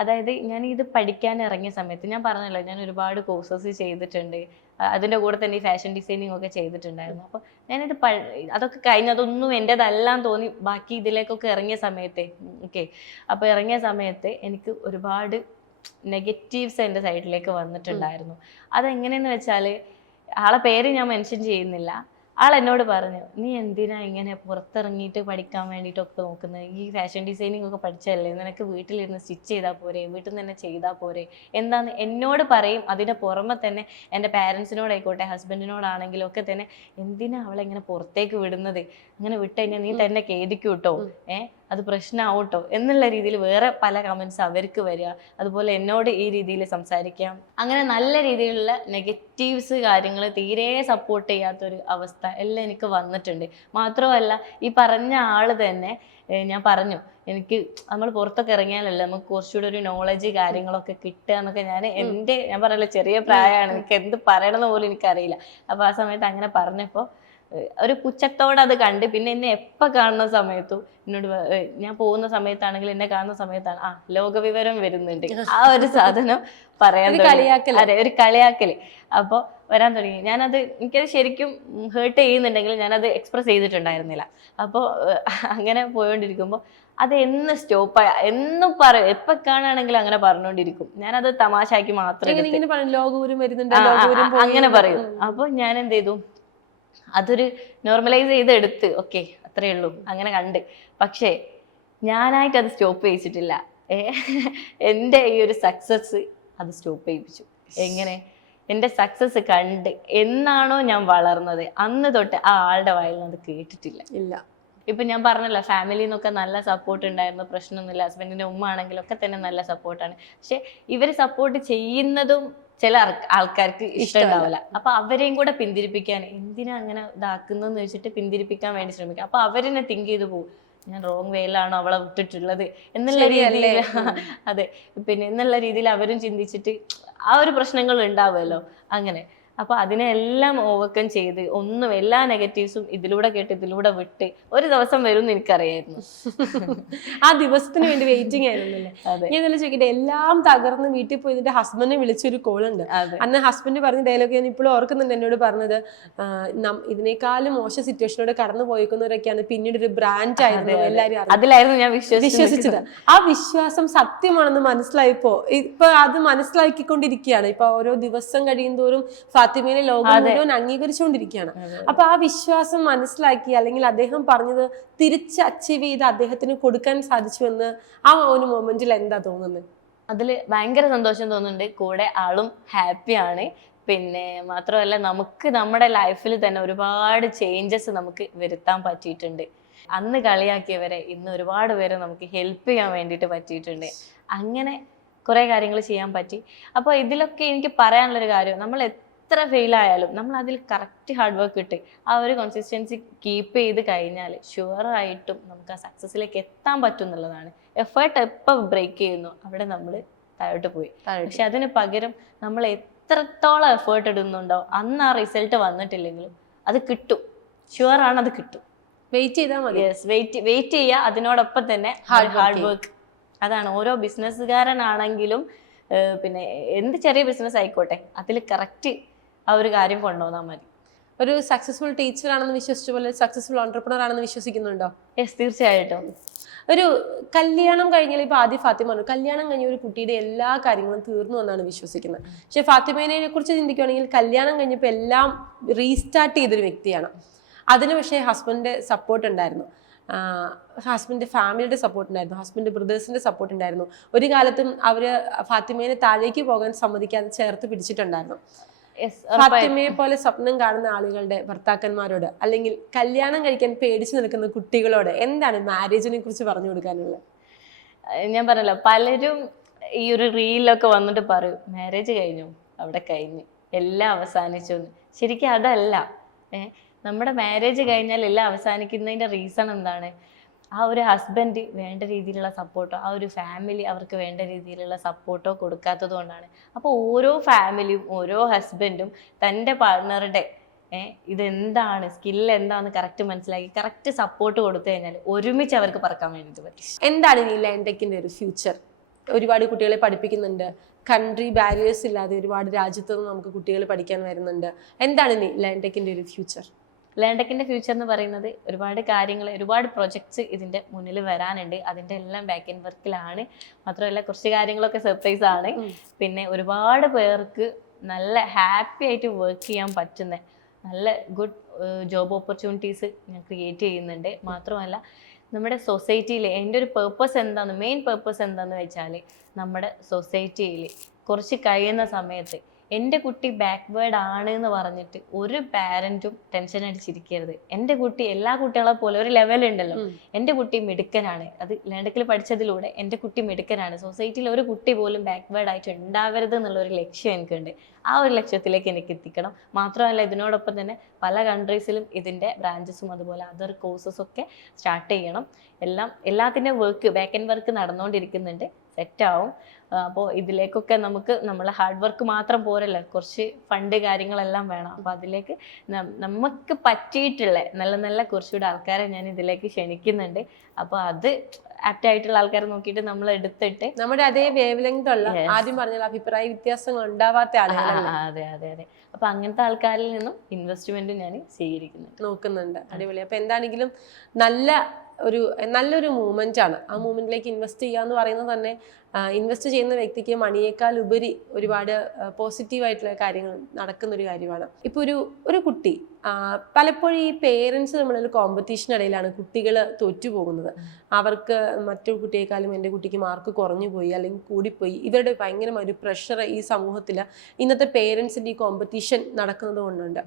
അതായത് ഞാൻ ഇത് പഠിക്കാൻ ഇറങ്ങിയ സമയത്ത് ഞാൻ പറഞ്ഞല്ലോ, ഞാൻ ഒരുപാട് കോഴ്സസ് ചെയ്തിട്ടുണ്ട്. അതിൻ്റെ കൂടെ തന്നെ ഈ ഫാഷൻ ഡിസൈനിങ് ഒക്കെ ചെയ്തിട്ടുണ്ടായിരുന്നു. അപ്പോൾ ഞാനിത് അതൊക്കെ കഴിഞ്ഞ് അതൊന്നും എൻ്റെതല്ലാന്ന് തോന്നി ബാക്കി ഇതിലേക്കൊക്കെ ഇറങ്ങിയ സമയത്തെ അപ്പോൾ ഇറങ്ങിയ സമയത്ത് എനിക്ക് ഒരുപാട് നെഗറ്റീവ്സ് എൻ്റെ സൈഡിലേക്ക് വന്നിട്ടുണ്ടായിരുന്നു. അതെങ്ങനെയെന്ന് വെച്ചാൽ, ആളെ പേര് ഞാൻ മെൻഷൻ ചെയ്യുന്നില്ല, ആൾ എന്നോട് പറഞ്ഞു, നീ എന്തിനാ ഇങ്ങനെ പുറത്തിറങ്ങിയിട്ട് പഠിക്കാൻ വേണ്ടിയിട്ടൊക്കെ നോക്കുന്നത്? ഈ ഫാഷൻ ഡിസൈനിങ് ഒക്കെ പഠിച്ചല്ലേ, നിനക്ക് വീട്ടിലിരുന്ന് സ്റ്റിച്ച് ചെയ്താൽ പോരെ, വീട്ടിൽ നിന്ന് തന്നെ ചെയ്താൽ പോരെ എന്താന്ന് എന്നോട് പറയും. അതിന് പുറമെ തന്നെ എൻ്റെ പാരൻസിനോടായിക്കോട്ടെ, ഹസ്ബൻഡിനോടാണെങ്കിലും ഒക്കെ തന്നെ, എന്തിനാ അവളെ ഇങ്ങനെ പുറത്തേക്ക് വിടുന്നത്, അങ്ങനെ വിട്ടുകഴിഞ്ഞാൽ നീ തന്നെ ഖേദിക്കും കേട്ടോ, അത് പ്രശ്നമാവട്ടോ എന്നുള്ള രീതിയിൽ വേറെ പല കമൻസ് അവർക്ക് വരിക. അതുപോലെ എന്നോട് ഈ രീതിയിൽ സംസാരിക്കാം. അങ്ങനെ നല്ല രീതിയിലുള്ള നെഗറ്റീവ്സ് കാര്യങ്ങൾ തീരെ സപ്പോർട്ട് ചെയ്യാത്തൊരു അവസ്ഥ എല്ലാം എനിക്ക് വന്നിട്ടുണ്ട്. മാത്രമല്ല ഈ പറഞ്ഞ ആള് തന്നെ ഞാൻ പറഞ്ഞു, എനിക്ക് നമ്മൾ പുറത്തൊക്കെ ഇറങ്ങിയാലല്ലേ നമുക്ക് കുറച്ചുകൂടെ ഒരു നോളജ് കാര്യങ്ങളൊക്കെ കിട്ടുക എന്നൊക്കെ ഞാൻ പറയല്ലോ, ചെറിയ പ്രായമാണ്, എനിക്ക് എന്ത് പറയണമെന്ന് പോലും എനിക്കറിയില്ല. അപ്പോൾ ആ സമയത്ത് അങ്ങനെ പറഞ്ഞപ്പോൾ ഒരു പുച്ഛത്തോടെ അത് കണ്ട് പിന്നെ എന്നെ എപ്പോൾ കാണുന്ന സമയത്തും എന്നോട്, ഞാൻ പോകുന്ന സമയത്താണെങ്കിൽ എന്നെ കാണുന്ന സമയത്താണ് ലോകവിവരം വരുന്നുണ്ട്, ആ ഒരു സാധനം പറയാൻ അതെ, ഒരു കളിയാക്കല് അപ്പോൾ വരാൻ തുടങ്ങി. എനിക്കത് ശരിക്കും ഹേർട്ട് ചെയ്യുന്നുണ്ടെങ്കിൽ ഞാനത് എക്സ്പ്രസ് ചെയ്തിട്ടുണ്ടായിരുന്നില്ല. അപ്പോൾ അങ്ങനെ പോയോണ്ടിരിക്കുമ്പോൾ അത് എന്ന് സ്റ്റോപ്പായ എന്നും പറയും, എപ്പോൾ കാണുകയാണെങ്കിലും അങ്ങനെ പറഞ്ഞുകൊണ്ടിരിക്കും. ഞാനത് തമാശാക്കി മാത്രം അങ്ങനെ പറയും. അപ്പോൾ ഞാൻ എന്ത് ചെയ്തു, അതൊരു നോർമലൈസ് ചെയ്തെടുത്ത് ഓക്കെ അത്രയേ ഉള്ളൂ, അങ്ങനെ കണ്ട്. പക്ഷേ ഞാനായിട്ട് അത് സ്റ്റോപ്പ് ചെയ്യിച്ചിട്ടില്ല. എൻ്റെ ഈ ഒരു സക്സസ് അത് സ്റ്റോപ്പ് ചെയ്യിപ്പിച്ചു. എങ്ങനെ? എൻ്റെ സക്സസ് കണ്ട് എന്നാണോ ഞാൻ വളർന്നത് അന്ന് തൊട്ട് ആ ആളുടെ വായിൽ നിന്ന് അത് കേട്ടിട്ടില്ല. ഇല്ല. ഇപ്പൊ ഞാൻ പറഞ്ഞല്ലോ, ഫാമിലിയിൽ നിന്നൊക്കെ നല്ല സപ്പോർട്ട് ഉണ്ടായിരുന്നു, പ്രശ്നമൊന്നുമില്ല. ഹസ്ബൻഡിന്റെ ഉമ്മ ആണെങ്കിലും ഒക്കെ തന്നെ നല്ല സപ്പോർട്ടാണ്. പക്ഷെ ഇവര് സപ്പോർട്ട് ചെയ്യുന്നതും ചില ആൾക്കാർക്ക് ഇഷ്ടമുണ്ടാവില്ല. അപ്പൊ അവരെയും കൂടെ പിന്തിരിപ്പിക്കാൻ, എന്തിനാ അങ്ങനെ ഇതാക്കുന്നതെന്ന് വെച്ചിട്ട് പിന്തിരിപ്പിക്കാൻ വേണ്ടി ശ്രമിക്കുക. അപ്പൊ അവരെന്നെ തിങ്ക് ചെയ്തു പോകും, ഞാൻ റോങ് വേയിലാണോ അവളെ വിട്ടിട്ടുള്ളത് എന്നുള്ള രീതിയിൽ. അതെ, പിന്നെ എന്നുള്ള രീതിയിൽ അവരും ചിന്തിച്ചിട്ട് ആ ഒരു പ്രശ്നങ്ങൾ ഉണ്ടാവുമല്ലോ അങ്ങനെ. അപ്പൊ അതിനെല്ലാം ഓവർകം ചെയ്ത് എല്ലാ നെഗറ്റീവ്സും ഇതിലൂടെ കേട്ട് ഇതിലൂടെ വിട്ട് ഒരു ദിവസം വരും എന്ന് എനിക്കറിയായിരുന്നു. ആ ദിവസത്തിന് വേണ്ടി വെയിറ്റിംഗ് ആയിരുന്നല്ലേ? ഞാൻ ഇന്നലെ ചോദിക്കട്ടെ, എല്ലാം തകർന്ന് വീട്ടിൽ പോയി നിന്റെ ഹസ്ബൻഡിനെ വിളിച്ചൊരു കോൾ ഉണ്ട്. അന്ന് ഹസ്ബൻഡ് പറഞ്ഞ ഡയലോഗ് ഞാൻ ഇപ്പോഴും ഓർക്കുന്നുണ്ട്. എന്നോട് പറഞ്ഞത്, ഇതിനേക്കാളും മോശം സിറ്റുവേഷനോടെ കടന്നു പോയിക്കുന്നവരൊക്കെയാണ് പിന്നീട് ഒരു ബ്രാൻഡ് ആയിരുന്നു എല്ലാവരും അതിലായിരുന്നു ഞാൻ വിശ്വസിച്ചത്. ആ വിശ്വാസം സത്യമാണെന്ന് മനസ്സിലായപ്പോ ഇപ്പൊ അത് മനസ്സിലാക്കിക്കൊണ്ടിരിക്കുകയാണ്. ഇപ്പൊ ഓരോ ദിവസം കഴിയും തോറും ഫാത്തിമയെ ലോകം മുഴുവൻ അംഗീകരിച്ചുകൊണ്ടിരിക്കുകയാണ്. അപ്പൊ ആ വിശ്വാസം മനസ്സിലാക്കി, അല്ലെങ്കിൽ അദ്ദേഹം പറഞ്ഞത് തിരിച്ച് അച്ചീവ് ചെയ്ത് അദ്ദേഹത്തിന് കൊടുക്കാൻ സാധിച്ചു എന്ന് ആ ഒരു മൊമെന്റിൽ എന്താ തോന്നുന്നത്? അതിൽ ഭയങ്കര സന്തോഷം തോന്നുന്നുണ്ട്. കൂടെ ആളും ഹാപ്പിയാണ്. പിന്നെ മാത്രമല്ല, നമുക്ക് നമ്മുടെ ലൈഫിൽ തന്നെ ഒരുപാട് ചേഞ്ചസ് നമുക്ക് വരുത്താൻ പറ്റിയിട്ടുണ്ട്. അന്ന് കളിയാക്കിയവരെ ഇന്ന് ഒരുപാട് പേരെ നമുക്ക് ഹെൽപ്പ് ചെയ്യാൻ വേണ്ടിയിട്ട് പറ്റിയിട്ടുണ്ട്. അങ്ങനെ കുറേ കാര്യങ്ങൾ ചെയ്യാൻ പറ്റി. അപ്പോൾ ഇതിലൊക്കെ എനിക്ക് പറയാനുള്ളൊരു കാര്യം, നമ്മൾ എത്ര ഫെയിലായാലും നമ്മൾ അതിൽ കറക്റ്റ് ഹാർഡ് വർക്ക് ഇട്ട് ആ ഒരു കൺസിസ്റ്റൻസി കീപ്പ് ചെയ്ത് കഴിഞ്ഞാൽ ഷുവറായിട്ടും നമുക്ക് ആ സക്സസ്സിലേക്ക് എത്താൻ പറ്റും എന്നുള്ളതാണ്. എഫേർട്ട് എപ്പോൾ ബ്രേക്ക് ചെയ്യുന്നു അവിടെ നമ്മൾ താഴോട്ട് പോയി. പക്ഷെ അതിന് പകരം നമ്മൾ എത്രത്തോളം എഫേർട്ട് ഇടുന്നുണ്ടോ അന്ന് ആ റിസൾട്ട് വന്നിട്ടില്ലെങ്കിലും അത് കിട്ടും, ഷുവറാണ്, അത് കിട്ടും. വെയിറ്റ് ചെയ്താൽ മതി. യെസ്, വെയിറ്റ് ചെയ്യുക. അതിനോടൊപ്പം തന്നെ ഹാർഡ് വർക്ക്. അതാണ് ഓരോ ബിസിനസ്സുകാരനാണെങ്കിലും പിന്നെ എന്ത് ചെറിയ ബിസിനസ് ആയിക്കോട്ടെ അതിൽ കറക്റ്റ് ആ ഒരു കാര്യം കൊണ്ടുപോകാൻ മതി. ഒരു സക്സസ്ഫുൾ ടീച്ചർ ആണെന്ന് വിശ്വസിച്ച പോലെ സക്സസ്ഫുൾ ഓൺടർപ്രണർ ആണെന്ന് വിശ്വസിക്കുന്നുണ്ടോ? യെസ്, തീർച്ചയായിട്ടും. ഒരു കല്യാണം കഴിഞ്ഞാൽ ഇപ്പൊ ആദ്യം ഫാത്തിമ പറഞ്ഞു, കല്യാണം കഴിഞ്ഞ ഒരു കുട്ടിയുടെ എല്ലാ കാര്യങ്ങളും തീർന്നു എന്നാണ് വിശ്വസിക്കുന്നത്. പക്ഷെ ഫാത്തിമേനെ കുറിച്ച് ചിന്തിക്കുകയാണെങ്കിൽ കല്യാണം കഴിഞ്ഞപ്പോൾ എല്ലാം റീസ്റ്റാർട്ട് ചെയ്തൊരു വ്യക്തിയാണ്. അതിന് പക്ഷേ ഹസ്ബൻഡിന്റെ സപ്പോർട്ട് ഉണ്ടായിരുന്നു, ഹസ്ബൻഡിന്റെ ഫാമിലിയുടെ സപ്പോർട്ട് ഉണ്ടായിരുന്നു, ഹസ്ബൻഡ് ബ്രദേഴ്സിന്റെ സപ്പോർട്ട് ഉണ്ടായിരുന്നു. ഒരു കാലത്തും അവര് ഫാത്തിമേനെ താഴേക്ക് പോകാൻ സമ്മതിക്കാതെ ചേർത്ത് പിടിച്ചിട്ടുണ്ടായിരുന്നു. ഫാത്തിമയെ പോലെ സ്വപ്നം കാണുന്ന ആളുകളുടെ ഭർത്താക്കന്മാരോട് അല്ലെങ്കിൽ കല്യാണം കഴിക്കാൻ പേടിച്ചു നിൽക്കുന്ന കുട്ടികളോട് എന്താണ് മാരേജിനെ കുറിച്ച് പറഞ്ഞു കൊടുക്കാനുള്ളത്? ഞാൻ പറഞ്ഞല്ലോ, പലരും ഈ ഒരു റീലൊക്കെ വന്നിട്ട് പറയും മാരേജ് കഴിഞ്ഞു, അവിടെ കഴിഞ്ഞു, എല്ലാം അവസാനിച്ചു. ശരിക്കും അതല്ല. നമ്മുടെ മാരേജ് കഴിഞ്ഞാൽ എല്ലാം അവസാനിക്കുന്നതിന്റെ റീസൺ എന്താണ്? ആ ഒരു ഹസ്ബൻഡ് വേണ്ട രീതിയിലുള്ള സപ്പോർട്ടോ ആ ഒരു ഫാമിലി അവർക്ക് വേണ്ട രീതിയിലുള്ള സപ്പോർട്ടോ കൊടുക്കാത്തത് കൊണ്ടാണ്. അപ്പോൾ ഓരോ ഫാമിലിയും ഓരോ ഹസ്ബൻഡും തൻ്റെ പാർട്ട്ണറുടെ ഇതെന്താണ് സ്കില്ല് എന്താണെന്ന് കറക്റ്റ് മനസ്സിലാക്കി കറക്റ്റ് സപ്പോർട്ട് കൊടുത്തു കഴിഞ്ഞാൽ ഒരുമിച്ച് അവർക്ക് പറക്കാൻ വേണ്ടിയിട്ട് പറ്റും. എന്താണ് ഈ ലാൻടെക്കിന്റെ ഒരു ഫ്യൂച്ചർ? ഒരുപാട് കുട്ടികളെ പഠിപ്പിക്കുന്നുണ്ട്, കൺട്രി ബാരിയേഴ്സ് ഇല്ലാതെ ഒരുപാട് രാജ്യത്തു നിന്ന് നമുക്ക് കുട്ടികൾ പഠിക്കാൻ വരുന്നുണ്ട്. എന്താണ് ഇനി ലാൻടെക്കിന്റെ ഒരു ഫ്യൂച്ചർ? ലാൻടെക്കിന്റെ ഫ്യൂച്ചർ എന്ന് പറയുന്നത് ഒരുപാട് കാര്യങ്ങൾ, ഒരുപാട് പ്രൊജക്ട്സ് ഇതിന്റെ മുന്നിൽ വരാനുണ്ട്. അതിന്റെ എല്ലാം ബാക്ക് എൻഡ് വർക്കിലാണ്. മാത്രമല്ല കുറച്ച് കാര്യങ്ങളൊക്കെ സർപ്രൈസ് ആണ്. പിന്നെ ഒരുപാട് പേർക്ക് നല്ല ഹാപ്പി ആയിട്ട് വർക്ക് ചെയ്യാൻ പറ്റുന്ന നല്ല ഗുഡ് ജോബ് ഓപ്പർച്യൂണിറ്റീസ് ഞാൻ ക്രിയേറ്റ് ചെയ്യുന്നുണ്ട്. മാത്രമല്ല നമ്മുടെ സൊസൈറ്റിയിൽ എൻ്റെ ഒരു പേർപ്പസ് എന്താന്ന്, മെയിൻ പേർപ്പസ് എന്താന്ന് വെച്ചാൽ നമ്മുടെ സൊസൈറ്റിയിൽ കുറച്ച് കഴിയുന്ന സമയത്ത് എൻ്റെ കുട്ടി ബാക്ക്വേർഡ് ആണ് എന്ന് പറഞ്ഞിട്ട് ഒരു പാരന്റും ടെൻഷൻ അടിച്ചിരിക്കരുത്. എൻ്റെ കുട്ടി എല്ലാ കുട്ടികളെ പോലെ ഒരു ലെവലുണ്ടല്ലോ, എൻ്റെ കുട്ടി മിടുക്കനാണ്, അത് ലാൻടെക്കിൽ പഠിച്ചതിലൂടെ എൻ്റെ കുട്ടി മിടുക്കനാണ്, സൊസൈറ്റിയിൽ ഒരു കുട്ടി പോലും ബാക്ക്വേർഡ് ആയിട്ട് ഉണ്ടാവരുത് എന്നുള്ളൊരു ലക്ഷ്യം എനിക്കുണ്ട്. ആ ഒരു ലക്ഷ്യത്തിലേക്ക് എനിക്ക് എത്തിക്കണം. മാത്രമല്ല ഇതിനോടൊപ്പം തന്നെ പല കൺട്രീസിലും ഇതിൻ്റെ ബ്രാഞ്ചസും അതുപോലെ അതർ കോഴ്സസ് ഒക്കെ സ്റ്റാർട്ട് ചെയ്യണം. എല്ലാത്തിൻ്റെ വർക്ക് ബാക്ക് എൻഡ് വർക്ക് നടന്നുകൊണ്ടിരിക്കുന്നുണ്ട്, സെറ്റാവും. അപ്പോൾ ഇതിലേക്കൊക്കെ നമുക്ക് നമ്മളെ ഹാർഡ് വർക്ക് മാത്രം പോരല്ലോ, കുറച്ച് ഫണ്ട് കാര്യങ്ങളെല്ലാം വേണം. അപ്പോൾ അതിലേക്ക് നമുക്ക് പറ്റിയിട്ടുള്ള നല്ല നല്ല കുറച്ചുകൂടെ ആൾക്കാരെ ഞാൻ ഇതിലേക്ക് ക്ഷണിക്കുന്നുണ്ട്. അപ്പോൾ അത് ആപ്റ്റ് ആയിട്ടുള്ള ആൾക്കാരെ നോക്കിയിട്ട് നമ്മൾ എടുത്തിട്ട് നമ്മുടെ അതേ വേവ് ലെങ്ത് ഉള്ള, ആദ്യം പറഞ്ഞ അഭിപ്രായ വ്യത്യാസങ്ങൾ ഉണ്ടാവാത്ത ആളുകളാണ്. അതെ അതെ അതെ. അപ്പൊ അങ്ങനത്തെ ആൾക്കാരിൽ നിന്നും ഇൻവെസ്റ്റ്മെന്റ് ഞാൻ സ്വീകരിക്കുന്നുണ്ട്, നോക്കുന്നുണ്ട്. അടിപൊളി. അപ്പൊ എന്താണെങ്കിലും നല്ലൊരു മൂവ്മെന്റ് ആണ്. ആ മൂവ്മെന്റിലേക്ക് ഇൻവെസ്റ്റ് ചെയ്യാന്ന് പറയുന്നത് തന്നെ ഇൻവെസ്റ്റ് ചെയ്യുന്ന വ്യക്തിക്ക് മണിയേക്കാൾ ഉപരി ഒരുപാട് പോസിറ്റീവായിട്ടുള്ള കാര്യങ്ങൾ നടക്കുന്ന ഒരു കാര്യമാണ്. ഇപ്പൊ ഒരു കുട്ടി പലപ്പോഴും ഈ പേരൻസ് നമ്മളൊരു കോമ്പറ്റീഷൻ ഇടയിലാണ് കുട്ടികൾ തോറ്റുപോകുന്നത്. അവർക്ക് മറ്റൊരു കുട്ടിയെക്കാളും എൻ്റെ കുട്ടിക്ക് മാർക്ക് കുറഞ്ഞു പോയി അല്ലെങ്കിൽ കൂടിപ്പോയി, ഇവരുടെ ഭയങ്കരമായ ഒരു പ്രഷർ ഈ സമൂഹത്തിൽ ഇന്നത്തെ പേരൻസിന്റെ ഈ കോമ്പറ്റീഷൻ നടക്കുന്നത് കൊണ്ടുണ്ട്.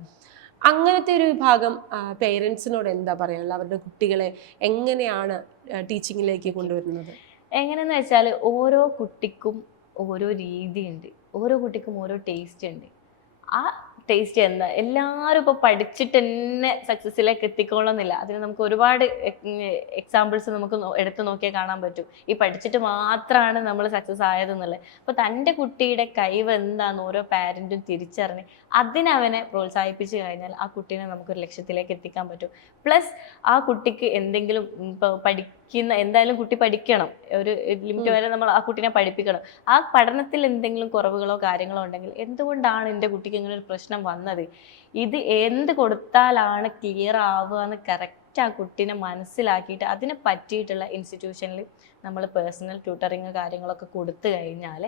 അങ്ങനത്തെ ഒരു വിഭാഗം പേരൻസിനോട് എന്താ പറയാനുള്ളത്? അവരുടെ കുട്ടികളെ എങ്ങനെയാണ് ടീച്ചിങ്ങിലേക്ക് കൊണ്ടുവരുന്നത്? എങ്ങനെയെന്ന് വെച്ചാൽ ഓരോ കുട്ടിക്കും ഓരോ രീതിയുണ്ട്, ഓരോ കുട്ടിക്കും ഓരോ ടേസ്റ്റ് ഉണ്ട്. ആ ടേസ്റ്റ് എന്താ, എല്ലാവരും ഇപ്പോൾ പഠിച്ചിട്ട് തന്നെ സക്സസ്സിലേക്ക് എത്തിക്കോളന്നില്ല. അതിന് നമുക്ക് ഒരുപാട് എക്സാമ്പിൾസ് നമുക്ക് എടുത്തു നോക്കിയാൽ കാണാൻ പറ്റും. ഈ പഠിച്ചിട്ട് മാത്രമാണ് നമ്മൾ സക്സസ് ആയതെന്നുള്ളത്. അപ്പോൾ തൻ്റെ കുട്ടിയുടെ കഴിവ് എന്താണെന്ന് ഓരോ പാരൻറ്റും തിരിച്ചറിഞ്ഞ് അതിനവനെ പ്രോത്സാഹിപ്പിച്ച് കഴിഞ്ഞാൽ ആ കുട്ടീനെ നമുക്കൊരു ലക്ഷ്യത്തിലേക്ക് എത്തിക്കാൻ പറ്റും. പ്ലസ് ആ കുട്ടിക്ക് എന്തെങ്കിലും ഇപ്പോൾ എന്തായാലും കുട്ടി പഠിക്കണം, ഒരു ലിമിറ്റ് വരെ നമ്മൾ ആ കുട്ടീനെ പഠിപ്പിക്കണം. ആ പഠനത്തിൽ എന്തെങ്കിലും കുറവുകളോ കാര്യങ്ങളോ ഉണ്ടെങ്കിൽ എന്തുകൊണ്ടാണ് എൻ്റെ കുട്ടിക്ക് ഇങ്ങനെ ഒരു പ്രശ്നം വന്നത്, ഇത് എന്ത് കൊടുത്താലാണ് ക്ലിയർ ആവുക എന്ന് കറക്റ്റ് ആ കുട്ടീനെ മനസ്സിലാക്കിയിട്ട് അതിനെ പറ്റിയിട്ടുള്ള ഇൻസ്റ്റിറ്റ്യൂഷനിൽ നമ്മൾ പേഴ്സണൽ ട്യൂട്ടറിങ് കാര്യങ്ങളൊക്കെ കൊടുത്തു കഴിഞ്ഞാൽ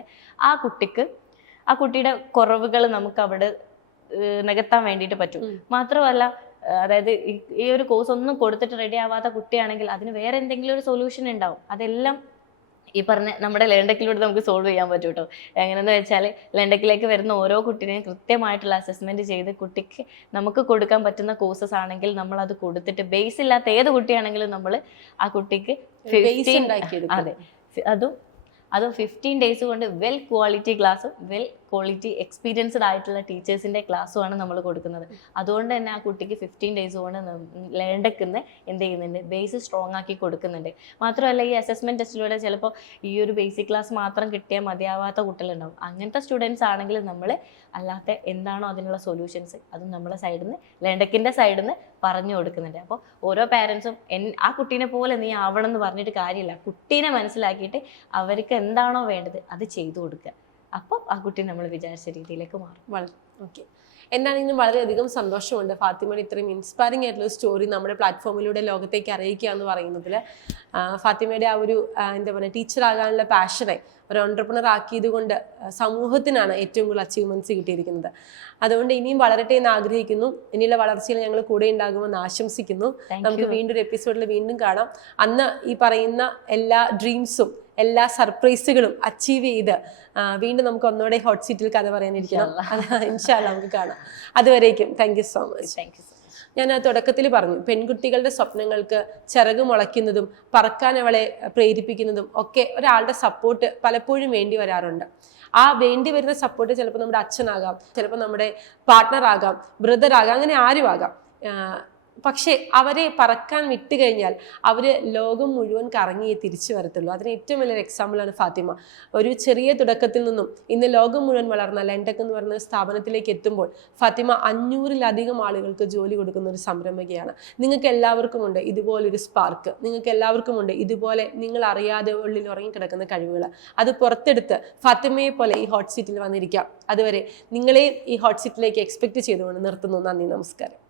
ആ കുട്ടിയുടെ കുറവുകൾ നമുക്ക് അവിടെ നികത്താൻ വേണ്ടിയിട്ട് പറ്റും. മാത്രമല്ല അതായത് ഈ ഒരു കോഴ്സ് ഒന്നും കൊടുത്തിട്ട് റെഡി ആവാത്ത കുട്ടിയാണെങ്കിൽ അതിന് വേറെ എന്തെങ്കിലും ഒരു സൊല്യൂഷൻ ഉണ്ടാവും. അതെല്ലാം ഈ പറഞ്ഞ നമ്മുടെ ലേണ്ടക്കിലൂടെ നമുക്ക് സോൾവ് ചെയ്യാൻ പറ്റും കേട്ടോ. എങ്ങനെയെന്ന് വെച്ചാൽ ലേണ്ടക്കിലേക്ക് വരുന്ന ഓരോ കുട്ടീനെയും കൃത്യമായിട്ടുള്ള അസസ്മെന്റ് ചെയ്ത് കുട്ടിക്ക് നമുക്ക് കൊടുക്കാൻ പറ്റുന്ന കോഴ്സസ് ആണെങ്കിൽ നമ്മൾ അത് കൊടുത്തിട്ട് ബേസ് ഇല്ലാത്ത ഏത് കുട്ടിയാണെങ്കിലും നമ്മൾ ആ കുട്ടിക്ക് 15 അതെ അതും 15 days കൊണ്ട് വെൽ ക്വാളിറ്റി ക്ലാസ്സും വെൽ ക്വാളിറ്റി എക്സ്പീരിയൻസ്ഡ് ആയിട്ടുള്ള ടീച്ചേഴ്സിൻ്റെ ക്ലാസ്സുമാണ് നമ്മൾ കൊടുക്കുന്നത്. അതുകൊണ്ട് തന്നെ ആ കുട്ടിക്ക് 15 days കൊണ്ട് ലേണ്ടക്കുന്ന എന്ത് ചെയ്യുന്നുണ്ട്, ബേസ് സ്ട്രോങ് ആക്കി കൊടുക്കുന്നുണ്ട്. മാത്രമല്ല ഈ അസസ്മെൻറ്റ് ടെസ്റ്റിലൂടെ ചിലപ്പോൾ ഈ ഒരു ബേസിക് ക്ലാസ് മാത്രം കിട്ടിയാൽ മതിയാവാത്ത കുട്ടികളുണ്ടാവും. അങ്ങനത്തെ സ്റ്റുഡൻസ് ആണെങ്കിൽ നമ്മൾ അല്ലാത്ത എന്താണോ അതിനുള്ള സൊല്യൂഷൻസ് അതും നമ്മളെ സൈഡിൽ നിന്ന് ലേണ്ടക്കിൻ്റെ സൈഡിൽ നിന്ന് പറഞ്ഞു കൊടുക്കുന്നുണ്ട്. അപ്പോൾ ഓരോ പാരൻസും ആ കുട്ടീനെ പോലെ നീ ആവണം എന്ന് പറഞ്ഞിട്ട് കാര്യമില്ല, കുട്ടീനെ മനസ്സിലാക്കിയിട്ട് അവർക്ക് എന്താണോ വേണ്ടത് അത് ചെയ്തു കൊടുക്കുക. അപ്പോൾ ആ കുട്ടി നമ്മൾ വിചാരിച്ച രീതിയിലേക്ക് മാറും. വളരെ ഓക്കെ. എന്താണെങ്കിലും വളരെയധികം സന്തോഷമുണ്ട് ഫാത്തിമയുടെ ഇത്രയും ഇൻസ്പയറിംഗ് ആയിട്ടുള്ള സ്റ്റോറി നമ്മുടെ പ്ലാറ്റ്ഫോമിലൂടെ ലോകത്തേക്ക് അറിയിക്കുക എന്ന് പറയുന്നതിൽ. ഫാത്തിമയുടെ ആ ഒരു എന്താ പറയുക, ടീച്ചറാകാനുള്ള പാഷനെ ഒരു ഓൺട്രപ്രണർ ആക്കിയത് കൊണ്ട് സമൂഹത്തിനാണ് ഏറ്റവും കൂടുതൽ അച്ചീവ്മെന്റ്സ് കിട്ടിയിരിക്കുന്നത്. അതുകൊണ്ട് ഇനിയും വളരട്ടെ എന്ന് ആഗ്രഹിക്കുന്നു. ഇനിയുള്ള വളർച്ചയിൽ ഞങ്ങൾ കൂടെ ഉണ്ടാകുമെന്ന് ആശംസിക്കുന്നു. നമുക്ക് വീണ്ടും ഒരു എപ്പിസോഡിൽ വീണ്ടും കാണാം. അന്ന് ഈ പറയുന്ന എല്ലാ ഡ്രീംസും എല്ലാ സർപ്രൈസുകളും അച്ചീവ് ചെയ്ത് വീണ്ടും നമുക്ക് ഒന്നുകൂടെ ഹോട്ട് സീറ്റിൽ കഥ പറയാനിരിക്കണം. ഇൻഷാ അല്ലാഹ് നമുക്ക് കാണാം. അതുവരേക്കും താങ്ക് യു സോ മച്ച്. ഞാൻ തുടക്കത്തിൽ പറഞ്ഞു, പെൺകുട്ടികളുടെ സ്വപ്നങ്ങൾക്ക് ചിറക് മുളയ്ക്കുന്നതും പറക്കാൻ അവളെ പ്രേരിപ്പിക്കുന്നതും ഒക്കെ ഒരാളുടെ സപ്പോർട്ട് പലപ്പോഴും വേണ്ടി വരാറുണ്ട്. ആ വേണ്ടി വരുന്ന സപ്പോർട്ട് ചിലപ്പോൾ നമ്മുടെ അച്ഛനാകാം, ചിലപ്പോൾ നമ്മുടെ പാർട്ട്ണർ ആകാം, ബ്രദർ ആകാം, അങ്ങനെ ആരും ആകാം. പക്ഷെ അവരെ പറക്കാൻ വിട്ടുകഴിഞ്ഞാൽ അവർ ലോകം മുഴുവൻ കറങ്ങിയേ തിരിച്ചു വരത്തുള്ളൂ. അതിന് ഏറ്റവും വലിയൊരു എക്സാമ്പിളാണ് ഫാത്തിമ. ഒരു ചെറിയ തുടക്കത്തിൽ നിന്നും ഇന്ന് ലോകം മുഴുവൻ വളർന്ന ലെൻടെക് എന്ന് പറയുന്ന സ്ഥാപനത്തിലേക്ക് എത്തുമ്പോൾ ഫാത്തിമ 500-ലധികം ആളുകൾക്ക് ജോലി കൊടുക്കുന്ന ഒരു സംരംഭകയാണ്. നിങ്ങൾക്ക് എല്ലാവർക്കും ഉണ്ട് ഇതുപോലൊരു സ്പാർക്ക്, നിങ്ങൾക്ക് എല്ലാവർക്കും ഉണ്ട് ഇതുപോലെ നിങ്ങൾ അറിയാതെ ഉള്ളിൽ ഉറങ്ങിക്കിടക്കുന്ന കഴിവുകൾ. അത് പുറത്തെടുത്ത് ഫാത്തിമയെ പോലെ ഈ ഹോട്ട് സീറ്റിൽ വന്നിരിക്കാം. അതുവരെ നിങ്ങളെ ഈ ഹോട്ട് സീറ്റിലേക്ക് എക്സ്പെക്ട് ചെയ്തുകൊണ്ട് നിർത്തുന്നു. നന്ദി, നമസ്കാരം.